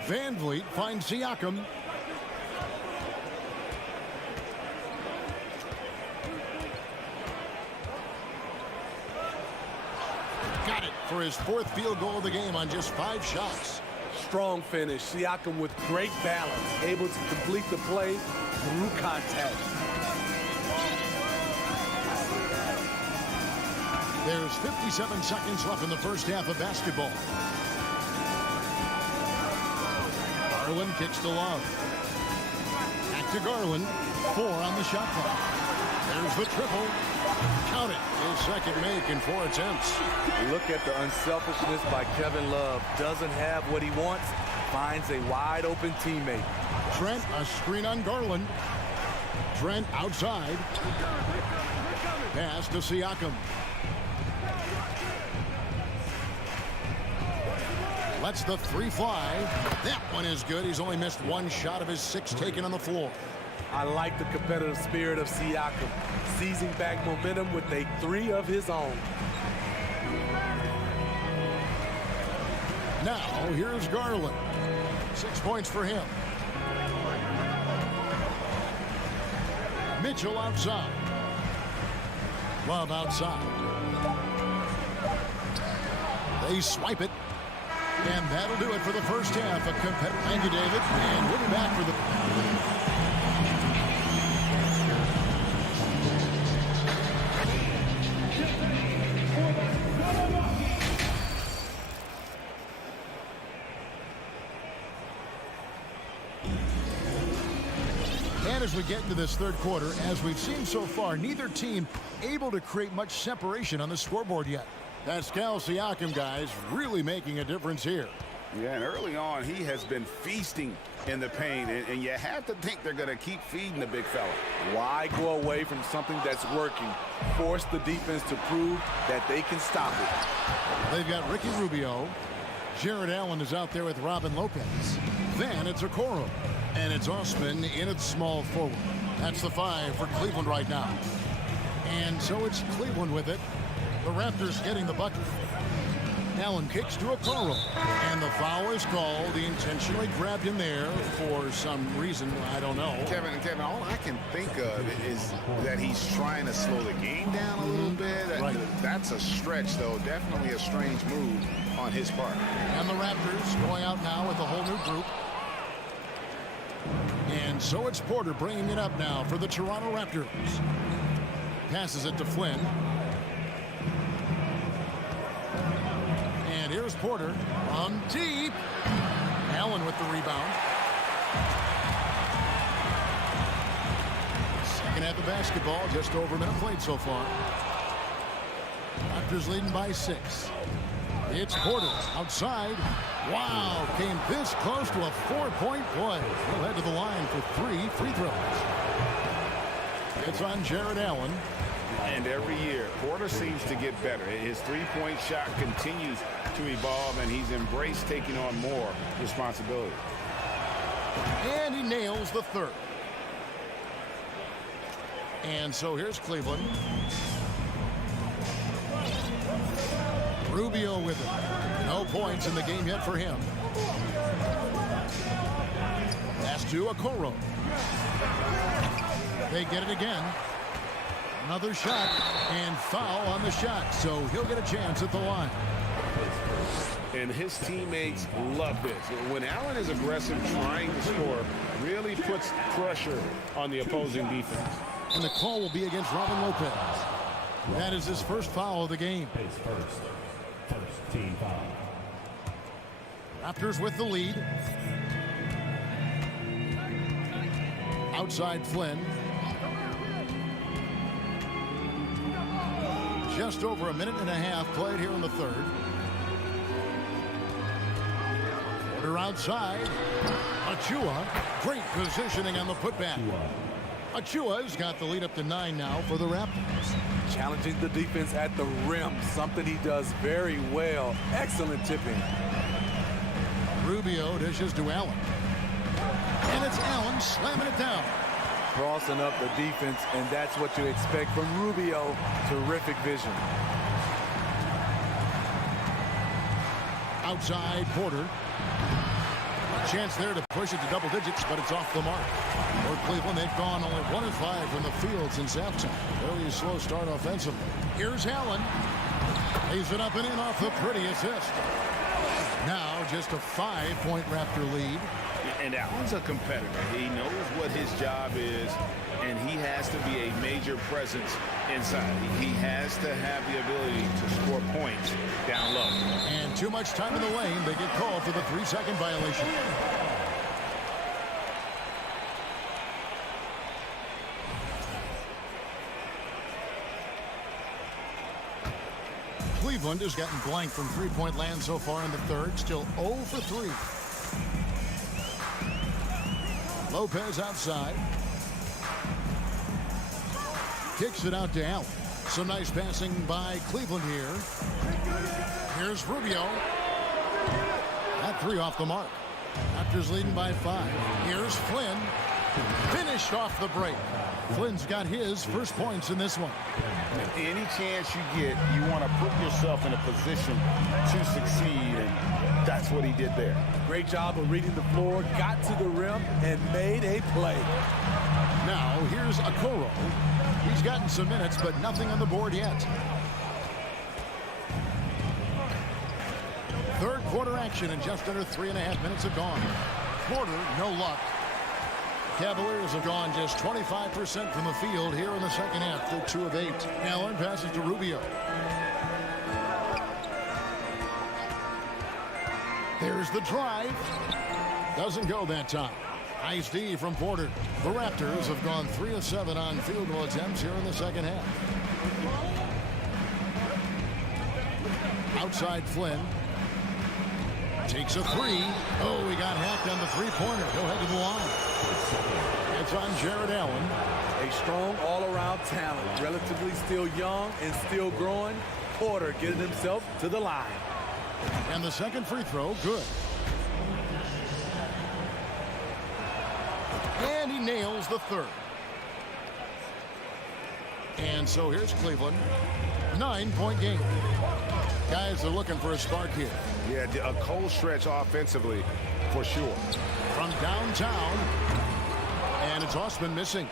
Van Vliet finds Siakam. Got it for his 4th field goal of the game on just 5 shots. Strong finish. Siakam with great balance, able to complete the play through contact. There's 57 seconds left in the first half of basketball. Garland kicks to Love. Back to Garland. 4 on the shot clock. There's the triple. Count it. His second make in 4 attempts. Look at the unselfishness by Kevin Love. Doesn't have what he wants. Finds a wide open teammate. Trent, a screen on Garland. Trent outside. Pass to Siakam. Lets the 3 fly. That one is good. He's only missed 1 shot of his 6 taken on the floor. I like the competitive spirit of Siakam, seizing back momentum with a 3 of his own. Now, here's Garland. 6 points for him. Mitchell outside. Love outside. They swipe it. And that'll do it for the first half. Thank you, David. And we'll be back for the... And as we get into this third quarter, as we've seen so far, neither team able to create much separation on the scoreboard yet. Pascal Siakam, guys, really making a difference here. Yeah, and early on, he has been feasting in the paint, and you have to think they're going to keep feeding the big fella. Why go away from something that's working? Force the defense to prove that they can stop it. They've got Ricky Rubio. Jared Allen is out there with Robin Lopez. Then it's Okoro. And it's Osman in at small forward. That's the 5 for Cleveland right now. And so it's Cleveland with it. The Raptors getting the bucket. Allen kicks to Okoro. And the foul is called. He intentionally grabbed him there for some reason. I don't know. Kevin, all I can think of is that he's trying to slow the game down a little bit. Right. That's a stretch, though. Definitely a strange move on his part. And the Raptors going out now with a whole new group. And so it's Porter bringing it up now for the Toronto Raptors. Passes it to Flynn. And here's Porter on deep. Allen with the rebound. Second half of basketball, just over a minute played so far. Raptors leading by 6. It's Porter outside. Wow, came this close to a 4-point play. He'll head to the line for 3 free throws. It's on Jared Allen. And every year, Porter seems to get better. His 3-point shot continues to evolve, and he's embraced taking on more responsibility. And he nails the 3rd. And so here's Cleveland. Rubio with it. No points in the game yet for him. Pass to Okoro. They get it again. Another shot and foul on the shot, so he'll get a chance at the line. And his teammates love this. When Allen is aggressive trying to score, really puts pressure on the opposing defense. And the call will be against Robin Lopez. That is his first foul of the game. First team foul. Raptors with the lead. Outside Flynn. Just over a minute and a half played here in the 3rd. Porter outside. Achua. Great positioning on the putback. Achua's got the lead up to 9 now for the Raptors. Challenging the defense at the rim, something he does very well. Excellent tipping. Rubio dishes to Allen. And it's Allen slamming it down. Crossing up the defense, and that's what you expect from Rubio. Terrific vision. Outside Porter. Chance there to push it to double digits, but it's off the mark. For Cleveland, they've gone only 1 of 5 from the field since halftime. Very slow start offensively. Here's Allen. Lays it up and in off the pretty assist. Now just a 5-point Raptor lead. And Allen's a competitor. He knows what his job is, and he has to be a major presence inside. He has to have the ability to score points down low. And too much time in the lane. They get called for the 3-second violation. Cleveland has gotten blank from three-point land so far in the third. Still 0 for 3. Lopez outside. Kicks it out to Allen. Some nice passing by Cleveland here. Here's Rubio. That 3 off the mark. Raptors leading by 5. Here's Flynn. Finished off the break. Flynn's got his first points in this one. Any chance you get, you want to put yourself in a position to succeed, and that's what he did there. Great job of reading the floor, got to the rim, and made a play. Now, here's Okoro. He's gotten some minutes, but nothing on the board yet. Third quarter action, and just under 3.5 minutes have gone. Porter, no luck. Cavaliers have gone just 25% from the field here in the second half. They're 2 of 8. Allen passes to Rubio. There's the drive. Doesn't go that time. Nice D from Porter. The Raptors have gone 3 of 7 on field goal attempts here in the second half. Outside Flynn. Takes a 3. Oh, he got hacked on the three-pointer. He'll head to the line. It's on Jared Allen. A strong all-around talent, relatively still young and still growing. Porter getting himself to the line. And the second free throw, good. And he nails the third. And so here's Cleveland. 9-point game. Guys are looking for a spark here. Yeah, a cold stretch offensively, for sure. From downtown. And it's Osman missing.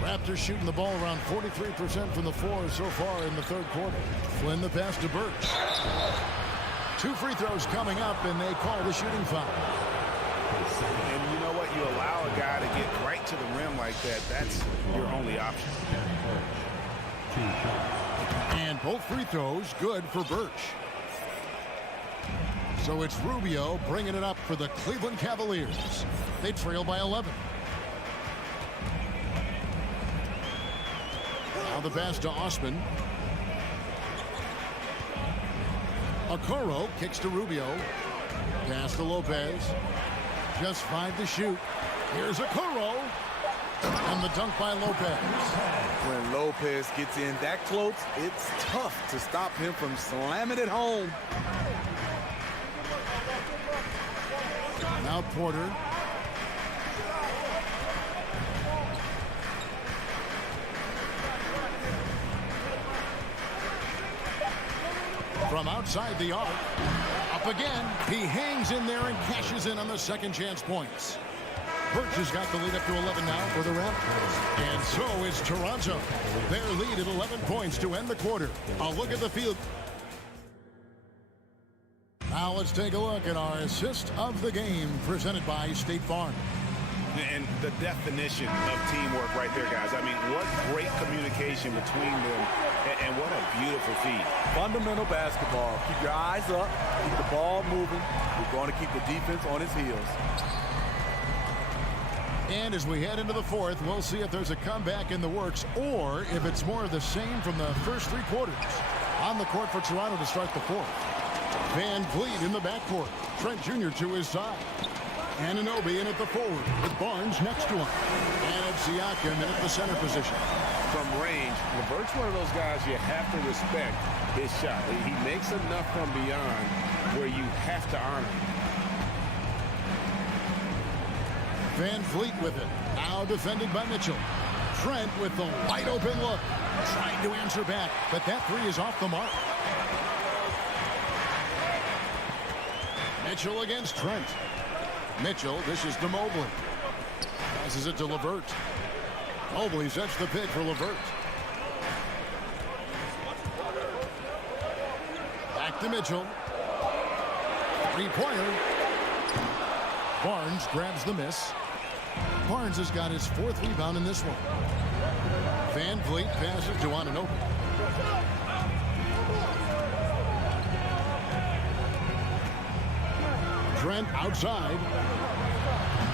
Raptors shooting the ball around 43% from the floor so far in the third quarter. Flynn the pass to Birch. 2 free throws coming up, and they call the shooting foul. And you know what? You allow a guy to get right to the rim like that. That's your only option. And both free throws good for Birch. So it's Rubio bringing it up for the Cleveland Cavaliers. They trail by 11. Now the pass to Osman. Okoro kicks to Rubio. Pass to Lopez. Just 5 to shoot. Here's Okoro. And the dunk by Lopez. When Lopez gets in that close, it's tough to stop him from slamming it home. Now Porter. From outside the arc. Up again. He hangs in there and cashes in on the second chance points. Birch has got the lead up to 11 now for the Raptors. And so is Toronto. Their lead at 11 points to end the quarter. A look at the field. Now let's take a look at our assist of the game presented by State Farm. And the definition of teamwork right there, guys. I mean, what great communication between them, and what a beautiful feed. Fundamental basketball. Keep your eyes up, keep the ball moving. We're going to keep the defense on its heels. And as we head into the fourth, we'll see if there's a comeback in the works or if it's more of the same from the first 3 quarters. On the court for Toronto to start the fourth. Van Vliet in the backcourt. Trent Jr. to his side. Anunoby in at the forward with Barnes next to him. And it's Siakam in at the center position. From range, LeVert's one of those guys you have to respect his shot. He makes enough from beyond where you have to honor him. Van Vliet with it. Now defended by Mitchell. Trent with the wide open look. Trying to answer back, but that 3 is off the mark. Mitchell against Trent. Mitchell dishes to Mobley. Passes it to LeVert. Mobley sets the pick for LeVert. Back to Mitchell. Three-pointer. Barnes grabs the miss. Barnes has got his 4th rebound in this one. Van Vliet passes to Anunoby. Trent outside.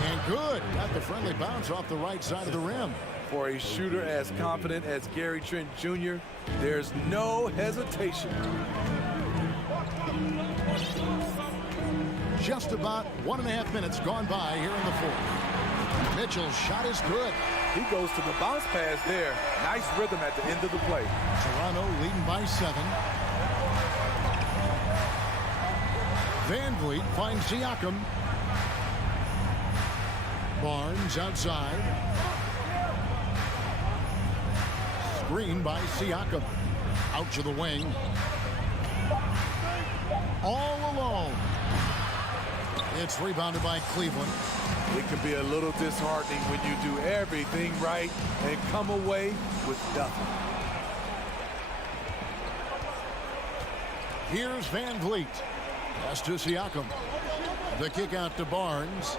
And good. Got the friendly bounce off the right side of the rim. For a shooter as confident as Gary Trent Jr., there's no hesitation. Just about 1.5 minutes gone by here in the 4th. Mitchell's shot is good. He goes to the bounce pass there. Nice rhythm at the end of the play. Toronto leading by 7. Van Vliet finds Siakam. Barnes outside. Screen by Siakam. Out to the wing. All alone. It's rebounded by Cleveland. It can be a little disheartening when you do everything right and come away with nothing. Here's Van Vliet. Pass to Siakam. The kick out to Barnes.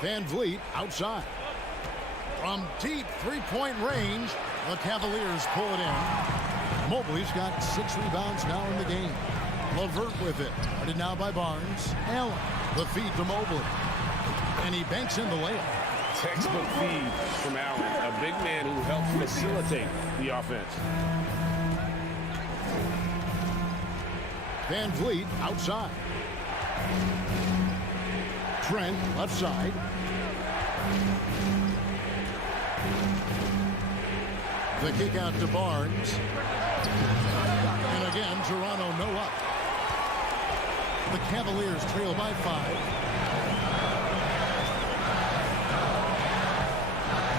Van Vliet outside. From deep three-point range, the Cavaliers pull it in. Mobley's got 6 rebounds now in the game. LeVert with it. Guarded now by Barnes. Allen. The feed to Mobley. And he banks in the layup. Textbook feed from Allen, a big man who helped facilitate the offense. Van Vliet outside. Trent left side. The kick out to Barnes. And again, Toronto no up. The Cavaliers trail by 5.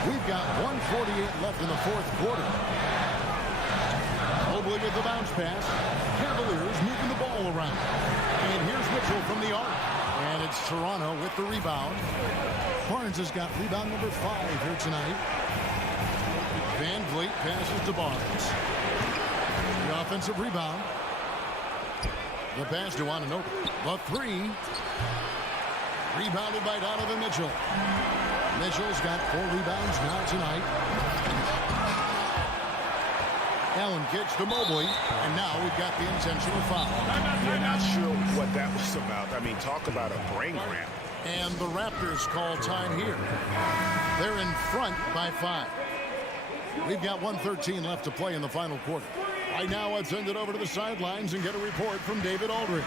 We've got 1:48 left in the 4th quarter. Mobley with the bounce pass. Cavaliers moving the ball around. And here's Mitchell from the arc. And it's Toronto with the rebound. Barnes has got rebound number 5 here tonight. Van Vliet passes to Barnes. The offensive rebound. The pass to Anunoby. The 3. Rebounded by Donovan Mitchell. Mitchell's got 4 rebounds now tonight. Allen kicks to Mobley, and now we've got the intentional foul. You're not sure what that was about. I mean, talk about a brain cramp. And the Raptors call time here. They're in front by 5. We've got 1:13 left to play in the final quarter. Right now, let's send it over to the sidelines and get a report from David Aldridge.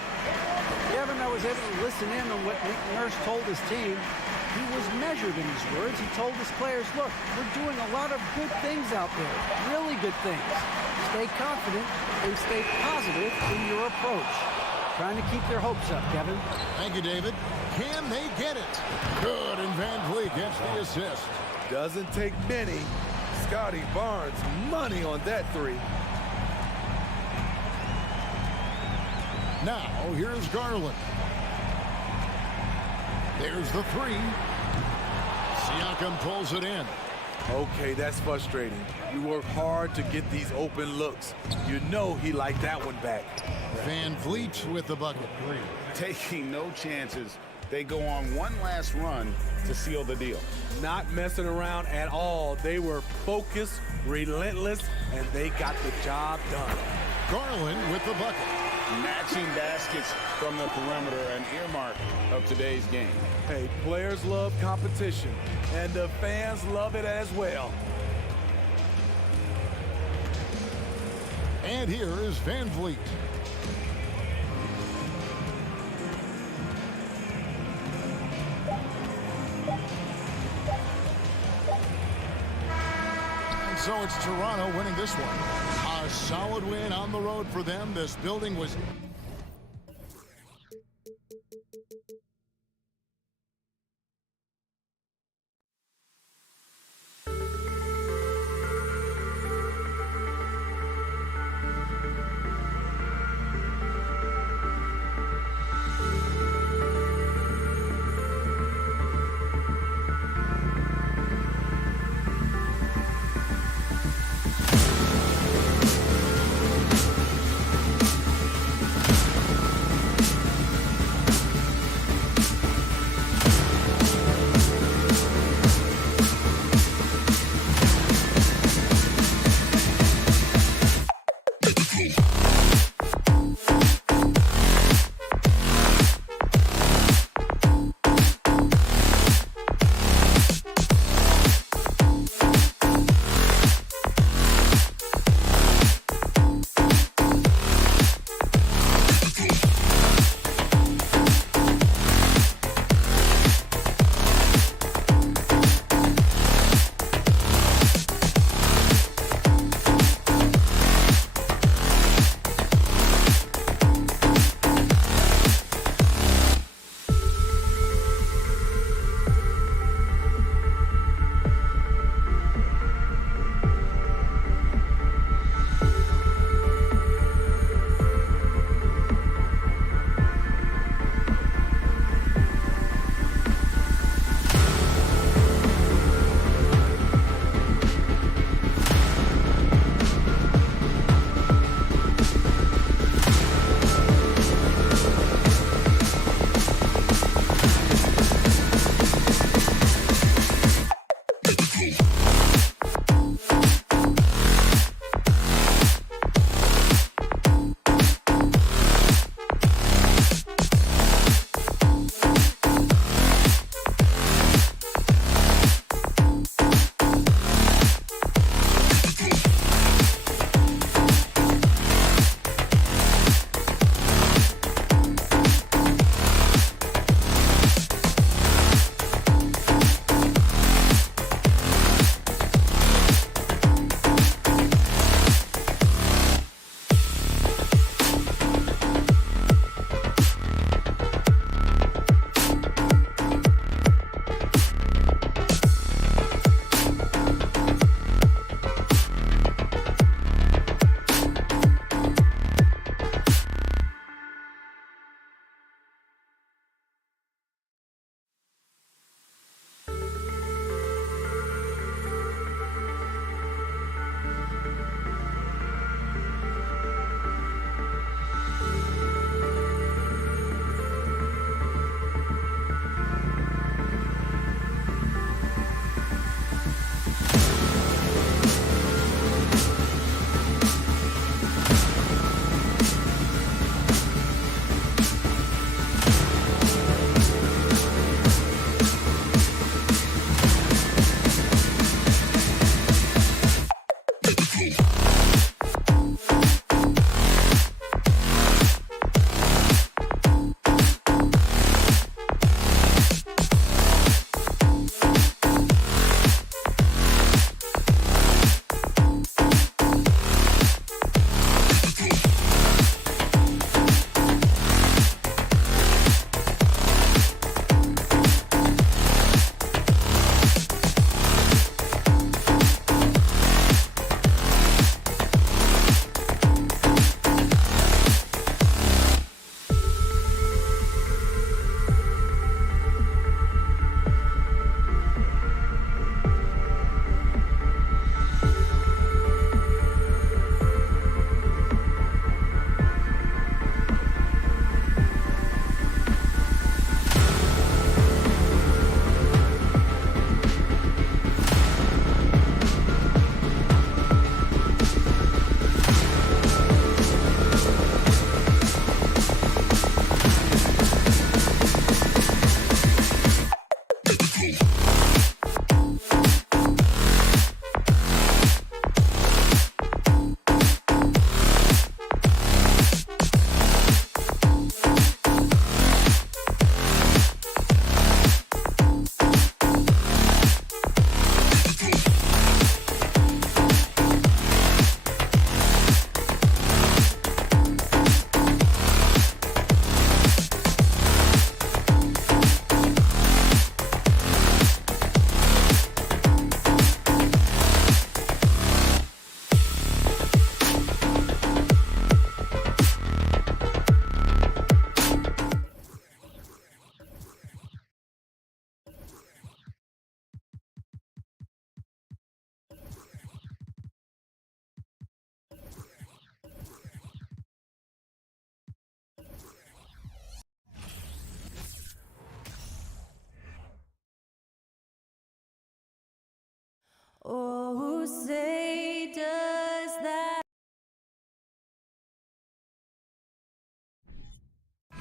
Kevin, I was able to listen in on what Nick Nurse told his team. He was measured in his words. He told his players, look, we're doing a lot of good things out there, really good things. Stay confident and stay positive in your approach. Trying to keep their hopes up, Kevin. Thank you, David. Can they get it? Good, and Van Vliet gets the assist. Doesn't take many. Scotty Barnes, money on that 3. Now, here's Garland. There's the 3. Siakam pulls it in. Okay, that's frustrating. You work hard to get these open looks. You know he liked that one back. Van Vliet with the bucket. Taking no chances. They go on one last run to seal the deal. Not messing around at all. They were focused, relentless, and they got the job done. Garland with the bucket. Matching baskets from the perimeter, an earmark of today's game. Hey, players love competition, and the fans love it as well. And here is Van Vliet. And so it's Toronto winning this one. A solid win on the road for them. This building was...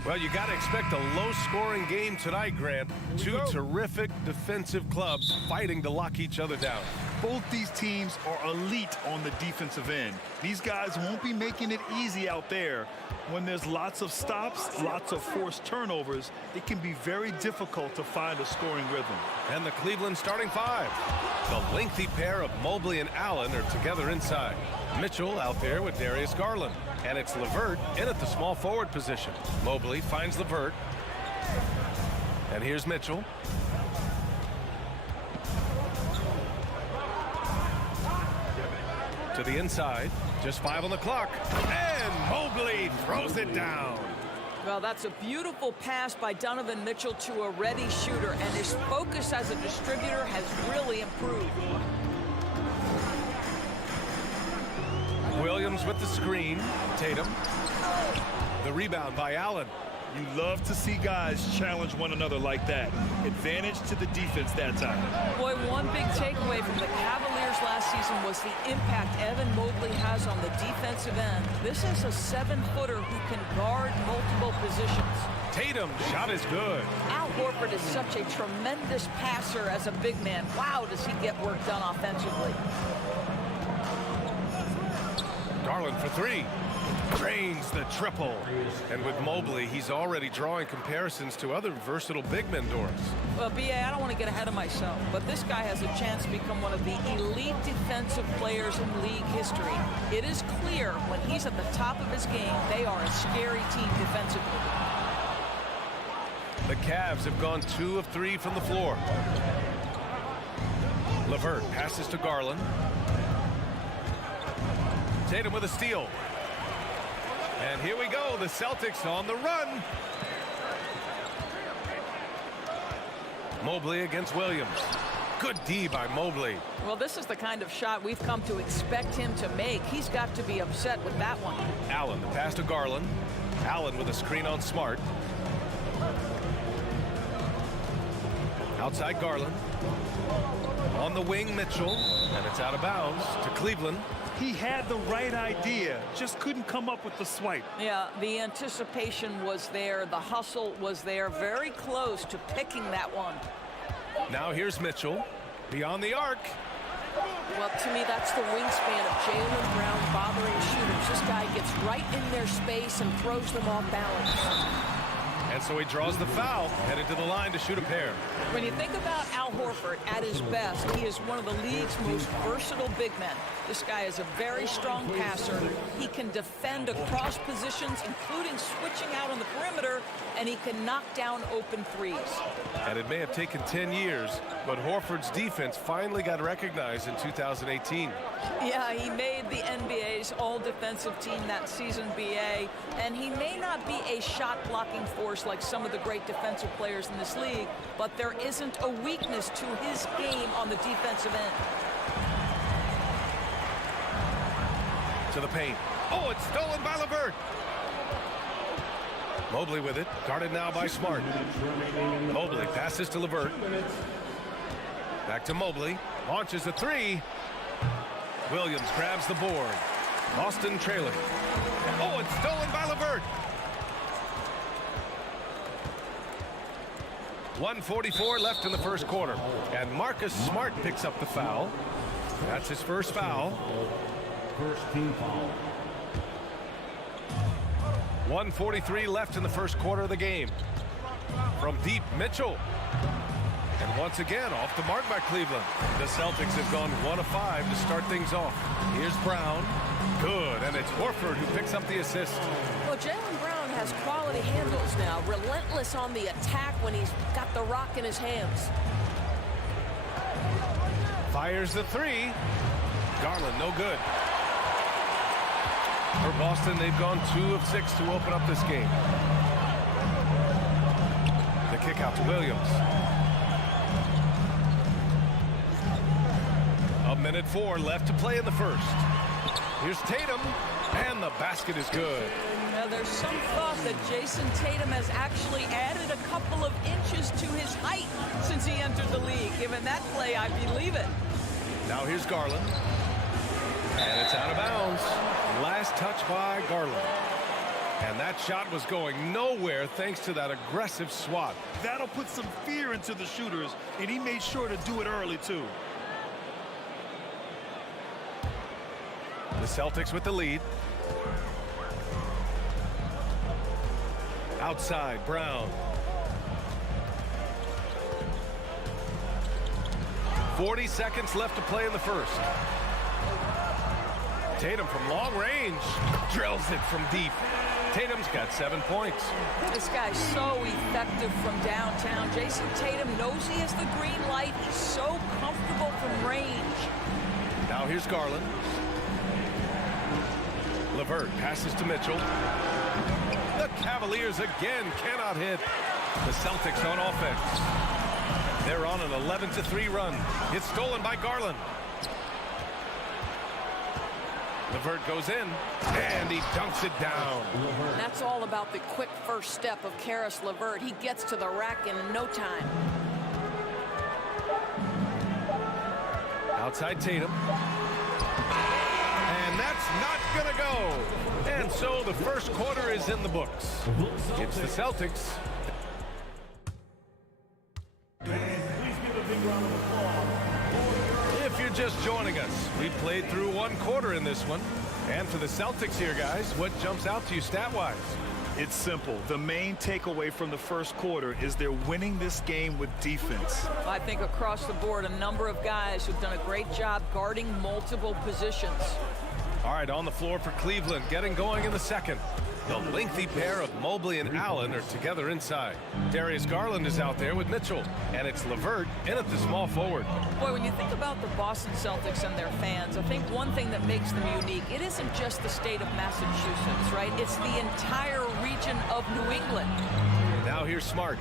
Well, you got to expect a low-scoring game tonight, Grant. Two terrific defensive clubs fighting to lock each other down. Both these teams are elite on the defensive end. These guys won't be making it easy out there. When there's lots of stops, lots of forced turnovers, it can be very difficult to find a scoring rhythm. And the Cleveland starting five. The lengthy pair of Mobley and Allen are together inside. Mitchell out there with Darius Garland. And it's LeVert in at the small forward position. Mobley finds LeVert. And here's Mitchell. To the inside. Just 5 on the clock. And Mobley throws it down. Well, that's a beautiful pass by Donovan Mitchell to a ready shooter, and his focus as a distributor has really improved. Williams with the screen. Tatum. The rebound by Allen. You love to see guys challenge one another like that. Advantage to the defense that time. Boy, one big takeaway from the Cavaliers last season was the impact Evan Mobley has on the defensive end. This is a 7-footer who can guard multiple positions. Tatum shot is good. Al Horford is such a tremendous passer as a big man. Wow, does he get work done offensively. Garland for 3. Drains the triple. And with Mobley, he's already drawing comparisons to other versatile big men, Doris. Well, B.A., I don't want to get ahead of myself, but this guy has a chance to become one of the elite defensive players in league history. It is clear when he's at the top of his game, they are a scary team defensively. The Cavs have gone 2 of 3 from the floor. LeVert passes to Garland. Tatum with a steal. And here we go, the Celtics on the run. Mobley against Williams. Good D by Mobley. Well, this is the kind of shot we've come to expect him to make. He's got to be upset with that one. Allen, the pass to Garland. Allen with a screen on Smart. Outside Garland. On the wing, Mitchell. And it's out of bounds to Cleveland. He had the right idea, just couldn't come up with the swipe. Yeah, the anticipation was there. The hustle was there. Very close to picking that one. Now here's Mitchell. Beyond the arc. Well, to me, that's the wingspan of Jaylen Brown bothering shooters. This guy gets right in their space and throws them off balance. And so he draws the foul, headed to the line to shoot a pair. When you think about Al Horford at his best, he is one of the league's most versatile big men. This guy is a very strong passer. He can defend across positions, including switching out on the perimeter, and he can knock down open threes. And it may have taken 10 years, but Horford's defense finally got recognized in 2018. Yeah, he made the NBA's all-defensive team that season, BA, and he may not be a shot-blocking force like some of the great defensive players in this league, but there isn't a weakness to his game on the defensive end. To the paint. Oh, it's stolen by LeVert. Mobley with it, guarded now by Smart. Mobley passes to LeVert. Back to Mobley, launches a 3. Williams grabs the board. Boston trailing. Oh, it's stolen by LeVert. 1:44 left in the first quarter. And Marcus Smart picks up the foul. That's his first foul. First team foul. 1:43 left in the first quarter of the game. From deep, Mitchell. And once again, off the mark by Cleveland. The Celtics have gone 1 of 5 to start things off. Here's Brown. Good, and it's Horford who picks up the assist. Well, Jaylen Brown has quality handles now. Relentless on the attack when he's got the rock in his hands. Fires the 3. Garland, no good. For Boston, they've gone 2 of 6 to open up this game. The kick out to Williams. 1:04 left to play in the first. Here's Tatum, and the basket is good. Now, there's some thought that Jason Tatum has actually added a couple of inches to his height since he entered the league. Given that play, I believe it. Now here's Garland. And it's out of bounds. Last touch by Garland. And that shot was going nowhere thanks to that aggressive swat. That'll put some fear into the shooters, and he made sure to do it early, too. The Celtics with the lead. Outside, Brown. 40 seconds left to play in the first. Tatum from long range drills it from deep. Tatum's got 7 points. This guy's so effective from downtown. Jason Tatum knows he has the green light. He's so comfortable from range. Now here's Garland. LeVert passes to Mitchell. The Cavaliers again cannot hit. The Celtics on offense. They're on an 11-3 run. It's stolen by Garland. LeVert goes in, and he dunks it down. And that's all about the quick first step of Karis LeVert. He gets to the rack in no time. Outside Tatum. And that's not going to go. And so the first quarter is in the books. It's the Celtics. If you're just joining us, we played through one quarter in this one. And for the Celtics here, guys, what jumps out to you stat-wise? It's simple. The main takeaway from the first quarter is they're winning this game with defense. I think across the board, a number of guys who've done a great job guarding multiple positions. All right, on the floor for Cleveland, getting going in the second. The lengthy pair of Mobley and Allen are together inside. Darius Garland is out there with Mitchell, and it's LeVert in at the small forward. Boy, when you think about the Boston Celtics and their fans, I think one thing that makes them unique, it isn't just the state of Massachusetts, right? It's the entire region of New England. Now here's Smart.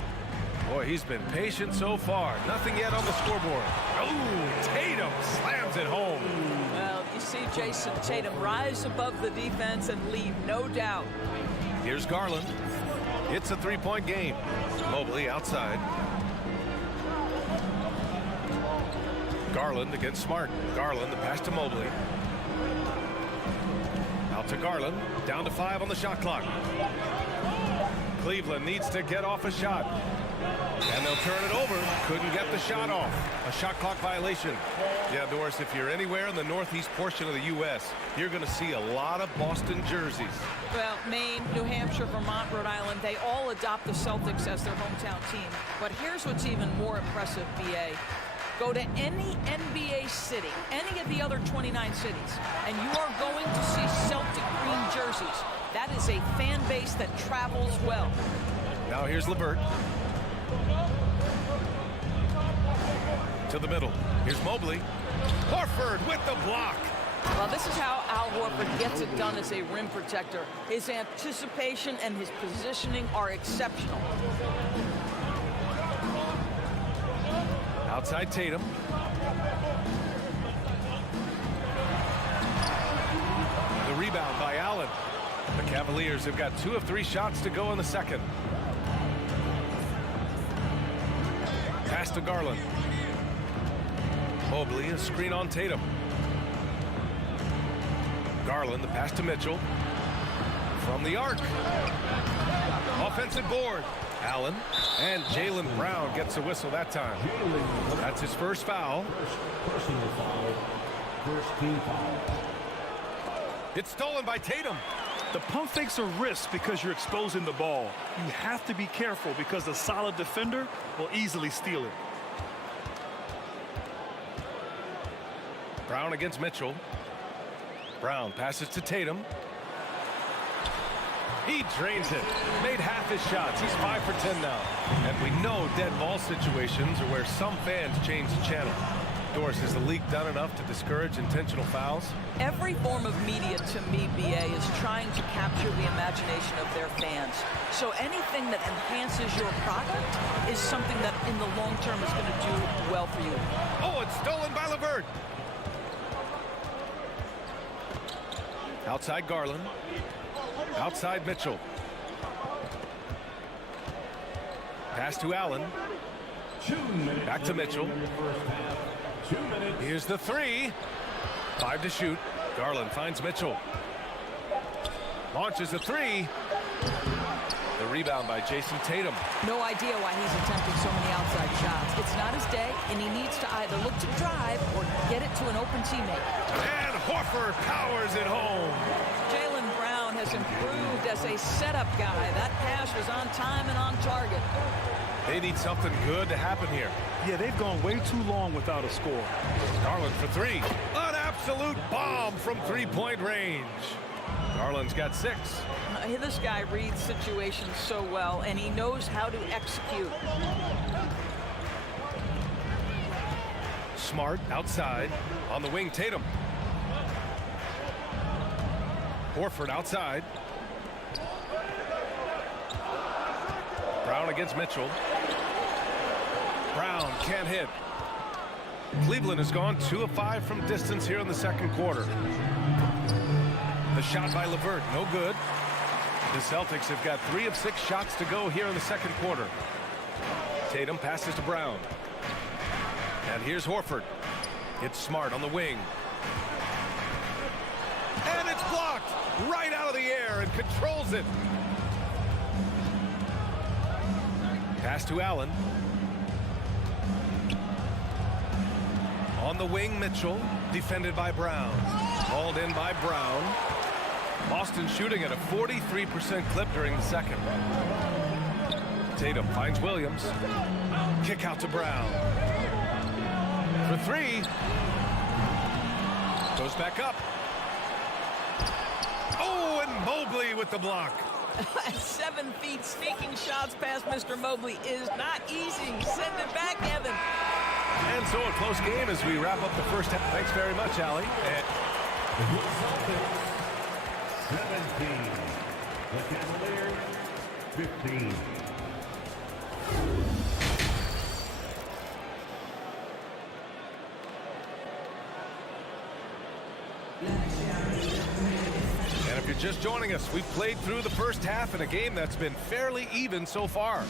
Boy, he's been patient so far. Nothing yet on the scoreboard. Oh, Tatum slams it home. Well, you see Jason Tatum rise above the defense and lead, no doubt. Here's Garland. It's a three-point game. Mobley outside. Garland against Smart. Garland, the pass to Mobley. Out to Garland. Down to 5 on the shot clock. Cleveland needs to get off a shot. And they'll turn it over. Couldn't get the shot off. A shot clock violation. Yeah, Doris, if you're anywhere in the northeast portion of the U.S., you're going to see a lot of Boston jerseys. Well, Maine, New Hampshire, Vermont, Rhode Island, they all adopt the Celtics as their hometown team. But here's what's even more impressive, B.A. Go to any NBA city, any of the other 29 cities, and you are going to see Celtic green jerseys. That is a fan base that travels well. Now here's LeVert. To the middle. Here's Mobley. Horford with the block. Well, this is how Al Horford gets it done as a rim protector. His anticipation and his positioning are exceptional. Outside Tatum. The rebound by Allen. The Cavaliers have got 2 of 3 shots to go in the second. Pass to Garland. Mobley, a screen on Tatum. Garland, the pass to Mitchell. From the arc. Offensive board. Allen. And Jaylen Brown gets a whistle that time. That's his first foul. Personal foul. First team foul. It's stolen by Tatum. The pump fakes are risks because you're exposing the ball. You have to be careful because a solid defender will easily steal it. Brown against Mitchell. Brown passes to Tatum. He drains it. Made half his shots. He's 5 for 10 now. And we know dead ball situations are where some fans change the channel. Doris, has the league done enough to discourage intentional fouls? Every form of media, to me, BA, is trying to capture the imagination of their fans. So anything that enhances your product is something that in the long term is going to do well for you. Oh, it's stolen by LeVert. Outside Garland. Outside Mitchell. Pass to Allen. Back to Mitchell. Here's the 3. 5 to shoot. Garland finds Mitchell. Launches a 3. The rebound by Jason Tatum. No idea why he's attempting so many outside shots. It's not his day, and he needs to either look to drive or get it to an open teammate. And Horford powers it home. Jaylen Brown has improved as a setup guy. That pass was on time and on target. They need something good to happen here. Yeah, they've gone way too long without a score. Garland for three. An absolute bomb from three-point range. Garland's got 6. This guy reads situations so well, and he knows how to execute. Smart outside. On the wing, Tatum. Horford outside. Brown against Mitchell. Brown can't hit. Cleveland has gone 2 of 5 from distance here in the second quarter. The shot by LeVert, no good. The Celtics have got 3 of 6 shots to go here in the second quarter. Tatum passes to Brown. And here's Horford. It's Smart on the wing. And it's blocked right out of the air and controls it. Pass to Allen. On the wing, Mitchell. Defended by Brown. Hauled in by Brown. Boston shooting at a 43% clip during the second. Tatum finds Williams. Kick out to Brown. For 3. Goes back up. Oh, and Mobley with the block. 7 feet sneaking shots past Mr. Mobley is not easy. Send it back, Evan. And so a close game as we wrap up the first half. Thanks very much, Allie. And 17. The Cavaliers, 15. And if you're just joining us, we've played through the first half in a game that's been fairly even so far.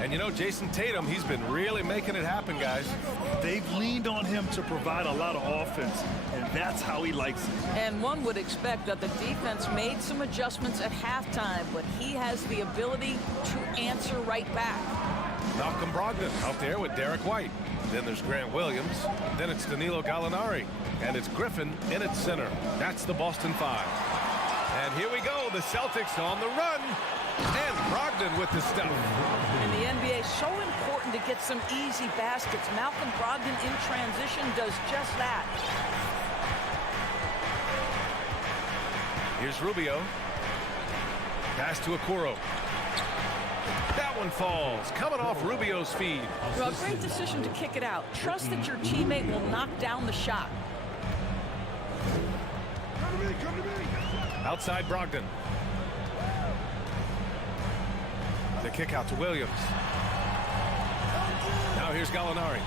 And you know, Jason Tatum, he's been really making it happen, guys. They've leaned on him to provide a lot of offense, and that's how he likes it. And one would expect that the defense made some adjustments at halftime, but he has the ability to answer right back. Malcolm Brogdon out there with Derek White. Then there's Grant Williams. Then it's Danilo Gallinari. And it's Griffin in its center. That's the Boston 5. And here we go, the Celtics on the run. And Brogdon with the stuff. In the NBA, so important to get some easy baskets. Malcolm Brogdon in transition does just that. Here's Rubio. Pass to Okoro. That one falls, coming off Rubio's feed. Well, great decision to kick it out. Trust that your teammate will knock down the shot. Outside Brogdon. The kick out to Williams. Now here's Gallinari.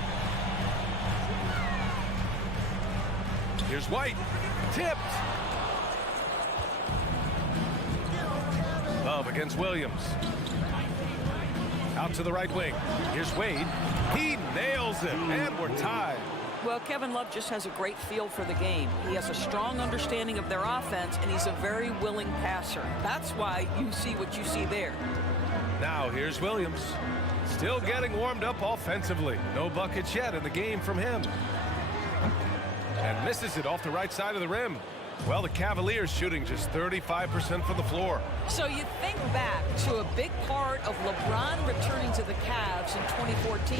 Here's White. Tipped. Love against Williams. Out to the right wing. Here's Wade. He nails it, and we're tied. Well, Kevin Love just has a great feel for the game. He has a strong understanding of their offense, and he's a very willing passer. That's why you see what you see there. Now here's Williams. Still getting warmed up offensively. No buckets yet in the game from him. And misses it off the right side of the rim. Well, the Cavaliers shooting just 35% from the floor. So you think back to a big part of LeBron returning to the Cavs in 2014.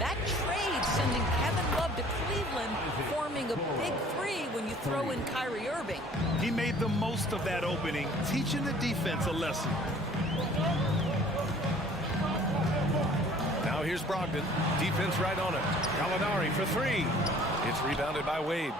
That trade sending Kevin Love to Cleveland, forming a big 3 when you throw in Kyrie Irving. He made the most of that opening, teaching the defense a lesson. Now here's Brogdon. Defense right on it. Gallinari for 3. It's rebounded by Wade.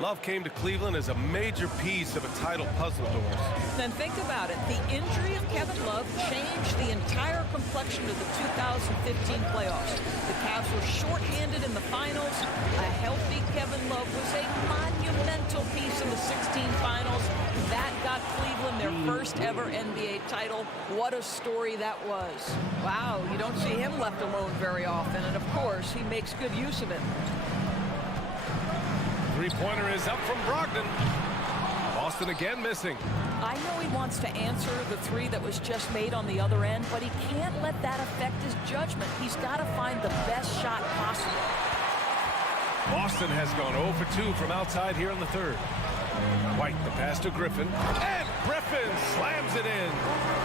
Love came to Cleveland as a major piece of a title puzzle, Doris. Then think about it. The injury of Kevin Love changed the entire complexion of the 2015 playoffs. The Cavs were shorthanded in the finals. A healthy Kevin Love was a monumental piece in the 16 finals. That got Cleveland their first ever NBA title. What a story that was. Wow, you don't see him left alone very often. And of course, he makes good use of it. Three-pointer is up from Brogdon. Boston again missing. I know he wants to answer the three that was just made on the other end, but he can't let that affect his judgment. He's got to find the best shot possible. Boston has gone 0 for 2 from outside here in the third. White, the pass to Griffin. And Griffin slams it in.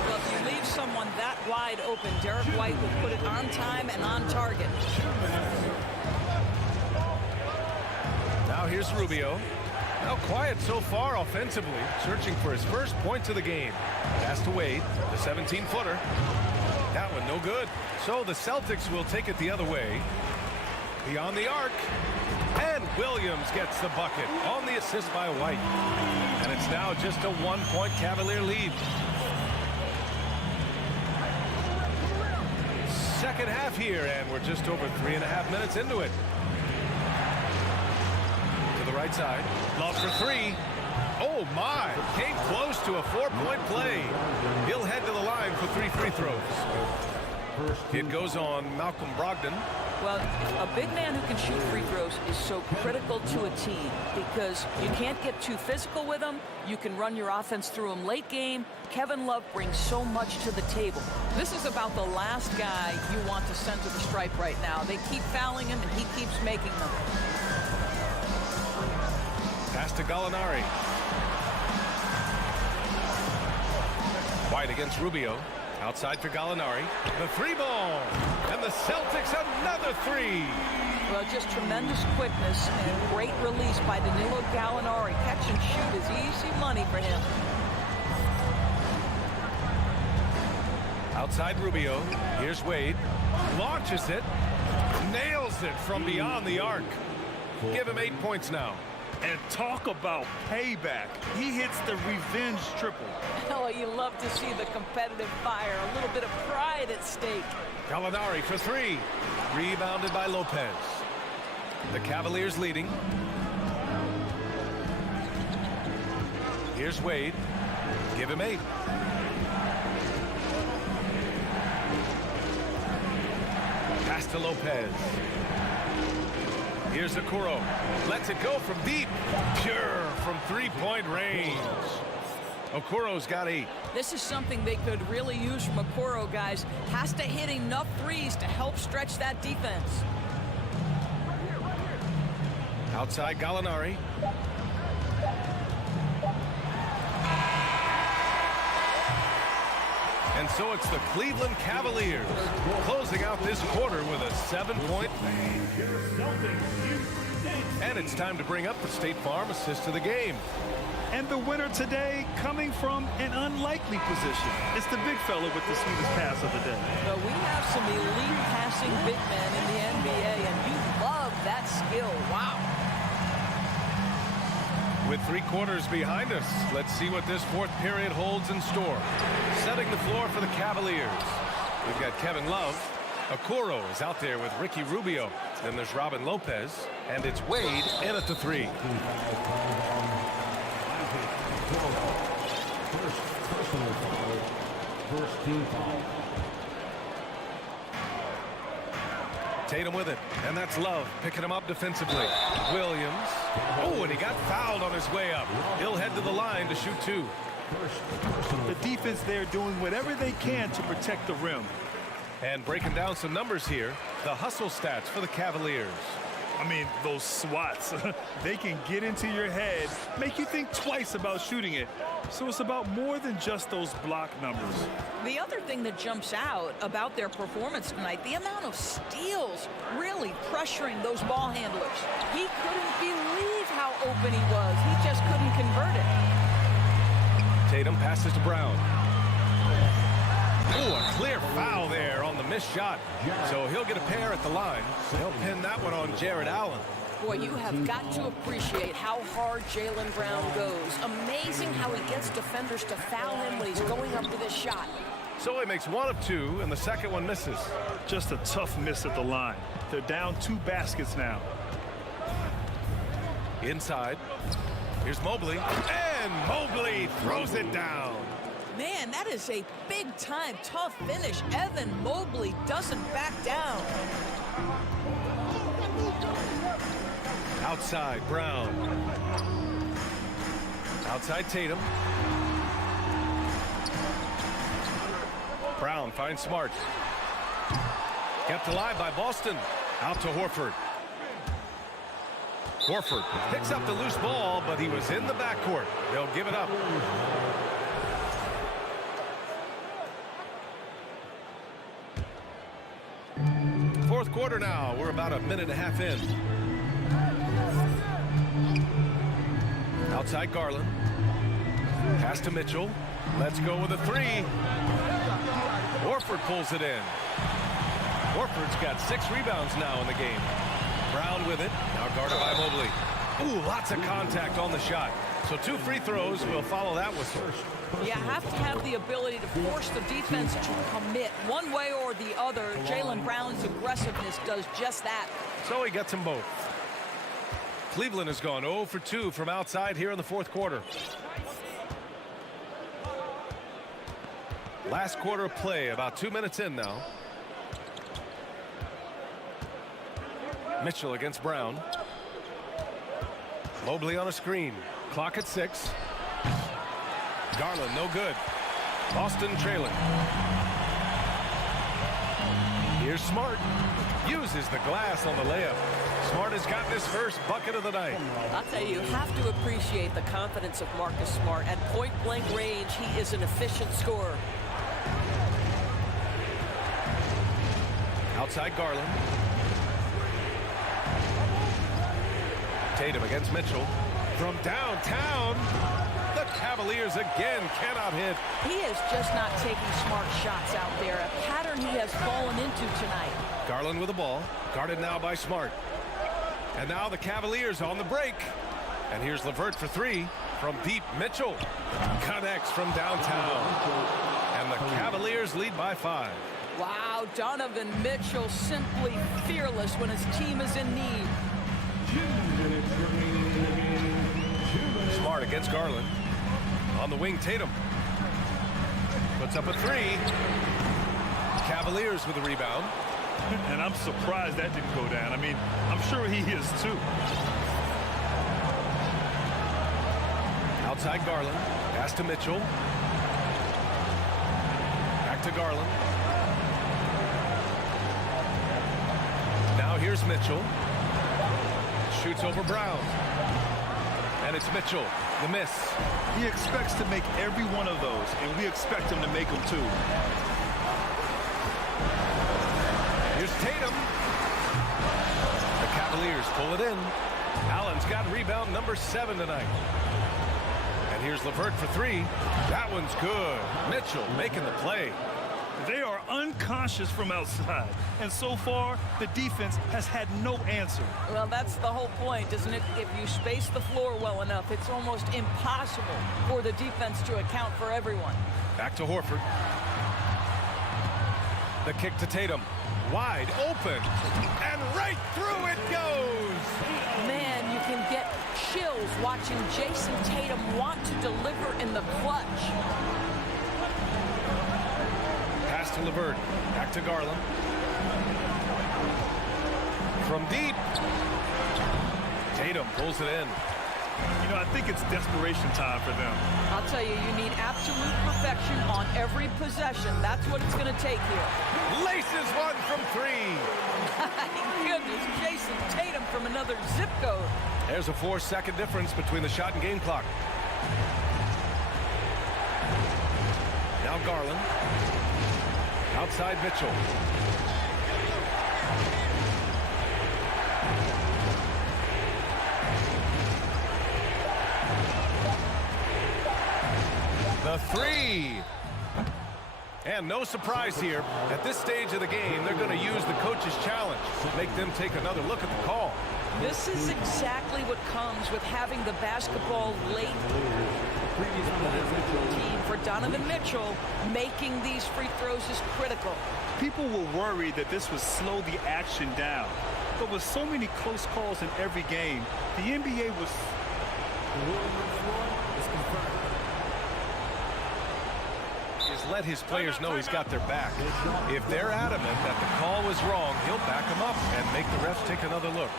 Well, if you leave someone that wide open, Derek White will put it on time and on target. Now here's Rubio. Now quiet so far offensively, searching for his first points of the game. Pass to Wade, the 17-footer. That one no good. So the Celtics will take it the other way. Beyond the arc. And Williams gets the bucket on the assist by White. And it's now just a 1-point Cavalier lead. Second half here, and we're just over 3.5 minutes into it. To the right side. Love for three. Oh, my. Came close to a 4-point play. He'll head to the line for 3 free throws. It goes on Malcolm Brogdon. Well, a big man who can shoot free throws is so critical to a team because you can't get too physical with them. You can run your offense through him late game. Kevin Love brings so much to the table. This is about the last guy you want to send to the stripe right now. They keep fouling him, and he keeps making them. Pass to Gallinari. White against Rubio. Outside for Gallinari. The three ball. And the Celtics another three. Well, just tremendous quickness and great release by Danilo Gallinari. Catch and shoot is easy money for him. Outside Rubio. Here's Wade. Launches it. Nails it from beyond the arc. Give him 8 points now. And talk about payback. He hits the revenge triple. Oh, you love to see the competitive fire. A little bit of pride at stake. Gallinari for three. Rebounded by Lopez. The Cavaliers leading. Here's Wade. Give him 8. Pass to Lopez. Here's Okoro. Lets it go from deep. Pure from three-point range. Okoro's got 8. This is something they could really use from Okoro, guys. Has to hit enough threes to help stretch that defense. Outside Gallinari. And so it's the Cleveland Cavaliers closing out this quarter with a 7-point lead. And it's time to bring up the State Farm assist of the game. And the winner today coming from an unlikely position. It's the big fella with the sweetest pass of the day. Well, we have some elite passing big men in the NBA, and you love that skill. Wow. With 3 quarters behind us, let's see what this fourth period holds in store. Setting the floor for the Cavaliers. We've got Kevin Love. Okoro is out there with Ricky Rubio. Then there's Robin Lopez. And it's Wade in at the 3. Tatum with it, and that's Love picking him up defensively. Williams. Oh, and he got fouled on his way up. He'll head to the line to shoot 2. The defense there doing whatever they can to protect the rim. And breaking down some numbers here, the hustle stats for the Cavaliers. I mean, those swats, they can get into your head, make you think twice about shooting it. So it's about more than just those block numbers. The other thing that jumps out about their performance tonight, the amount of steals really pressuring those ball handlers. He couldn't believe how open he was. He just couldn't convert it. Tatum passes to Brown. Oh, a clear foul there on the missed shot. So he'll get a pair at the line. He'll pin that one on Jared Allen. Boy, you have got to appreciate how hard Jaylen Brown goes. Amazing how he gets defenders to foul him when he's going up with his shot. So he makes 1 of 2, and the second one misses. Just a tough miss at the line. They're down 2 baskets now. Inside. Here's Mobley. And Mobley throws it down. Man, that is a big-time tough finish. Evan Mobley doesn't back down. Outside, Brown. Outside Tatum. Brown finds Smart. Kept alive by Boston. Out to Horford. Horford picks up the loose ball, but he was in the backcourt. They'll give it up. Fourth quarter now. We're about a minute and a half in. Outside Garland. Pass to Mitchell. Let's go with a three. Horford pulls it in. Horford's got 6 rebounds now in the game. Brown with it. Now guarded by Mobley. Ooh, lots of contact on the shot. So 2 free throws. We'll follow that with first. You have to have the ability to force the defense to commit one way or the other. Jaylen Brown's aggressiveness does just that. So he gets them both. Cleveland has gone 0 for 2 from outside here in the fourth quarter. Last quarter of play, about 2 minutes in now. Mitchell against Brown. Mobley on a screen. Clock at 6. Garland, no good. Boston trailing. Here's Smart. Uses the glass on the layup. Smart has got his first bucket of the night. I'll tell you have to appreciate the confidence of Marcus Smart. At point-blank range, he is an efficient scorer. Outside Garland. Tatum against Mitchell. From downtown, the Cavaliers again cannot hit. He is just not taking smart shots out there, a pattern he has fallen into tonight. Garland with the ball, guarded now by Smart. And now the Cavaliers on the break. And here's LeVert for 3 from deep. Mitchell connects from downtown. And the Cavaliers lead by 5. Wow, Donovan Mitchell simply fearless when his team is in need. Smart against Garland. On the wing, Tatum. Puts up a 3. Cavaliers with the rebound. And I'm surprised that didn't go down. I mean, I'm sure he is too. Outside Garland. Pass to Mitchell. Back to Garland. Now here's Mitchell. Shoots over Brown. And it's Mitchell. The miss. He expects to make every one of those, and we expect him to make them too. Here's Tatum. The Cavaliers pull it in. Allen's got rebound number 7 tonight. And here's LeVert for 3. That one's good. Mitchell making the play. They are unconscious from outside, and so far the defense has had no answer. Well, that's the whole point, isn't it? If you space the floor well enough, it's almost impossible for the defense to account for everyone. Back to Horford. The kick to Tatum. Wide open. And right through it goes. Man, you can get chills watching Jason Tatum want to deliver in the clutch. Pass to LeVert. Back to Garland. From deep. Tatum pulls it in. You know, I think it's desperation time for them. I'll tell you, you need absolute perfection on every possession. That's what it's going to take here. Laces one from 3. My goodness, Jason Tatum from another zip code. There's a 4-second difference between the shot and game clock. Now Garland. Outside Mitchell. The 3. And no surprise here. At this stage of the game, they're going to use the coach's challenge. Make them take another look at the call. This is exactly what comes with having the basketball late. For Donovan Mitchell, making these free throws is critical. People were worried that this would slow the action down. But with so many close calls in every game, the NBA was... Is let his players know he's got their back. If they're adamant that the call was wrong, he'll back them up and make the refs take another look.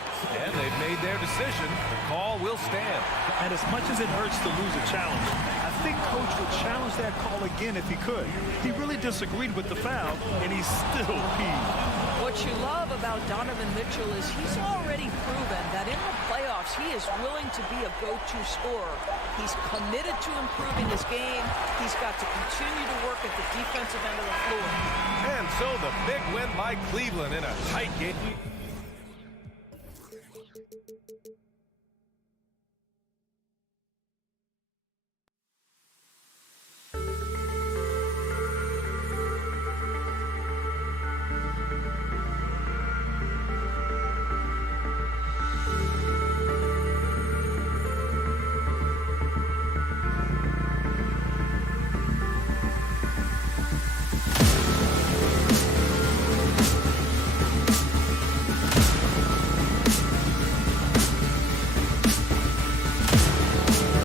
And they've made their decision. The call will stand. And as much as it hurts to lose a challenge, I think Coach would challenge that call again if he could. He really disagreed with the foul, and he's still peeved. What you love about Donovan Mitchell is he's already proven that in the playoffs he is willing to be a go-to scorer. He's committed to improving his game. He's got to continue to work at the defensive end of the floor. And so the big win by Cleveland in a tight game.